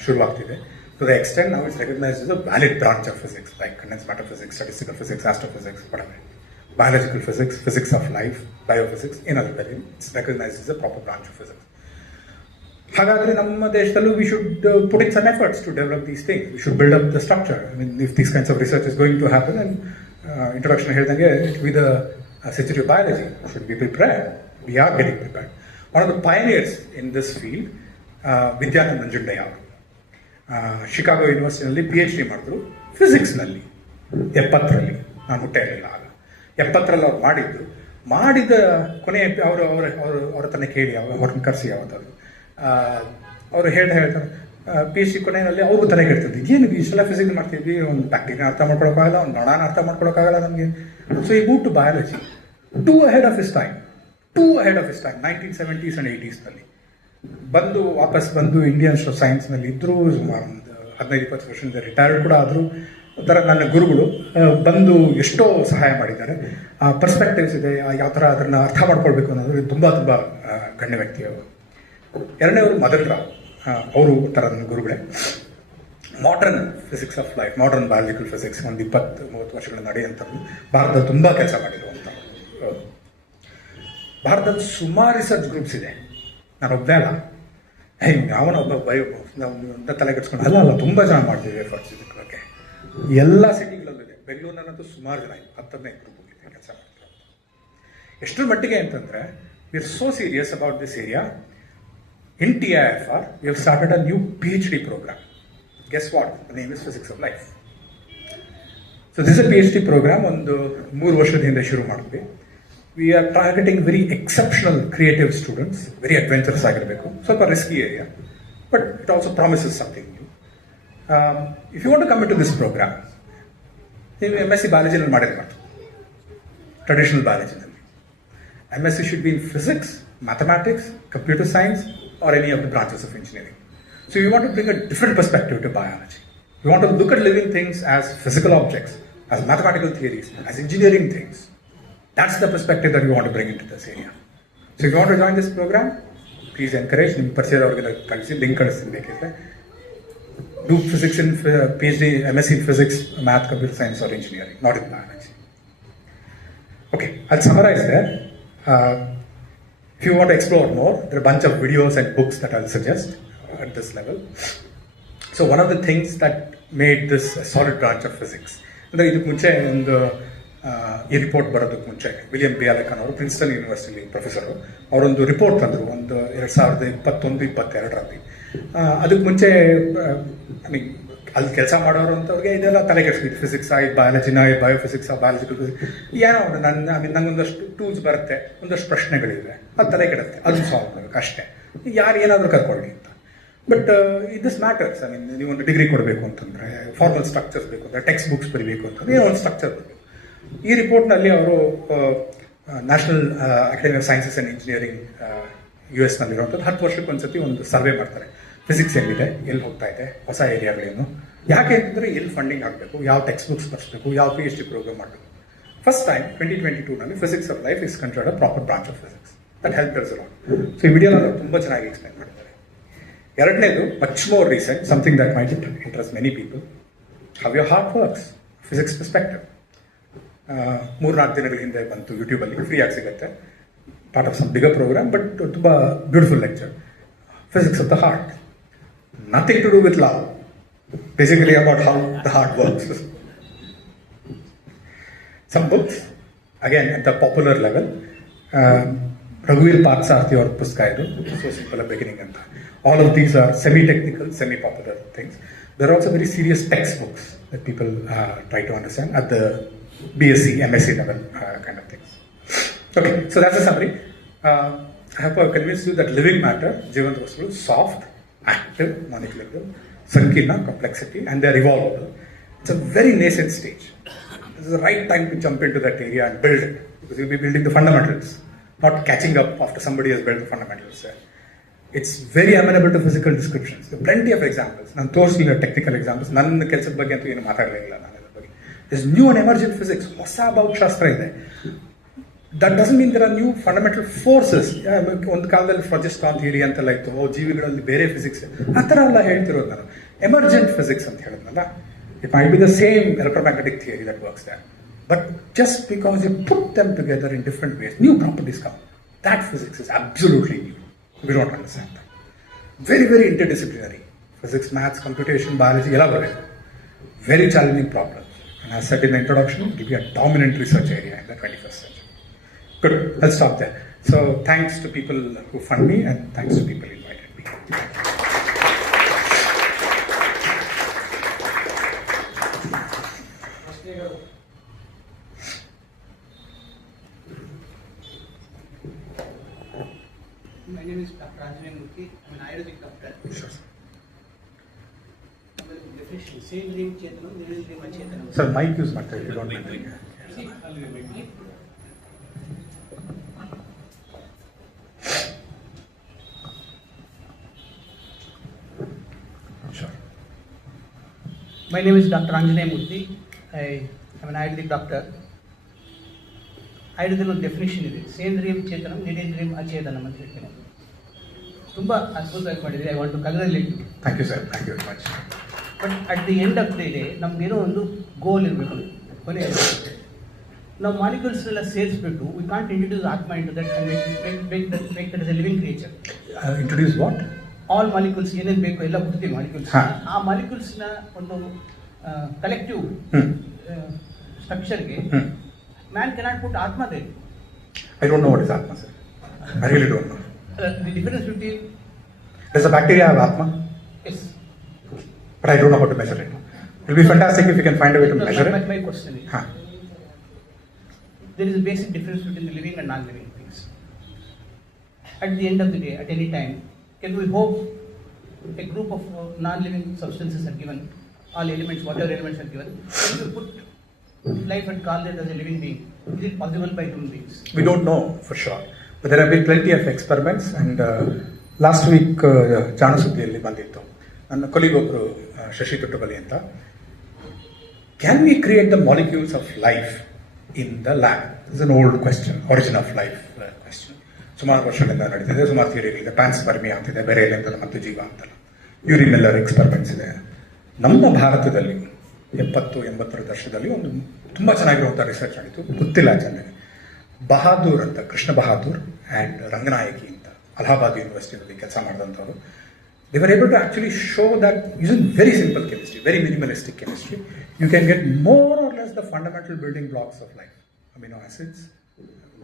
ಶುರುವಾಗ್ತಿದೆ. To the extent now it's recognized as a valid branch of physics, like condensed matter physics, statistical physics, astrophysics, whatever. Biological physics, physics of life, biophysics, ಏನಾದರೂ ಬರೀ it's recognized as a proper branch of physics. ಹಾಗಾದರೆ ನಮ್ಮ ದೇಶದಲ್ಲೂ we should put in some efforts to develop these things. We should build up the structure. I mean, if these kinds of research is going to happen, and introduction ಹೇಳಿದಂಗೆ it will be the century of biology. Should be prepared. We are getting prepared. One of the pioneers in this field, Vidyananda Nanjundaiah ಅವರು, Chicago ಯೂನಿವರ್ಸಿಟಿನಲ್ಲಿ PhD ಮಾಡಿದ್ರು ಫಿಸಿಕ್ಸ್ನಲ್ಲಿ. 70ರಲ್ಲಿ, ನಾನು ಹುಟ್ಟೇ ಇರಲಿಲ್ಲ ಆಗ. 70ರಲ್ಲಿ ಅವ್ರು ಮಾಡಿದ ಕೊನೆ ಅವ್ರ ತನಕ ಕೇಳಿ ಅವ್ರನ್ನ ಕರೆಸಿ ಯಾವತ್ತಾದ್ರು ಅವರು ಹೇಳ್ತಾರೆ PhD ಕೊನೆಯಲ್ಲಿ ಅವ್ರಿಗೂ ತನಕ ಹೇಳ್ತಿದ್ವಿ, ಏನು ಇಷ್ಟೆಲ್ಲ ಫಿಸಿಕ್ಸ್ ಮಾಡ್ತಿದ್ವಿ, ಒಂದು ಬ್ಯಾಕ್ಟೀರಿಯಾ ಅರ್ಥ ಮಾಡ್ಕೊಳಕ್ಕಾಗಲ್ಲ, ಒಂದು ನೊಣಾನ ಅರ್ಥ ಮಾಡ್ಕೊಳಕ್ಕಾಗಲ್ಲ ನಮಗೆ. ಸೊ ಈ move to biology, too ahead of his time 1970s and 80s ನಲ್ಲಿ ವಾಪಸ್ ಬಂದು ಇಂಡಿಯನ್ ಸೈನ್ಸ್ನಲ್ಲಿ ಇದ್ದರು. ಸುಮಾರು ಒಂದು 15-20 ವರ್ಷದಿಂದ ರಿಟೈರ್ಡ್ ಕೂಡ ಆದರು. ಒಂಥರ ನನ್ನ ಗುರುಗಳು ಬಂದು ಎಷ್ಟೋ ಸಹಾಯ ಮಾಡಿದ್ದಾರೆ. ಪರ್ಸ್ಪೆಕ್ಟಿವ್ಸ್ ಇದೆ, ಯಾವ ಥರ ಅದನ್ನು ಅರ್ಥ ಮಾಡ್ಕೊಳ್ಬೇಕು ಅನ್ನೋದು ತುಂಬ ಗಣ್ಯ ವ್ಯಕ್ತಿ ಅವರು. ಎರಡನೇವರು ಮದನ್ ರಾವ್, ಅವರು ಒಂಥರ ನನ್ನ ಗುರುಗಳೇ. Modern physics of life, modern biological physics ಒಂದು 20-30 ವರ್ಷಗಳ ನಡೆಯುವಂಥದ್ದು ಭಾರತದಲ್ಲಿ ತುಂಬ ಕೆಲಸ ಮಾಡಿರುವಂಥ. ಭಾರತದಲ್ಲಿ ಸುಮಾರು ರಿಸರ್ಚ್ ಗ್ರೂಪ್ಸ್ ಇದೆ. ನಾನು ಒಬ್ಬನೇ ಅಲ್ಲ, ನಾವು ತಲೆ ಕೆಡ್ಸ್ಕೊಂಡು ಅಲ್ಲ ತುಂಬ ಜನ ಮಾಡ್ತೀವಿ ಎಫರ್ಟ್ಸ್ ಇದಕ್ಕೆ ಬಗ್ಗೆ. ಎಲ್ಲ ಸಿಟಿಗಳಲ್ಲಿದೆ. ಬೆಂಗಳೂರಿನಲ್ಲಂತೂ ಸುಮಾರು ಜನ 10-15 ಗ್ರೂಪ್ ಹೋಗಿದೆ ಕೆಲಸ ಮಾಡ್ತಾರೆ. ಎಷ್ಟರ ಮಟ್ಟಿಗೆ ಅಂತಂದರೆ we are so serious about this area. In TIFR, we have started a new PhD program. Guess what? The name is Physics of Life. So this is a PhD program. ಒಂದು 3 ವರ್ಷದ ಹಿಂದೆ ಶುರು ಮಾಡಿದ್ವಿ. We are targeting very exceptional creative students, very adventurous ಆಗಿರಬೇಕು, ಸ್ವಲ್ಪ risky area, but it also promises something new. If you want to come into this program, ನೀವು MSc biology ಮಾಡಿರಬಾರ್ದು, traditional biology-ನಲ್ಲಿ. MSc should be in physics, mathematics, computer science, or any of the branches of engineering. So we want to bring a different perspective to biology. We want to look at living things as physical objects, as mathematical theories, as engineering things. That's the perspective that we want to bring into this area. So if you want to join this program, please encourage. ನಿಮ್ಮ ಪರಿಚಯದವ್ರಿಗೆ ಕಳಿಸಿ, link ಕಳಿಸ್ತೀನಿ ಬೇಕಿದ್ರೆ. Do physics in PhD, MSc in physics, math, computer science, or engineering, not in biology. Okay, I'll summarize there. If you want to explore more, there are a bunch of videos and books that I'll suggest at this level. So one of the things that made this a solid branch of physics ಅಂದರೆ ಇದಕ್ಕೆ ಮುಂಚೆ ಒಂದು ಈ report ಬರೋದಕ್ಕೆ ಮುಂಚೆ William ಬಿಯಾಲೆಕನ್ ಅವರು Princeton university professor ಅವರೊಂದು report ತಂದರು ಒಂದು 2021-22ರಲ್ಲಿ. ಅದಕ್ಕೆ ಮುಂಚೆ ಅಲ್ಲಿ ಕೆಲಸ ಮಾಡೋರು ಅಂತವ್ರಿಗೆ ಇದೆಲ್ಲ ತಲೆ ಕೆಡಿಸ್ಬಿಟ್ಟು ಫಿಸಿಕ್ಸ್ ಇದು ಬಯಾಲಜಿನ ಬಯೋಫಿಸಿಕ್ಸ್ ಬಯಾಲಜಿಕಲ್ ಫಿಸಿಕ್ಸ್ ಏನೋ ನಂಗೊಂದಷ್ಟು ಟೂಲ್ಸ್ ಬರುತ್ತೆ, ಒಂದಷ್ಟು ಪ್ರಶ್ನೆಗಳಿವೆ, ಅದು ತಲೆ ಕೆಡುತ್ತೆ, ಅದನ್ನು ಸಾಲ್ವ್ ಮಾಡಬೇಕು ಅಷ್ಟೇ, ಯಾರು ಏನಾದರೂ ಕರ್ಕೊಳ್ಳಿ ಅಂತ. But this matters. ನೀವು ಒಂದು ಡಿಗ್ರಿ ಕೊಡಬೇಕು ಅಂತಂದರೆ ಫಾರ್ಮಲ್ ಸ್ಟ್ರಕ್ಚರ್ಸ್ ಬೇಕು ಅಂದರೆ ಟೆಕ್ಸ್ಟ್ ಬುಕ್ಸ್ ಬರೀಬೇಕು ಅಂತಂದ್ರೆ ಏನೋ ಒಂದು ಸ್ಟ್ರಕ್ಚರ್ ಬೇಕು. ಈ ರಿಪೋರ್ಟ್ನಲ್ಲಿ ಅವರು national academy of sciences and engineering US ನಲ್ಲಿರುವಂಥದ್ದು 10 ವರ್ಷಕ್ಕೆ ಒಂದ್ಸತಿ ಒಂದು ಸರ್ವೆ ಮಾಡ್ತಾರೆ. ಫಿಸಿಕ್ಸ್ ಎಲ್ಲಿದೆ, ಎಲ್ಲಿ ಹೋಗ್ತಾ ಇದೆ, ಹೊಸ ಏರಿಯಾಗಳೇನು, ಯಾಕೆ ಅಂತಂದರೆ ಎಲ್ಲಿ ಫಂಡಿಂಗ್ ಆಗಬೇಕು, ಯಾವ ಟೆಕ್ಸ್ಟ್ ಬುಕ್ಸ್ ಬರ್ಸ್ಬೇಕು, ಯಾವ PhD ಪ್ರೋಗ್ರಾಮ್ ಮಾಡಬೇಕು. ಫಸ್ಟ್ ಟೈಮ್ 2022ನಲ್ಲಿ physics of life is considered a proper branch of physics. That help us a lot. So ಈ ವಿಡಿಯೋನ ತುಂಬ ಚೆನ್ನಾಗಿ ಎಕ್ಸ್ಪ್ಲೈನ್ ಮಾಡಿದ್ದಾರೆ. ಎರಡನೇದು much more recent, something that might interest many people, how your heart works, physics perspective. 3-4 ದಿನಗಳ ಹಿಂದೆ ಬಂತು, ಯೂಟ್ಯೂಬಲ್ಲಿ ಫ್ರೀಯಾಗಿ ಸಿಗುತ್ತೆ, part of some bigger program, but ತುಂಬ beautiful lecture. Physics of the heart. Nothing to do with love. Basically about how the heart works. Some books, again at the popular level. Raghuveer Parthasarathy or ಪುಸ್ತಕ ಇದು, So Simple a Beginning ಅಂತ. All of these are semi-technical, semi-popular things. There are also very serious textbooks that people try to understand at the BSc, MSc level kind of things. Okay, so that's a summary. I have convinced you that living matter, ಜೀವಂತ ವಸ್ತುಗಳು, soft, active, non-eclectic, sankirna, complexity, and they are evolvable. It's a very nascent stage. This is the right time to jump into that area and build it, because you'll be building the fundamentals, not catching up after somebody has built the fundamentals. It's very amenable to physical descriptions. There are plenty of examples. ನಾನು ತೋರಿಸಲಿಲ್ಲ technical examples, ನನ್ನ ಕೆಲಸದ ಬಗ್ಗೆ ಅಂತೂ ಏನು ಮಾತಾಡಲಿಲ್ಲ ನಾನು ಅದ್ರ ಬಗ್ಗೆ. There's new and emergent physics, ಹೊಸ ಭೌತಶಾಸ್ತ್ರ ಇದೆ. That doesn't mean there are new fundamental forces. ಒಂದು ಕಾಲದಲ್ಲಿ ಪ್ರೊಜೆಸ್ಟ್ರಾನ್ ಥಿಯರಿ ಅಂತೆಲ್ಲ ಇತ್ತು, ಜೀವಿಗಳಲ್ಲಿ ಬೇರೆ ಫಿಸಿಕ್ಸ್, ಆ ಥರ ಎಲ್ಲ ಹೇಳ್ತಿರೋದು ನಾನು. ಎಮರ್ಜೆಂಟ್ ಫಿಸಿಕ್ಸ್ ಅಂತ ಹೇಳಿದ್ನಲ್ಲ, it might be the same electromagnetic theory that works there, but just because you put them together in different ways, new properties come. That physics is absolutely new. We don't understand that. Very, very interdisciplinary. Physics, maths, computation, biology, ಎಲ್ಲ ಬರಬೇಕು. Very challenging problems. And as said in the introduction, it will be a dominant research area in the 21st century. Good, I'll stop there. So thanks to people who fund me, and thanks to people who invited me. My name is Dr. Anjaney Murthy. I'm an Ayurvedic doctor. Sure. Definition: same dream chetanam, there is dream chetanam. Sir, mic use ಮಾಡ್ತಾ ಇದ್ದೀವಿ, don't mind. My name is Dr. Anjaney Murthy. I am an Ayurvedic doctor. ಆಯುರ್ವೇದದ ಒಂದು definition ಇದೆ, ಸೇಂದ್ರಿಯಂ ಚೇತನಂ ನಿರೇಂದ್ರಿಯಂ ಅಚೇತನಂ ಅಂತ ಹೇಳ್ತೀನಿ. ತುಂಬ ಅದ್ಭುತವಾಗಿ ಮಾಡಿದರೆ. I want to congratulate you. Thank you sir, thank you very much. But at the end of the day ನಮಗೇನೋ ಒಂದು ಗೋಲ್ ಇರಬೇಕು. ಕೊನೆಯ ನಾವು ಮಾಲಿಕ್ಯೂಲ್ಸ್ನೆಲ್ಲ ಸೇರಿಸ್ಬಿಟ್ಟು ವಿ ಕಾಂಟ್ ಇಂಟ್ರೊಡ್ಯೂಸ್ ಆತ್ಮ into that make that is a living creature. Introduce what? All molecules ಏನೇನು ಬೇಕು ಎಲ್ಲ ಹುಡ್ತೀವಿ ಮಾಲಿಕ್ಯೂಲ್ಸ್. ಆ ಮಾಲಿಕ್ಯೂಲ್ಸ್ನ ಒಂದು ಕಲೆಕ್ಟಿವ್ ಸ್ಟ್ರಕ್ಚರ್ಗೆ man cannot put atma there. I don't know what is atma, sir. I really don't know. The difference between... Does a bacteria have atma? Yes. But I don't know how to measure it. It will be fantastic if you can find a way to measure it. My question is, there is a basic difference between the living and non-living things. At the end of the day, at any time, can we hope a group of non-living substances are given, all elements, whatever elements are given, can we put life and call that as a living being? Is it possible by human beings? We don't know for sure, but there have been plenty of experiments. And last week, ಜಾಣಸುದ್ದಿಯಲ್ಲಿ ಬಂದಿತ್ತು, ನನ್ನ colleague ಒಬ್ಬರು ಶಶಿ ತುಟ್ಟಬಲಿ ಅಂತ. Can we create the molecules of life in the lab? This is an old question, origin of life question. ಸುಮಾರು ವರ್ಷಗಳಿಂದ ನಡೀತಿದೆ, ಸುಮಾರು ಥಿಯರಿಗಳಿದೆ. ಟ್ರಾನ್ಸ್ಫರ್ಮಿ ಅಂತಿದೆ, ಬೇರೆ ಎಲ್ಲಿಂದ ಮತ್ತು ಜೀವ ಅಂತಲ್ಲ. ಯೂರಿ ಮಿಲ್ಲರ್ ಎಕ್ಸ್ಪೆರಿಮೆಂಟ್ಸ್ ಇದೆ. ನಮ್ಮ ಭಾರತದಲ್ಲಿ 70-80 ದಶಕದಲ್ಲಿ ಒಂದು ತುಂಬ ಚೆನ್ನಾಗಿರುವಂಥ ರಿಸರ್ಚ್ ನಡೀತು, ಗೊತ್ತಿಲ್ಲ ಜನರಿಗೆ. ಬಹಾದೂರ್ ಅಂತ, ಕೃಷ್ಣ ಬಹಾದೂರ್ ಆ್ಯಂಡ್ ರಂಗನಾಯಕಿ ಅಂತ, ಅಲಹಾಬಾದ್ ಯೂನಿವರ್ಸಿಟಿಯಲ್ಲಿ ಕೆಲಸ ಮಾಡಿದಂಥವ್ರು. They were able to actually show that using very simple chemistry, very minimalistic chemistry, you can get more or less the fundamental building blocks of life. Amino acids,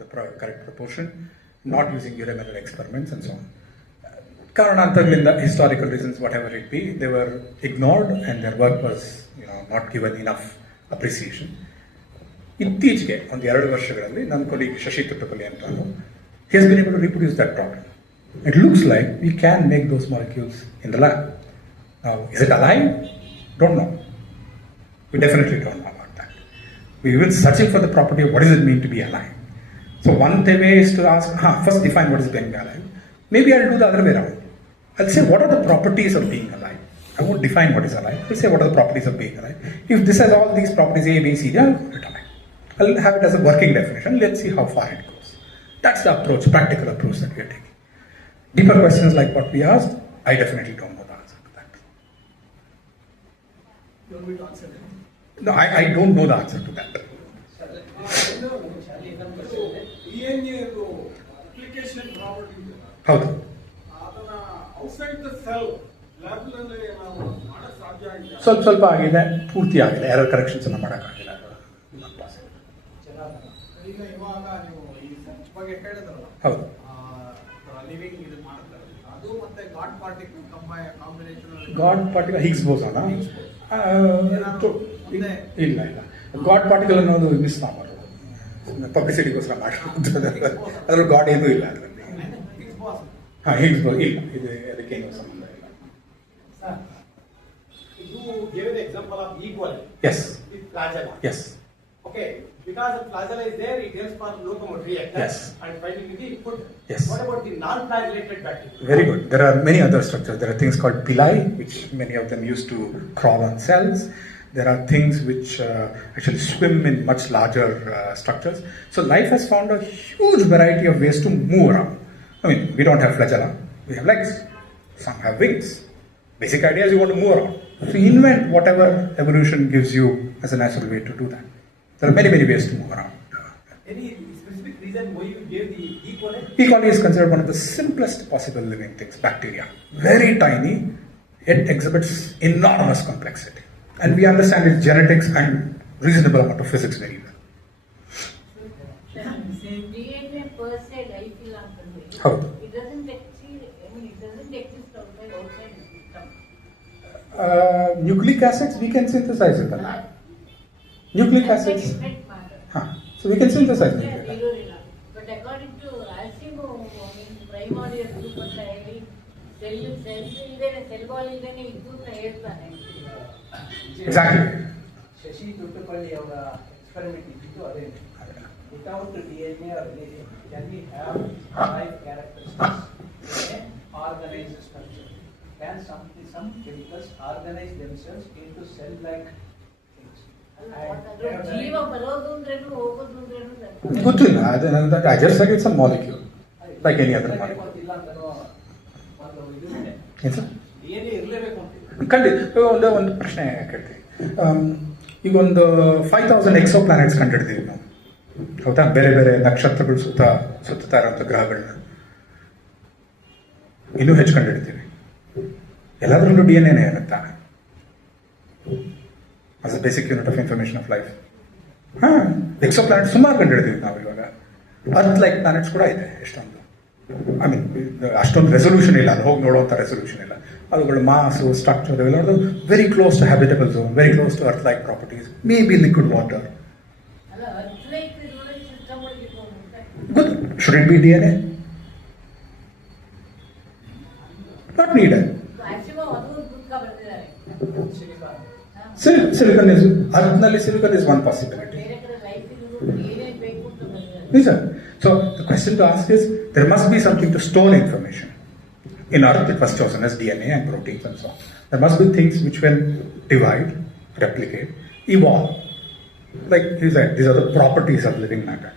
the correct proportion, not using Urey experiments and so on. Karanantaglinda, historical reasons, whatever it be, they were ignored and their work was not given enough appreciation. ಇತ್ತೀಚೆಗೆ ಒಂದು 2 ವರ್ಷಗಳಲ್ಲಿ ನನ್ನ colleague Shashi ತುಟ್ಟುಪಲ್ಲಿ ಅಂತ he has been able to reproduce that problem. It looks like we can make those molecules in the lab. Now, is it alive? Don't know. We definitely don't know about that. We're even searching for the property of what does it mean to be alive. So one way is to ask, first define what is being alive. Maybe I'll do the other way around. I'll say, what are the properties of being alive? I won't define what is alive. I'll say, what are the properties of being alive? If this has all these properties, A, B, C, D, I'll call it alive. I'll have it as a working definition. Let's see how far it goes. That's the approach, practical approach that we are taking. Deeper questions like what we asked, I definitely don't know the answer to that. You want me to answer that? No, I don't know the answer to that. DNA application property ಹೌದು. ಅದನ್ನ outside the cell lab ನಲ್ಲಿ ನಾವು ಮಾಡಕ್ ಸಾಧ್ಯ ಆಗಿಲ್ಲ. ಸ್ವಲ್ಪ ಆಗಿದೆ, ಪೂರ್ತಿ ಆಗಿಲ್ಲ, ಎರರ್ ಕರೆಕ್ಷನ್ಸ್ ಅನ್ನು ಮಾಡೋಕ್ಕಾಗಿಲ್ಲ. ಈಗ ಇವಾಗ ನೀವು ಈ ಸರ್ಚ್ ಬಗ್ಗೆ ಹೇಳಿದ್ರಲ್ಲ, ಹೌದು. ಲಿವಿಂಗ್ ಇದು ಮಾಡ್ತಾರೆ, ಅದು ಮತ್ತೆ God particle combination. God particle Higgs ಬೋಸಾನ ಇಲ್ಲ ಗಾಡ್ ಪಾರ್ಟಿಕಲ್ ಅನ್ನೋದು ಮಿಸ್ ಮಾಡೋದು ಪಬ್ಲಿಸಿಟಿಗೋಸ್ಕರ ಮಾಡಿರೋದು. ಅದ್ರಲ್ಲಿ ಗಾಡ್ ಏನೂ ಇಲ್ಲ ಅದರಲ್ಲಿ. ಹಿಗ್ಸ್ ಬೋಸ್ ಇಲ್ಲ, ಇದು ಅದಕ್ಕೇನು ಸಂಬಂಧ ಇಲ್ಲ. You gave an example of equal Yes. with flagella. Yes. Okay, because the flagella is there, it helps for locomotory Yes. and finding the food. Yes. What about the non-flagellated bacteria? Very good. There are many other structures. There are things called pili, which many of them used to crawl on cells. There are things which actually swim in much larger structures. So life has found a huge variety of ways to move around. I mean, we don't have flagella. We have legs. Some have wings. Basic idea is you want to move around. So invent whatever evolution gives you as a natural way to do that. There are many, many ways to move around. Any specific reason why you gave the E. coli? E. coli is considered one of the simplest possible living things, bacteria. Very tiny, it exhibits enormous complexity. And we understand its genetics and reasonable amount of physics very well. DNA per se life ಇಲ್ಲ ಅಂತಂದ್ರೆ ಹೌದು. it doesn't exist outside the system. Nucleic acids, we can synthesize it. Nucleic acids. Different matter. So we can synthesize Yeah, nucleic acids. zero ಇಲ್ಲ. But according to Asimo, primordial group ಅಂತ ಹೇಳಿ cell ಇಲ್ದೇನೆ cell wall ಇಲ್ದೇನೆ ಇದ್ದು ಅಂತ ಹೇಳ್ತಾನೆ. Exactly. Shashi ತುಟ್ಟುಪಳ್ಳಿ ಅವರ experiment ಇದ್ದಿದ್ದು ಅದೇ. Without DNA or anything, can we have life characteristics in organized structure? Can some chemicals organize themselves into cell-like things? ಜೀವ ಬರೋದು ಅಂದ್ರೇನು ಹೋಗೋದು ಅಂದ್ರೇನು ಗೊತ್ತಿಲ್ಲ. I just said it's a molecule, like any other molecule. ಇಲ್ಲ ಅಂತನೋ ಒಂದು ಇದು ಇದೆ. ಏನು ಸರ್? DNA ಇರಲೇಬೇಕು ಅಂತ. ಖಂಡಿತ ಒಂದು ಪ್ರಶ್ನೆ ಕೇಳ್ತೀವಿ. ಈಗ ಒಂದು 5000 ಎಕ್ಸೋ ಪ್ಲಾನೆಟ್ಸ್ ಕಂಡಿಡ್ತೀವಿ ನಾವು, ಹೌದಾ? ಬೇರೆ ಬೇರೆ ನಕ್ಷತ್ರಗಳು ಸುತ್ತಾ ಇರೋಂಥ ಗ್ರಹಗಳನ್ನ ಇನ್ನೂ ಹೆಚ್ಚು ಕಂಡಿಡ್ತೀವಿ. ಎಲ್ಲದರಲ್ಲೂ DNA ಇರುತ್ತಾ as a basic unit of information of life? Exo planet ಸುಮಾರು ಕಂಡಿಡ್ತೀವಿ ನಾವು ಇವಾಗ. ಅರ್ತ್ ಲೈಕ್ ಪ್ಲಾನೆಟ್ಸ್ ಕೂಡ ಇದೆ ಎಷ್ಟೊಂದು. ಐ ಮೀನ್ ಅಷ್ಟೊಂದು ರೆಸೊಲ್ಯೂಷನ್ ಇಲ್ಲ, ಅದು ಹೋಗಿ ನೋಡುವಂಥ ರೆಸೊಲ್ಯೂಷನ್ ಇಲ್ಲ. ಅವುಗಳು ಮಾಸು, ಸ್ಟ್ರಕ್ಚರ್ ಇವೆಲ್ಲ ನೋಡೋದು very close to habitable zone, very close to earth like properties, may be liquid water. ಅಲ್ಲ ಲೈಕ್ ಸಿಸ್ಟಮ್ ಒಳಗೆ Good. Should it be DNA? Not needed. Maximum ಅದು ಬುಕ್ಕ ಬರ್ತಿದ್ದಾರೆ. Silicon is, Earth-nalli silicon is one possibility. ಬೇರೆ ಕಡೆ life ಇರೋದು ಏನೇನು ಬೇಕು ಅಂತ ಬರ್ತಿದ್ದಾರೆ. Listen, so the question to ask is, there must be something to store information. In Earth, it was chosen as DNA and proteins and so on. There must be things which will divide, replicate, evolve. Like you said, these are the properties of living matter.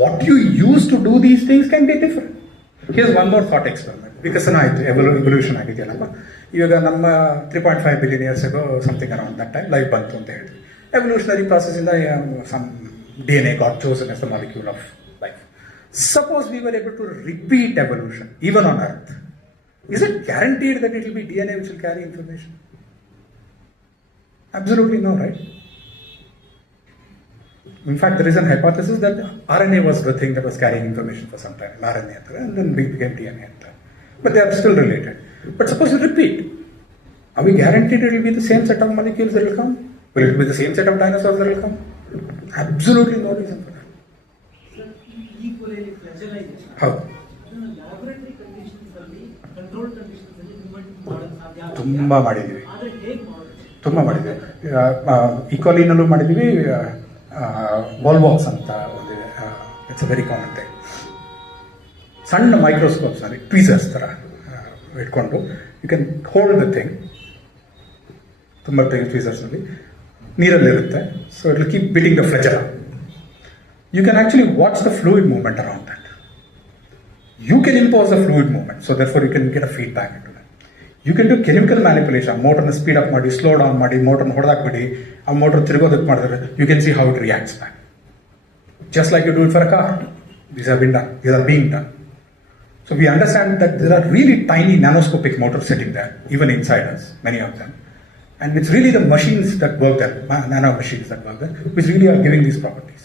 What you use to do these things can be different. Here's one more thought experiment. ವಿಕಸನ ಆಯಿತು, evolution ಆಗಿದೆಯಲ್ಲಪ್ಪ. ಇವಾಗ ನಮ್ಮ 3.5 billion years ago, something around that time, ಲೈಫ್ ಬಂತು ಅಂತ ಹೇಳಿದ್ವಿ. Evolutionary ಪ್ರಾಸೆಸ್ಸಿಂದ some DNA got chosen as the molecule of life. Suppose we were able to repeat evolution, even on Earth. Is it guaranteed that it will be DNA which will carry information? Absolutely no, right? In fact, there is an hypothesis that RNA was the thing that was carrying information for some time, RNA, and then we became DNA. But they are still related. But suppose you repeat, are we guaranteed it will be the same set of molecules that will come? Will it be the same set of dinosaurs that will come? Absolutely no reason for that. Sir, equally fragilization. How? ಅದನ್ನ laboratory conditions ಅಲ್ಲಿ control conditions ಅಲ್ಲಿ movement ಮಾಡೋದು ಸಾಧ್ಯ ತುಂಬ ಮಾಡಿದ್ದೀವಿ. ಆದ್ರೆ ಹೇಗೆ ಮಾಡೋದು? ತುಂಬ ಮಾಡಿದ್ದೀವಿ. ಈಕ್ವಲಿನಲ್ಲೂ ಮಾಡಿದ್ದೀವಿ. ವಾಲ್ವಾಕ್ಸ್ ಅಂತ ಒಂದಿದೆ, it's a very common thing. ಸಣ್ಣ ಮೈಕ್ರೋಸ್ಕೋಪ್ಸ್ನಲ್ಲಿ ಟ್ವೀಸರ್ಸ್ ಥರ ಇಟ್ಕೊಂಡು you can hold the thing. ತುಂಬ ಟ್ವೀಸರ್ಸ್ನಲ್ಲಿ ನೀರಲ್ಲಿರುತ್ತೆ. So it will keep beating the flagella. You can actually watch the fluid movement around that. You can impose a fluid movement, so therefore you can get a feedback into that. You can do chemical manipulation. Motor speed up ಮಾಡಿ, slow down ಮಾಡಿ, motor ಹೊಡೆದಾಕ್ಬಿಡಿ, ಆ motor ತಿರುಗೋದಕ್ಕೆ ಮಾಡಿದ್ರೆ you can see how it reacts back. Just like you do it for a car. These have been done. These are being done. So we understand that there are really tiny nanoscopic motors sitting there, even inside us, many of them. And it's really the machines that work there, nano machines that work there, which really are giving these properties.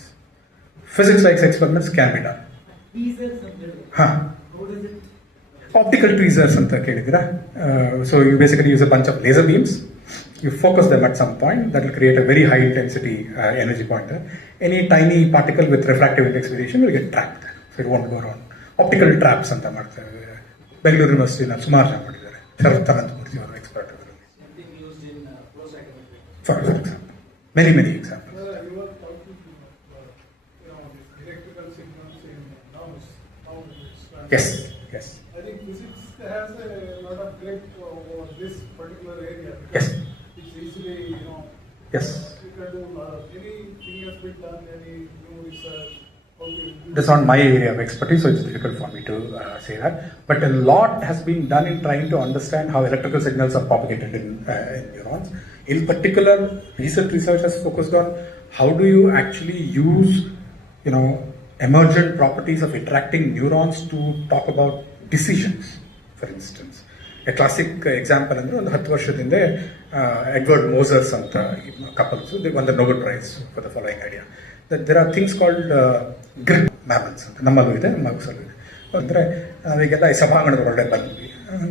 Physics-like experiments can be done. Tweezers ಅಂತ ಹೇಳಿ. Huh. How does it? Optical tweezers ಅಂತ ಕೇಳಿದ್ದೀರಾ? So you basically use a bunch of laser beams, you focus them at some point, that will create a very high intensity energy pointer. Any tiny particle with refractive index variation will get trapped, so it won't go around. Optical traps ಅಂತ ಮಾಡ್ತಾರೆ. ಬೆಂಗಳೂರು ಯೂನಿವರ್ಸಿಟಿನ ಸುಮಾರು ಜನ ಮಾಡಿದ್ದಾರೆ. ಶರತ್ ಅನಂತಮೂರ್ತಿ ಅವರು expert ಅದರಲ್ಲಿ. Something used in flow cytometry. For example, many examples. You were talking electrical signals in noise. Yes. I think physics has a lot of grip over this particular area. Yes. It's easily, Yes. you can do anything has been done, any new research. That's not my area of expertise, so it's difficult for me to say that. But a lot has been done in trying to understand how electrical signals are propagated in neurons. In particular, recent research has focused on how do you actually use, emergent properties of interacting neurons to talk about decisions, for instance. A classic example ಅಂದ್ರೆ ಒಂದು 10 ವರ್ಷದಿಂದ Edward ಮೋಸರ್ಸ್ ಅಂತ couples they won the Nobel Prize for the following idea that there are things called grid mammals ಅಂತ ನಮ್ಮಲ್ಲೂ ಇದೆ, ಮಗಸಲ್ಲೂ ಇದೆ. ಅಂದರೆ ನಾವೀಗೆಲ್ಲ ಈ ಸಭಾಂಗಣದ ಹೊರಗಡೆ ಬಂದ್ವಿ,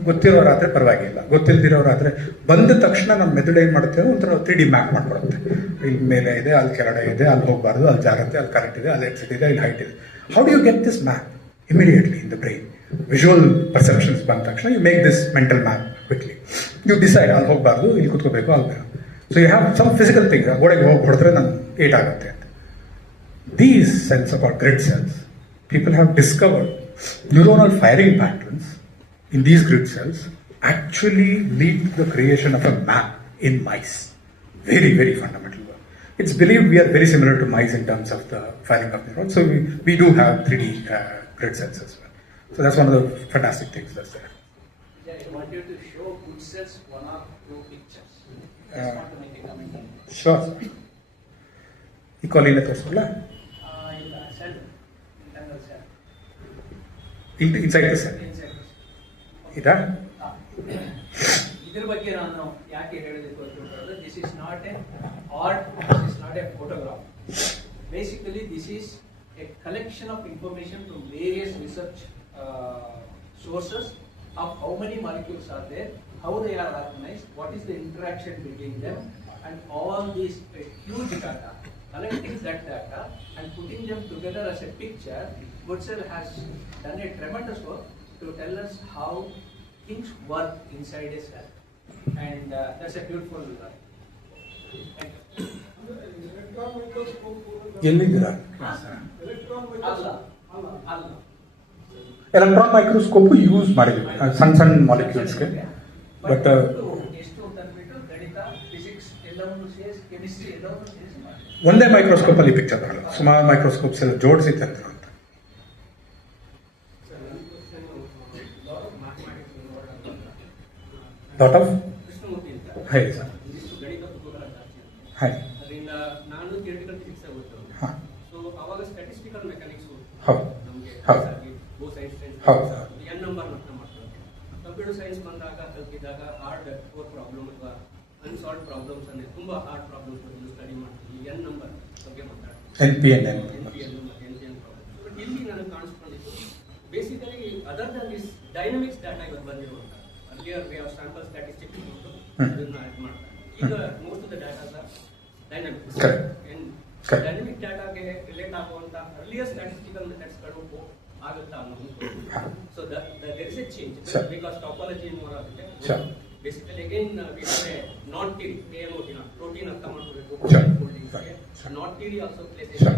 ಗೊತ್ತಿರೋರಾದ್ರೆ ಪರವಾಗಿಲ್ಲ, ಗೊತ್ತಿಲ್ದಿರೋರಾದ್ರೆ ಬಂದ ತಕ್ಷಣ ನಮ್ಮ ಮೆದುಳು ಏನು ಮಾಡುತ್ತೆ ಒಂಥರ 3D ಮ್ಯಾಪ್ ಮಾಡ್ಕೊಡುತ್ತೆ. ಇಲ್ಲಿ ಮೇಲೆ ಇದೆ, ಅಲ್ಲಿ ಕೆಳಗಡೆ ಇದೆ, ಅಲ್ಲಿ ಹೋಗಬಾರ್ದು, ಅಲ್ಲಿ ಜಾರತ್ತೆ, ಅಲ್ಲಿ ಕರೆಕ್ಟ್ ಇದೆ, ಅಲ್ಲಿ ಎಕ್ಸಿಟ್ ಇದೆ, ಇಲ್ಲಿ ಹೈಟ್ ಇದೆ. How do you get this map immediately in the brain? Visual perceptions ಬಂದ ತಕ್ಷಣ you make this mental map quickly. You decide ಅಲ್ಲಿ ಹೋಗಬಾರ್ದು, ಇಲ್ಲಿ ಕೂತ್ಕೋಬೇಕು, ಅಲ್ಲಿ. So you have some physical thing, ಗೋಡೆಗೆ ಹೋಗಿ ಹೊಡೆದ್ರೆ ನಾನು ಏಟಾಗುತ್ತೆ ಅಂತ. These cells are called grid cells. People have discovered neuronal firing patterns in these grid cells actually lead to the creation of a map in mice. Very fundamental work. It's believed we are very similar to mice in terms of the firing of neurons. So we do have 3D grid cells as well. So that's one of the fantastic things that's there. Yeah, I want you to show good cells, one or two pictures. Just want to make a comment. Sure. ಈ ಕಾಲಿನ ತೋರಿಸಲ್ಲ ಇಲ್ಲ, cell, internal cell. Inside the cell Inside. ಇದಾ? ಇದ್ರ ಬಗ್ಗೆ ನಾನು ಯಾಕೆ ಹೇಳಬೇಕು ಅಂತ this is not A art, this is not A photograph. Basically this is A collection of information from various research sources of how many molecules are there, how they are organized, what is the interaction between them, and all these huge data. Collecting that data and putting them together as a picture, Goodsell has done a tremendous work to tell us how things work inside a cell. And that's a beautiful Electron microscope. ಎಲ್ಲಿದ್ದೀರಾ? Electron Allah. microscope. Allah. Electron microscope use ಮಾಡಿದ್ವಿ ಸಣ್ಣ ಮಾಲಿಕ್ಯೂಲ್ಸ್ಗೆ. But ಎಷ್ಟು ಅಂತ ಅಂದ್ಬಿಟ್ಟು ಗಣಿತ, physics ಎಲ್ಲವನ್ನು ಸೇರಿಸಿ, chemistry ಎಲ್ಲವನ್ನು ಸೇರಿಸಿ ಮಾಡಿ. ಒಂದೇ ಮೈಕ್ರೋಸ್ಕೋಪ್ ಅಲ್ಲಿ ಪಿಕ್ಚರ್ ಬರಲ್ಲ, ಸುಮಾರು ಮೈಕ್ರೋಸ್ಕೋಪ್ಸ್ ಎಲ್ಲ ಜೋಡಿಸಿ ತಂದ್ರು ಅಂತ. ಲಾಟ್ ಆಫ್ ಕೃಷ್ಣಮೂರ್ತಿ ಅಂತ ಹೇಳಿ ಸರ್. ಇದಿಷ್ಟು ಗಣಿತ ಕುತೂಹಲ ಜಾಸ್ತಿ ಅಂತ. ಹಾಗೆ ಅದರಿಂದ ನಾನು ಥಿಯರಿಟಿಕಲ್ ಫಿಸಿಕ್ಸ್ ಗೊತ್ತು. ಹಾಂ ಸೊ ಅವಾಗ ಸ್ಟ್ಯಾಟಿಸ್ಟಿಕಲ್ ಮೆಕ್ಯಾನಿಕ್ಸ್ ಹೌದು ನಮಗೆ ಹೌದು ಗೋ ಸೈನ್ಸ್ ಹೌದು ಎನ್ ನಂಬರ್ ಅರ್ಥ ಮಾಡ್ತಾರೆ. ಕಂಪ್ಯೂಟರ್ ಸೈನ್ಸ್ ಬಂದಾಗ ಕಲ್ತಿದ್ದಾಗ ಹಾರ್ಡ್ ಕೋರ್ ಪ್ರಾಬ್ಲಮ್ ಅಥವಾ ಅನ್ಸಾಲ್ವ್ ಪ್ರಾಬ್ಲಮ್ಸ್ ಅಂದರೆ ತುಂಬ ಹಾರ್ಡ್ ಪ್ರಾಬ್ಲಮ್ಸ್ ಸ್ಟಡಿ ಮಾಡ್ತೀವಿ ಎನ್ ನಂಬರ್ ಬಗ್ಗೆ ಮಾತಾಡ್ತೀವಿ NPN ಮತ್ತೆ NPN ಪ್ರಾಬ್ಲಮ್. ಬಟ್ ಇಲ್ಲಿ ನನಗೆ ಕಾಣಿಸ್ಕೊಂಡಿದ್ದು basically other than this dynamics data ಇವತ್ತು ಬಂದಿರುವಂಥ earlier way of sample statistics ಅದನ್ನ ಇದು ಮಾಡ್ತಾರೆ. ಈಗ most of the datas are dynamics. Correct. Dynamic ಡಾಟಾಗೆ ರಿಲೇಟ್ ಆಗುವಂಥ ಅರ್ಲಿಯರ್ ಸ್ಟ್ಯಾಟಿಸ್ಟಿಕಲ್ ಮೆಥಡ್ಸ್ಗಳು ಆಗುತ್ತಾ ಅನ್ನೋದು. So there is a change Sure. Because topology more ಆಗುತ್ತೆ. Sure. Basically again not theory protein ಅರ್ಥ ಮಾಡ್ಕೋಬೇಕು. Sure. Not theory also place. Sure.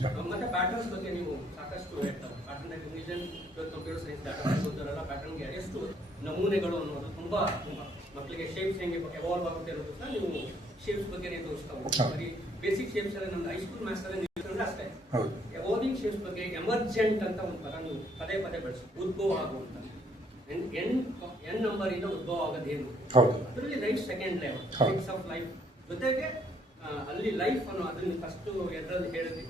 Sure. ಮತ್ತೆ patterns ಬಗ್ಗೆ ನೀವು ಸಾಕಷ್ಟು ಹೇಳ್ತಾರೆ. Pattern recognition computer science data ಓದ್ತಾರಲ್ಲ, ಪ್ಯಾಟರ್ನ್ಗೆ ಎಷ್ಟು ನಮೂನೆಗಳು ಅನ್ನೋದು ತುಂಬಾ ಮಕ್ಕಳಿಗೆ ಶೇಪ್ಸ್ ಹೆಂಗೆ ಎವಾಲ್ವ್ ಆಗುತ್ತೆ ಅನ್ನೋದು ಸಹ ನೀವು ಶೇಪ್ಸ್ ಬಗ್ಗೆ ನೀವು ತೋರಿಸ್ತಾ ಹೋಗ್ತೀವಿ. ಬರೀ ಬೇಸಿಕ್ ಶೇಪ್ಸ್ ಅಲ್ಲಿ ನಮ್ದು ಹೈಸ್ಕೂಲ್ ಮ್ಯಾಥ್ಸ್ ಅಲ್ಲಿ ನೀವು ಅಷ್ಟೇ. ಹೌದು. ಎವಾಲ್ವಿಂಗ್ ಶೇಪ್ಸ್ ಬಗ್ಗೆ ಎಮರ್ಜೆಂಟ್ ಅಂತ ಒಂದು ಪದ ನೀವು ಪದೇ ಪದೇ ಬಳಸಿ ಉದ್ಭವ ಆಗುವಂತ ಎನ್ ನಂಬರ್ ಇಂದ ಉದ್ಭವ ಆಗೋದೇನು, ಹೌದು. ಅದರಲ್ಲಿ ಲೈಫ್ ಸೆಕೆಂಡ್ ಲೆವೆಲ್ ಹೌದು. ಸಿಕ್ಸ್ ಆಫ್ ಲೈಫ್ ಜೊತೆಗೆ ಅಲ್ಲಿ ಲೈಫ್ ಅನ್ನೋ ಅದನ್ನ ಫಸ್ಟ್ ಎರಡರಲ್ಲಿ ಹೇಳಿದ್ವಿ,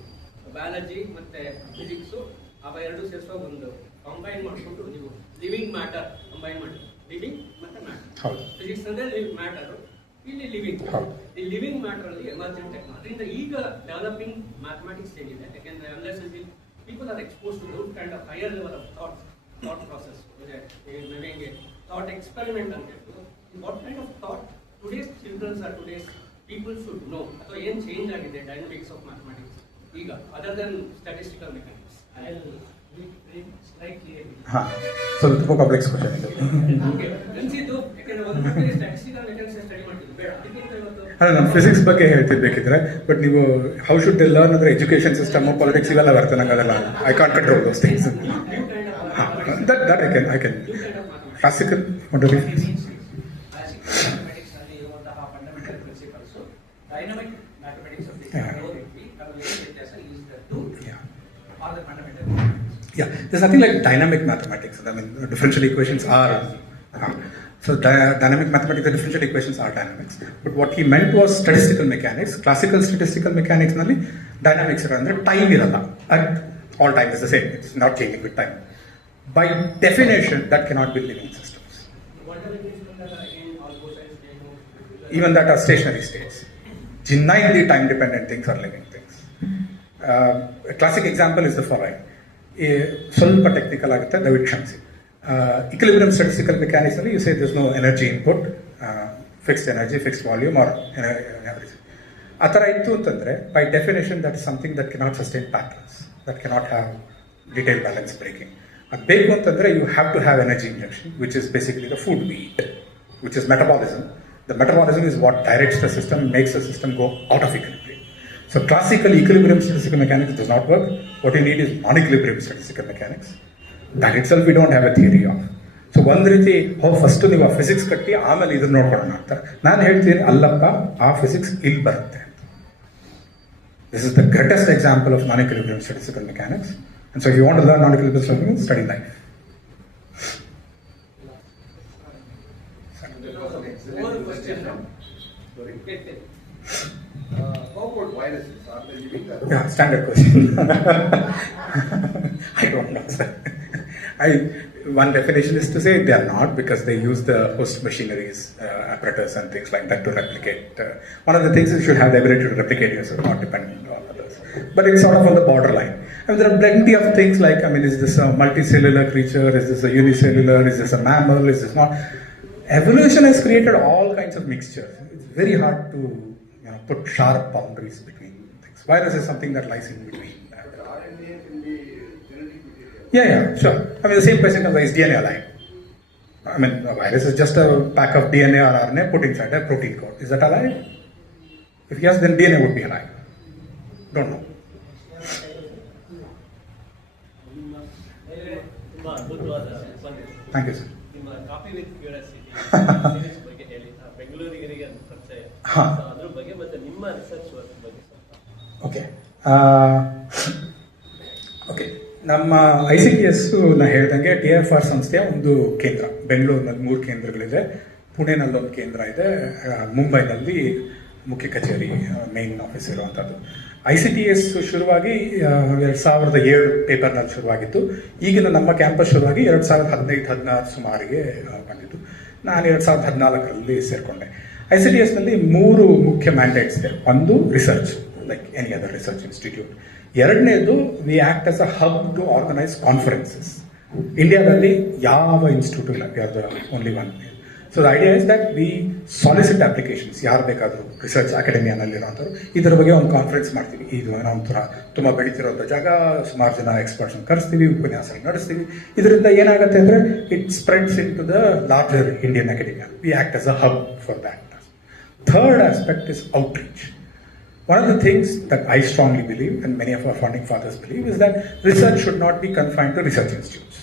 ಬಯಾಲಜಿ ಮತ್ತೆ ಫಿಸಿಕ್ಸ್ ಅವ ಎರಡು ಸೇರಿಸೋ ಒಂದು ಕಂಬೈನ್ ಮಾಡಿಕೊಂಡು ನೀವು ಲಿವಿಂಗ್ ಮ್ಯಾಟರ್ ಕಂಬೈನ್ ಮಾಡಿ, ಲಿವಿಂಗ್ ಮತ್ತೆ ಮ್ಯಾಟರ್. ಹೌದು. ಫಿಸಿಕ್ಸ್ ಅಂದ್ರೆ ಮ್ಯಾಟರ್, ಇಲ್ಲಿ ಲಿವಿಂಗ್. ಹೌದು. ಈ ಲಿವಿಂಗ್ ಮ್ಯಾಟರ್ ಅಲ್ಲಿ ಎಮರ್ಜೆಂಟ್ ಟೆಕ್ನಾಲಜಿ. ಅದರಿಂದ ಈಗ ಡೆವಲಪಿಂಗ್ ಮ್ಯಾಥಮೆಟಿಕ್ಸ್ ಏನಿದೆ, ಯಾಕೆಂದ್ರೆ unless people are expose to those kind of higher level of thought process ಇದೆ. ನಮಗೆ ಥಾಟ್ ಎಕ್ಸ್ಪೆರಿಮೆಂಟ್ ಅಂತ ಹೇಳ್ಬೋದು. What kind of thought today's children's are today's people should know, ಅಥವಾ ಏನ್ ಚೇಂಜ್ ಆಗಿದೆ ಡೈನಮಿಕ್ಸ್ ಆಫ್ ಮ್ಯಾಥಮೆಟಿಕ್ಸ್ ಈಗ ಅದರ್ ದನ್ ಸ್ಟ್ಯಾಟಿಸ್ಟಿಕಲ್ ಮೆಕ್ಯಾನಿಕ್ಸ್. ಹಾಂ, ಸ್ವಲ್ಪ ತುಂಬ ಕಾಂಪ್ಲೆಕ್ಸ್ ಕ್ವಶನ್ ಇದು. ಅನ್ಸಿದ್ದು ಯಾಕಂದ್ರೆ ಒಂದು ಸ್ಟ್ಯಾಟಿಸ್ಟಿಕಲ್ ಮೆಕ್ಯಾನಿಕ್ಸ್ ಸ್ಟಡಿ ಮಾಡ್ತಿದ್ವಿ, ಬೇಡ ಅದಕ್ಕಿಂತ ಇವತ್ತು ಅಲ್ಲ, ನಾನು ಫಿಸಿಕ್ಸ್ ಬಗ್ಗೆ ಹೇಳ್ತಿರ್ಬೇಕಿದ್ರೆ, ಬಟ್ ನೀವು ಹೌ ಶುಡ್ ದೇ ಲರ್ನ್ ಅಂದ್ರೆ ಎಜುಕೇಶನ್ ಸಿಸ್ಟಮ್, ಪಾಲಿಟಿಕ್ಸ್ ಇವೆಲ್ಲ ಬರ್ತದೆ. ನಂಗೆ ಅದೆಲ್ಲ I can't control those things. That I can classical mathematics ನಲ್ಲಿ ಇರುವಂತಹ ಫಂಡಮೆಂಟಲ್ ಪ್ರಿನ್ಸಿಪಲ್ಸ್ ಡೈನಮಿಕ್ ಮ್ಯಾಥಮೆಟಿಕ್ಸ್ ವ್ಯತ್ಯಾಸ is the two are the fundamental. Yeah, there's nothing like dynamic mathematics. I mean, differential equations are so dynamic mathematics. The differential equations are dynamics. But what he meant was statistical mechanics. Classical statistical mechanics nalli dynamics ಅಂದ್ರೆ time iralla. At all time is the same. It's not changing with time. By definition, that cannot be living systems. Even that are stationary states. Genuinely time-dependent things are living things. A classic example is the following. ಸ್ವಲ್ಪ technical ಆಗುತ್ತೆ, ದಯವಿಟ್ಟು ಕ್ಷಮಿಸಿ. Equilibrium statistical mechanics ಅಲ್ಲಿ you say this no energy input, fixed energy, fixed volume are average. ಆ ಥರ ಇತ್ತು ಅಂತಂದರೆ by definition that is something that cannot sustain patterns, that cannot have detail balance breaking. ಅದು ಬೇಕು ಅಂತಂದರೆ you have to have energy injection, which is basically the food we eat, which is metabolism. The metabolism is what directs the system, makes the system go out of equilibrium. So classical equilibrium statistical mechanics does not work. What you need is non-equilibrium statistical mechanics. That itself we don't have a theory of. So ಒಂದು ರೀತಿ first ನೀವು ಆ physics ಕಟ್ಟಿ ಆಮೇಲೆ ಇದನ್ನ ನೋಡ್ಕೊಳ್ಳೋಣ ಅಂತ ನಾನು ಹೇಳ್ತೀನಿ. ಅಲ್ಲಪ್ಪ, ಆ ಫಿಸಿಕ್ಸ್ ಇಲ್ಲಿ ಬರುತ್ತೆ. This is the greatest example of non-equilibrium statistical mechanics. And so if you want to learn non-equilibrium statistical mechanics, study life. One question. How about viruses? Are they living there? Yeah, standard question. I don't know, sir. One definition is to say they are not, because they use the host machineries, apparatus and things like that to replicate. One of the things is you should have the ability to replicate yourself, not dependent on others. But it's sort of on the borderline. I mean, there are plenty of things like, I mean, is this a multicellular creature? Is this a unicellular? Is this a mammal? Is this not? Evolution has created all kinds of mixtures. It's very hard to put sharp boundaries between things. Virus is something that lies in between. RNA can be genetic material. Yeah, sure. I mean, the same question comes, is DNA alive? I mean, a virus is just a pack of DNA or RNA put inside a protein code. Is that alive? If yes, then DNA would be alive. Don't know. Thank you, sir. Coffee with curiosity ಬಗ್ಗೆ ಹೇಳಿ, ಬೆಂಗಳೂರಿಗೆ ಪರಿಚಯ, ಅದ್ರ ಬಗ್ಗೆ ಮತ್ತೆ ನಿಮ್ಮ research work ಬಗ್ಗೆ ಸ್ವಲ್ಪ. ಓಕೆ, ನಮ್ಮ ICTS ನಾ ಹೇಳ್ದಂಗೆ TFR ಸಂಸ್ಥೆಯ ಒಂದು ಕೇಂದ್ರ. ಬೆಂಗಳೂರಿನಲ್ಲಿ 3 ಕೇಂದ್ರಗಳಿದೆ, ಪುಣೆನಲ್ಲಿ ಒಂದು ಕೇಂದ್ರ ಇದೆ, ಮುಂಬೈನಲ್ಲಿ ಮುಖ್ಯ ಕಚೇರಿ ಮೇನ್ ಆಫೀಸ್ ಇರುವಂಥದ್ದು. ICTS ಶುರುವಾಗಿ 2007 ಪೇಪರ್ನಲ್ಲಿ ಶುರುವಾಗಿತ್ತು. ಈಗಿನ ನಮ್ಮ ಕ್ಯಾಂಪಸ್ ಶುರುವಾಗಿ 2015-16 ಸುಮಾರಿಗೆ ಬಂದಿತ್ತು. ನಾನು 2014 ಸೇರಿಕೊಂಡೆ. ICTSನಲ್ಲಿ 3 ಮುಖ್ಯ ಮ್ಯಾಂಡೇಟ್ಸ್ ಇದೆ. ಒಂದು research, like any other research institute. ಎರಡನೇದು we act as a hub to organise conferences. ಇಂಡಿಯಾದಲ್ಲಿ ಯಾವ ಇನ್ಸ್ಟಿಟ್ಯೂಟ್ ಇಲ್ಲ, we are the only one. So the idea is that we solicit applications, ಯಾರು ಬೇಕಾದರೂ ರಿಸರ್ಚ್ ಅಕಾಡೆಮಿಯಲ್ಲಿರೋಂಥವ್ರು ಇದರ ಬಗ್ಗೆ ಒಂದು ಕಾನ್ಫರೆನ್ಸ್ ಮಾಡ್ತೀವಿ. ಇದು ಏನೋ ಒಂಥರ ತುಂಬ ಬೆಳೀತಿರೋಂಥ ಜಾಗ, ಸುಮಾರು ಜನ ಎಕ್ಸ್ಪರ್ಟ್ಸ್ನ ಕರೆಸ್ತೀವಿ, ಉಪನ್ಯಾಸ ನಡೆಸ್ತೀವಿ. ಇದರಿಂದ ಏನಾಗುತ್ತೆ ಅಂದರೆ it spreads into the larger Indian academia. We act as a hub for that. Third aspect is outreach. One of the things that I strongly believe, and many of our founding fathers believe, is that research should not be confined to research institutes.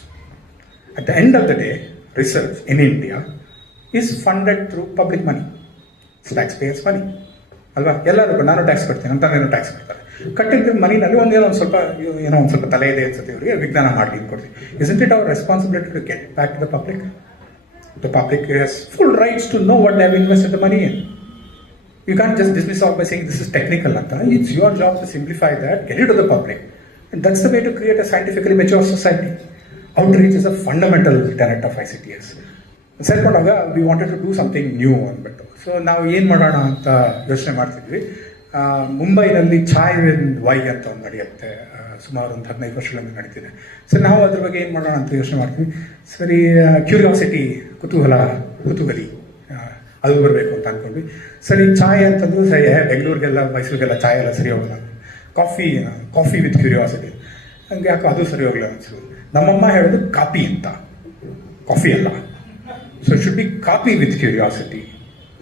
At the end of the day, research in India is funded through public money. It's taxpayers' money. ಅಲ್ವಾ? ಎಲ್ಲರಿಗೂ ನಾನು tax ಕಟ್ತೀನಿ ಅಂತ ಏನೋ tax ಕಟ್ತಾರೆ. ಕಟ್ಟಿದ್ದ ಮನಿನಲ್ಲಿ ಒಂದು ಸ್ವಲ್ಪ ತಲೆ ಇದೆ ಅನ್ಸುತ್ತೆ ಇವರಿಗೆ, ವಿಜ್ಞಾನ ಮಾಡಿ ಕೊಡ್ತೀವಿ. Isn't it our responsibility to get back to the public? The public has full rights to know what they have invested the money in. You can't just dismiss off by saying this is technical. It's your job to simplify that, get it to the public. And that's the way to create a scientifically mature society. Outreach is a fundamental tenet of ICTS. ಸೇರ್ಕೊಂಡಾಗ we wanted to do something new ಅಂದ್ಬಿಟ್ಟು. So ನಾವು ಏನು ಮಾಡೋಣ ಅಂತ ಯೋಚನೆ ಮಾಡ್ತಿದ್ವಿ. ಮುಂಬೈನಲ್ಲಿ ಚಾಯ್ with Y ಅಂತ ಒಂದು ನಡೆಯುತ್ತೆ, ಸುಮಾರು ಒಂದು 15 ವರ್ಷಗಳಿಂದ ನಡೀತಿದೆ. ಸೊ ನಾವು ಅದ್ರ ಬಗ್ಗೆ ಏನು ಮಾಡೋಣ ಅಂತ ಯೋಚನೆ ಮಾಡ್ತೀವಿ. ಸರಿ, ಕ್ಯೂರಿಯಾಸಿಟಿ, ಕುತೂಹಲಿ ಅದು ಬರಬೇಕು ಅಂತ ಅಂದ್ಕೊಂಡ್ವಿ. ಸರಿ, ಚಾಯ್ ಅಂತಂದ್ರು ಸರಿ, ಬೆಂಗಳೂರಿಗೆಲ್ಲ ಮೈಸೂರಿಗೆಲ್ಲ ಚಾಯ್ ಎಲ್ಲ ಸರಿ ಹೋಗಲ್ಲ. ಕಾಫಿ ವಿತ್ ಕ್ಯೂರಿಯಾಸಿಟಿ, ಹಂಗೆ ಯಾಕೋ ಅದು ಸರಿ ಹೋಗಲ್ಲ ಅನ್ಸು. ನಮ್ಮಮ್ಮ ಹೇಳೋದು ಕಾಪಿ ಅಂತ, ಕಾಫಿ ಅಲ್ಲ. So it should be kaapi with curiosity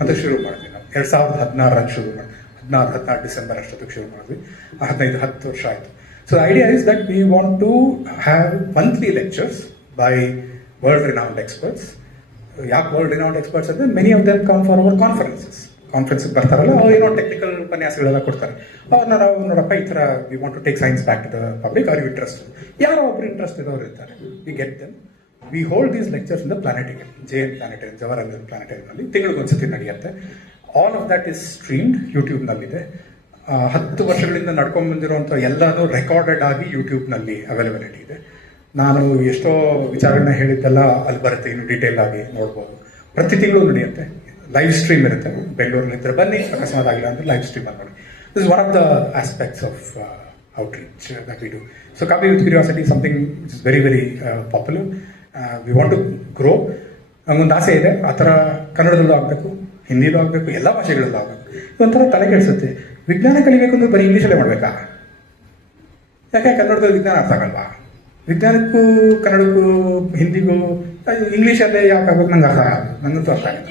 ಅಂತ ಶುರು ಮಾಡಿದ್ವಿ ನಾವು. 2016 ಶುರು ಮಾಡಿದ್ವಿ. 16 ಡಿಸೆಂಬರ್ ಅಷ್ಟೊತ್ತಿಗೆ ಶುರು ಮಾಡಿದ್ವಿ. 10 ವರ್ಷ ಆಯಿತು. So the idea is that we want to have monthly lectures by world renowned experts. ಯಾಕೆ ವರ್ಲ್ಡ್ ರಿನೌಂಡ್ ಎಕ್ಸ್ಪರ್ಟ್ಸ್ ಅಂದರೆ many of them come for our ಕಾನ್ಫರೆನ್ಸ್ಗೆ ಬರ್ತಾರಲ್ಲ, ಅವ್ರು ಏನೋ ಟೆಕ್ನಿಕಲ್ ಉಪನ್ಯಾಸಗಳೆಲ್ಲ ಕೊಡ್ತಾರೆ. ಅವ್ರನ್ನ ನಾವು ನೋಡಪ್ಪ ಈ ಥರ we want to take science back to the public, are you interest? ಯಾರೋ ಒಬ್ರು ಇಂಟ್ರೆಸ್ಟ್ ಇರೋರು ಇರ್ತಾರೆ, we get them. We hold these lectures in the planetarium, JN planetarium, Jawaharlal ಪ್ಲಾನೆಟೇರಿಯಂನಲ್ಲಿ ತಿಂಗಳಿಗೊಂದ್ಸತಿ ನಡೆಯುತ್ತೆ. All of that is streamed, ಯೂಟ್ಯೂಬ್ನಲ್ಲಿದೆ. 10 ವರ್ಷಗಳಿಂದ ನಡ್ಕೊಂಡು ಬಂದಿರುವಂಥ ಎಲ್ಲನೂ ರೆಕಾರ್ಡೆಡ್ ಆಗಿ ಯೂಟ್ಯೂಬ್ನಲ್ಲಿ ಅವೈಲಬಿಲಿಟಿ ಇದೆ. ನಾನು ಎಷ್ಟೋ ವಿಚಾರಗಳನ್ನ ಹೇಳಿದ್ದೆಲ್ಲ ಅಲ್ಲಿ ಬರುತ್ತೆ, ಇನ್ನು ಡೀಟೇಲ್ ಆಗಿ ನೋಡ್ಬೋದು. ಪ್ರತಿ ತಿಂಗಳು ನಡೆಯುತ್ತೆ, ಲೈವ್ ಸ್ಟ್ರೀಮ್ ಇರುತ್ತೆ. ಬೆಂಗಳೂರಿನಿಂದ ಬನ್ನಿ, ಅಕಸ್ಮಾತ್ ಆಗಿಲ್ಲ ಅಂದರೆ ಲೈವ್ ಸ್ಟ್ರೀಮ್ ಮಾಡಿ. This is one of the aspects of outreach that we do. So Copy with Curiosity is something which is very, very popular. We want to grow. ನಮಗೊಂದು ಆಸೆ ಇದೆ, ಆ ಥರ ಕನ್ನಡದಲ್ಲೂ ಆಗಬೇಕು, ಹಿಂದಿಲೂ ಆಗಬೇಕು, ಎಲ್ಲ ಭಾಷೆಗಳಲ್ಲೂ ಆಗಬೇಕು. ಇದೊಂಥರ ತಲೆ ಕೆಡಿಸುತ್ತೆ. ವಿಜ್ಞಾನ ಕಲಿಬೇಕು ಅಂದ್ರೆ ಬರೀ ಇಂಗ್ಲೀಷಲ್ಲೇ ಮಾಡಬೇಕಾ? ಯಾಕೆ ಕನ್ನಡದಲ್ಲಿ ವಿಜ್ಞಾನ ಅರ್ಥ ಆಗಲ್ವಾ? ವಿಜ್ಞಾನಕ್ಕೂ ಕನ್ನಡಕ್ಕೂ ಹಿಂದಿಗೂ ಇಂಗ್ಲೀಷಲ್ಲೇ ಯಾಕೆ ಆಗಬೇಕು? ನಂಗೆ ಅರ್ಥ ಆಗಲ್ಲ, ನಂಗಂತೂ ಅರ್ಥ ಆಗಲ್ಲ.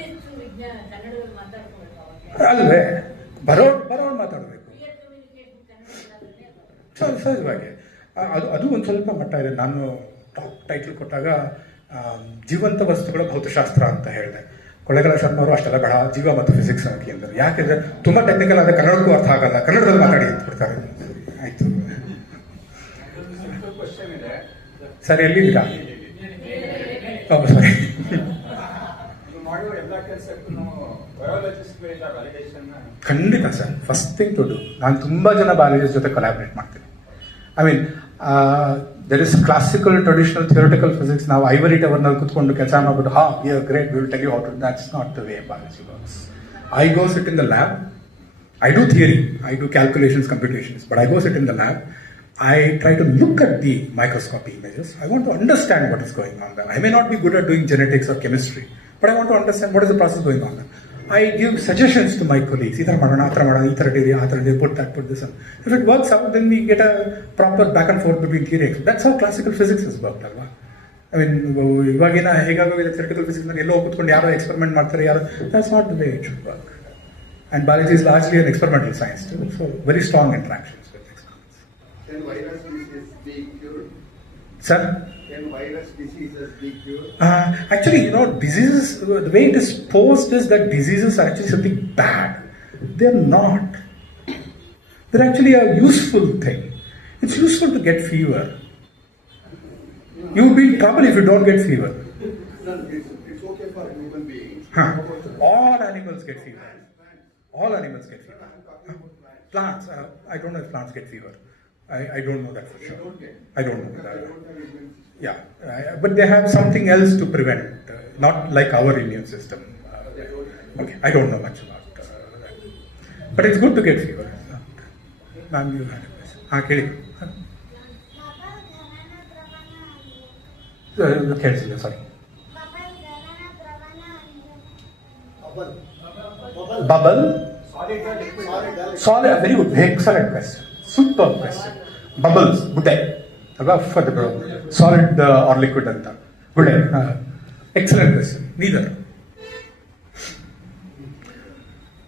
ಅಲ್ವೇ, ಬರೋರು ಮಾತಾಡಬೇಕು ಸಹಜವಾಗಿ. ಅದು ಒಂದು ಸ್ವಲ್ಪ ಮಟ್ಟ ಇದೆ. ನಾನು ಟಾಪ್ ಟೈಟಲ್ ಕೊಟ್ಟಾಗ ಜೀವಂತ ವಸ್ತುಗಳ ಭೌತಶಾಸ್ತ್ರ ಅಂತ ಹೇಳಿದೆ. ಕೊಳ್ಳೇಗಾಲ ಶರ್ಮ ಅವರು ಅಷ್ಟೆಲ್ಲ ಬೇಡ, ಜೀವ ಮತ್ತು ಫಿಸಿಕ್ಸ್ ಹಾಕಿ ಅಂದರು. ಯಾಕೆಂದ್ರೆ ತುಂಬ ಟೆಕ್ನಿಕಲ್ ಆದರೆ ಕನ್ನಡಕ್ಕೂ ಅರ್ಥ ಆಗಲ್ಲ, ಕನ್ನಡದಲ್ಲಿ ಮಾತಾಡಿ ಅಂತ ಬಿಡ್ತಾರೆ. ಆಯ್ತು ಸರ್, ಎಲ್ಲಿದ್ದೀರಾ? ಹೌದು ಸರಿ. ಖಂಡಿತ sir, first thing to do. ನಾನು ತುಂಬ ಜನ ಬಯಾಲಜಿಸ್ಟ್ ಜೊತೆ ಕೊಲಾಬ್ರೇಟ್ ಮಾಡ್ತೀನಿ. I mean there is classical traditional theoretical physics. ನಾವು ಐವರಿ ಟವರ್ನಲ್ಲಿ ಕುತ್ಕೊಂಡು ಕೆಲಸ ಮಾಡ್ಬಿಟ್ಟು we are great, we will tell you how to. That's not the way biology works. I go sit in the lab. I do theory, I do calculations, computations, but I go sit in the lab. I try to look at the microscopy images. I want to understand what is going on there. I may not be good at doing genetics or chemistry, but I want to understand what is the process going on there. I give suggestions to my colleagues. Either madana, atra madana, either day, put that, put this. If it works out, then we get a proper back and forth between theory. That's how classical physics has worked, alva. I mean, ಇವವಾಗಿನ ಹೇಗಾಗೋಗಿದೆ theoretical physics ನಲ್ಲಿ ಎಲ್ಲೋ ಕೂತ್ಕೊಂಡು ಯಾರೋ experiment ಮಾಡ್ತಾರೆ, ಯಾರೋ. That's not the way it should work. And biology is largely an experimental science too, so very strong interactions with experiments. Can virus diseases be cured? Sir? Can virus diseases be cured? Actually, diseases, the way it is posed is that diseases are actually something bad. They're not. They're actually a useful thing. It's useful to get fever. You will be in trouble if you don't get fever. No, it's okay for human beings. All animals get fever. All animals get fever. I'm talking about plants. Plants, I don't know if plants get fever. I don't know that for They sure. don't get. I don't know They that. don't have immune system. Yeah, but they have something else to prevent, not like our immune system. They don't have. Okay, I don't know much about that. But it's good to get fever. Ma'am, you had a question. ಕೇಳಿ. ಕೇಳಿಸಿಲ್ಲ, ಸಾರಿ. Bubble? Solid, very good, excellent question. Super question. Bubbles, ಬುಡ್ಡೆ ಅಲ್ವಾ, for the solid or liquid ಅಂತ. ಬುಡ್ಡೆ, excellent question. Neither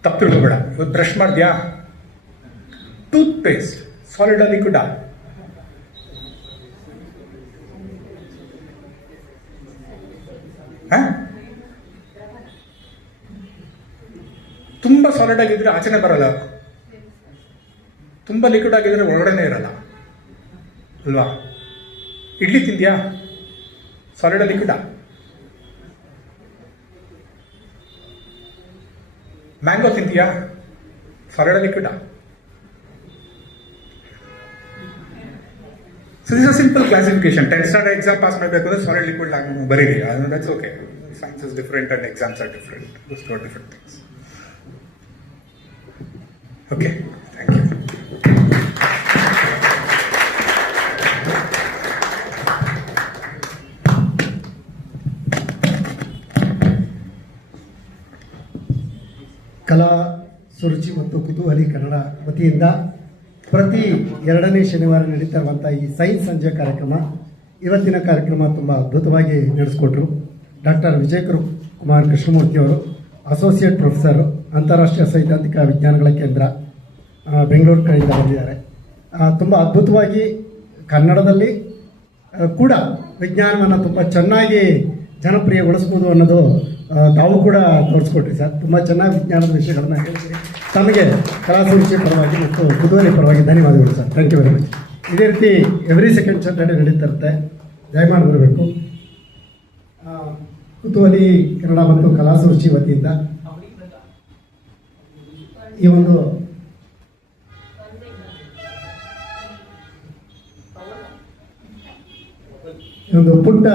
ತಪ್ಪು ತಿಳ್ಕೊಬೇಡ. ಇವತ್ತು brush ಮಾಡಿದ್ಯಾ? Tooth paste solid ಲಿಕ್ವಿಡಾ? ತುಂಬಾ ಸಾಲಿಡ್ ಆಗಿದ್ರೆ ಆಚೆನೆ ಬರಲ್ಲ, ತುಂಬಾ ಲಿಕ್ವಿಡ್ ಆಗಿದ್ರೆ ಒಳಗಡೆನೆ ಇರಲ್ಲ ಅಲ್ವಾ? ಇಡ್ಲಿ ತಿಂದ್ಯಾ? ಸಾಲಿಡ್ ಲಿಕ್ವಿಡಾ? ಮ್ಯಾಂಗೋ ತಿಂತೀಯಾ? ಸಾಲಿಡ್ ಲಿಕ್ವಿಡಾ? So this is a simple classification. 10th standard exam pass ಮಾಡಬೇಕು ಅಂದ್ರೆ ಸಾಲಿಡ್ ಲಿಕ್ವಿಡ್ ಬರೀರಿ. That's okay. Science is different and exams are different. Those two are different things. Okay, thank you. ಕಲಾ ಸುರುಚಿ ಮತ್ತು ಕುತೂಹಲಿ ಕನ್ನಡ ವತಿಯಿಂದ ಪ್ರತಿ 2ನೇ ಶನಿವಾರ ನಡೀತಾ ಇರುವಂಥ ಈ ಸೈನ್ಸ್ ಸಂಜೆ ಕಾರ್ಯಕ್ರಮ, ಇವತ್ತಿನ ಕಾರ್ಯಕ್ರಮ ತುಂಬ ಅದ್ಭುತವಾಗಿ ನಡೆಸಿಕೊಟ್ರು. ಡಾಕ್ಟರ್ ವಿಜಯ್ ಕುಮಾರ್ ಕೃಷ್ಣಮೂರ್ತಿಯವರು, ಅಸೋಸಿಯೇಟ್ ಪ್ರೊಫೆಸರ್, ಅಂತಾರಾಷ್ಟ್ರೀಯ ಸೈದ್ಧಾಂತಿಕ ವಿಜ್ಞಾನಗಳ ಕೇಂದ್ರ, ಬೆಂಗಳೂರು ಕಡೆಯಿಂದ ಬಂದಿದ್ದಾರೆ. ತುಂಬ ಅದ್ಭುತವಾಗಿ ಕನ್ನಡದಲ್ಲಿ ಕೂಡ ವಿಜ್ಞಾನವನ್ನು ತುಂಬ ಚೆನ್ನಾಗಿ ಜನಪ್ರಿಯಗೊಳಿಸ್ಬೋದು ಅನ್ನೋದು ತಾವು ಕೂಡ ತೋರಿಸ್ಕೊಟ್ರಿ ಸರ್. ತುಂಬ ಚೆನ್ನಾಗಿ ವಿಜ್ಞಾನದ ವಿಷಯಗಳನ್ನು ಹೇಳಿದ್ರಿ. ತಮಗೆ ಕಲಾಸುರುಚಿ ಪರವಾಗಿ ಮತ್ತು ಕುತೂಹಲಿ ಪರವಾಗಿ ಧನ್ಯವಾದಗಳು sir. Thank you very much. ಇದೇ ರೀತಿ ಎವ್ರಿ ಸೆಕೆಂಡ್ ಸ್ಯಾಟರ್ಡೆ ನಡೀತಾ ಇರುತ್ತೆ, ದಯಮಾಡಿ ಬರಬೇಕು. ಕುತೂಹಲಿ ಕನ್ನಡ ಮತ್ತು ಕಲಾಸುರುಚಿ ವತಿಯಿಂದ ಈ ಒಂದು ಪುಟ್ಟ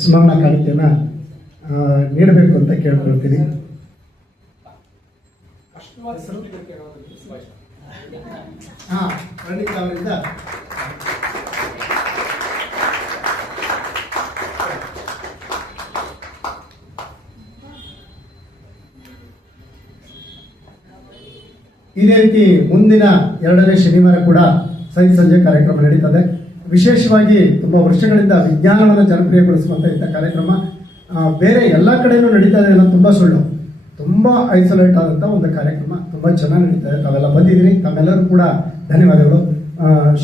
ಸ್ಮರಣ ಕಾಣಿಕೆಯನ್ನು ನೀಡಬೇಕು ಅಂತ ಕೇಳ್ಕೊಳ್ತೀನಿ. ಪ್ರಣೀತ್ ಅವರಿಂದ ಇದೇ ರೀತಿ ಮುಂದಿನ 2ನೇ ಶನಿವಾರ ಕೂಡ ಸೈನ್ಸ್ ಸಂಜೆ ಕಾರ್ಯಕ್ರಮ ನಡೀತದೆ. ವಿಶೇಷವಾಗಿ ತುಂಬ ವರ್ಷಗಳಿಂದ ವಿಜ್ಞಾನವನ್ನು ಜನಪ್ರಿಯಗೊಳಿಸುವಂಥ ಇಂಥ ಕಾರ್ಯಕ್ರಮ ಬೇರೆ ಎಲ್ಲ ಕಡೆಯೂ ನಡೀತಾ ಇದೆ ಅನ್ನೋದು ತುಂಬ ಸುಳ್ಳು. ತುಂಬ ಐಸೋಲೇಟ್ ಆದಂಥ ಒಂದು ಕಾರ್ಯಕ್ರಮ, ತುಂಬ ಚೆನ್ನಾಗಿ ನಡೀತಾ ಇದೆ. ತಾವೆಲ್ಲ ಬಂದಿದ್ದೀರಿ, ತಮ್ಮೆಲ್ಲರೂ ಕೂಡ ಧನ್ಯವಾದಗಳು.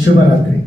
ಶುಭರಾತ್ರಿ.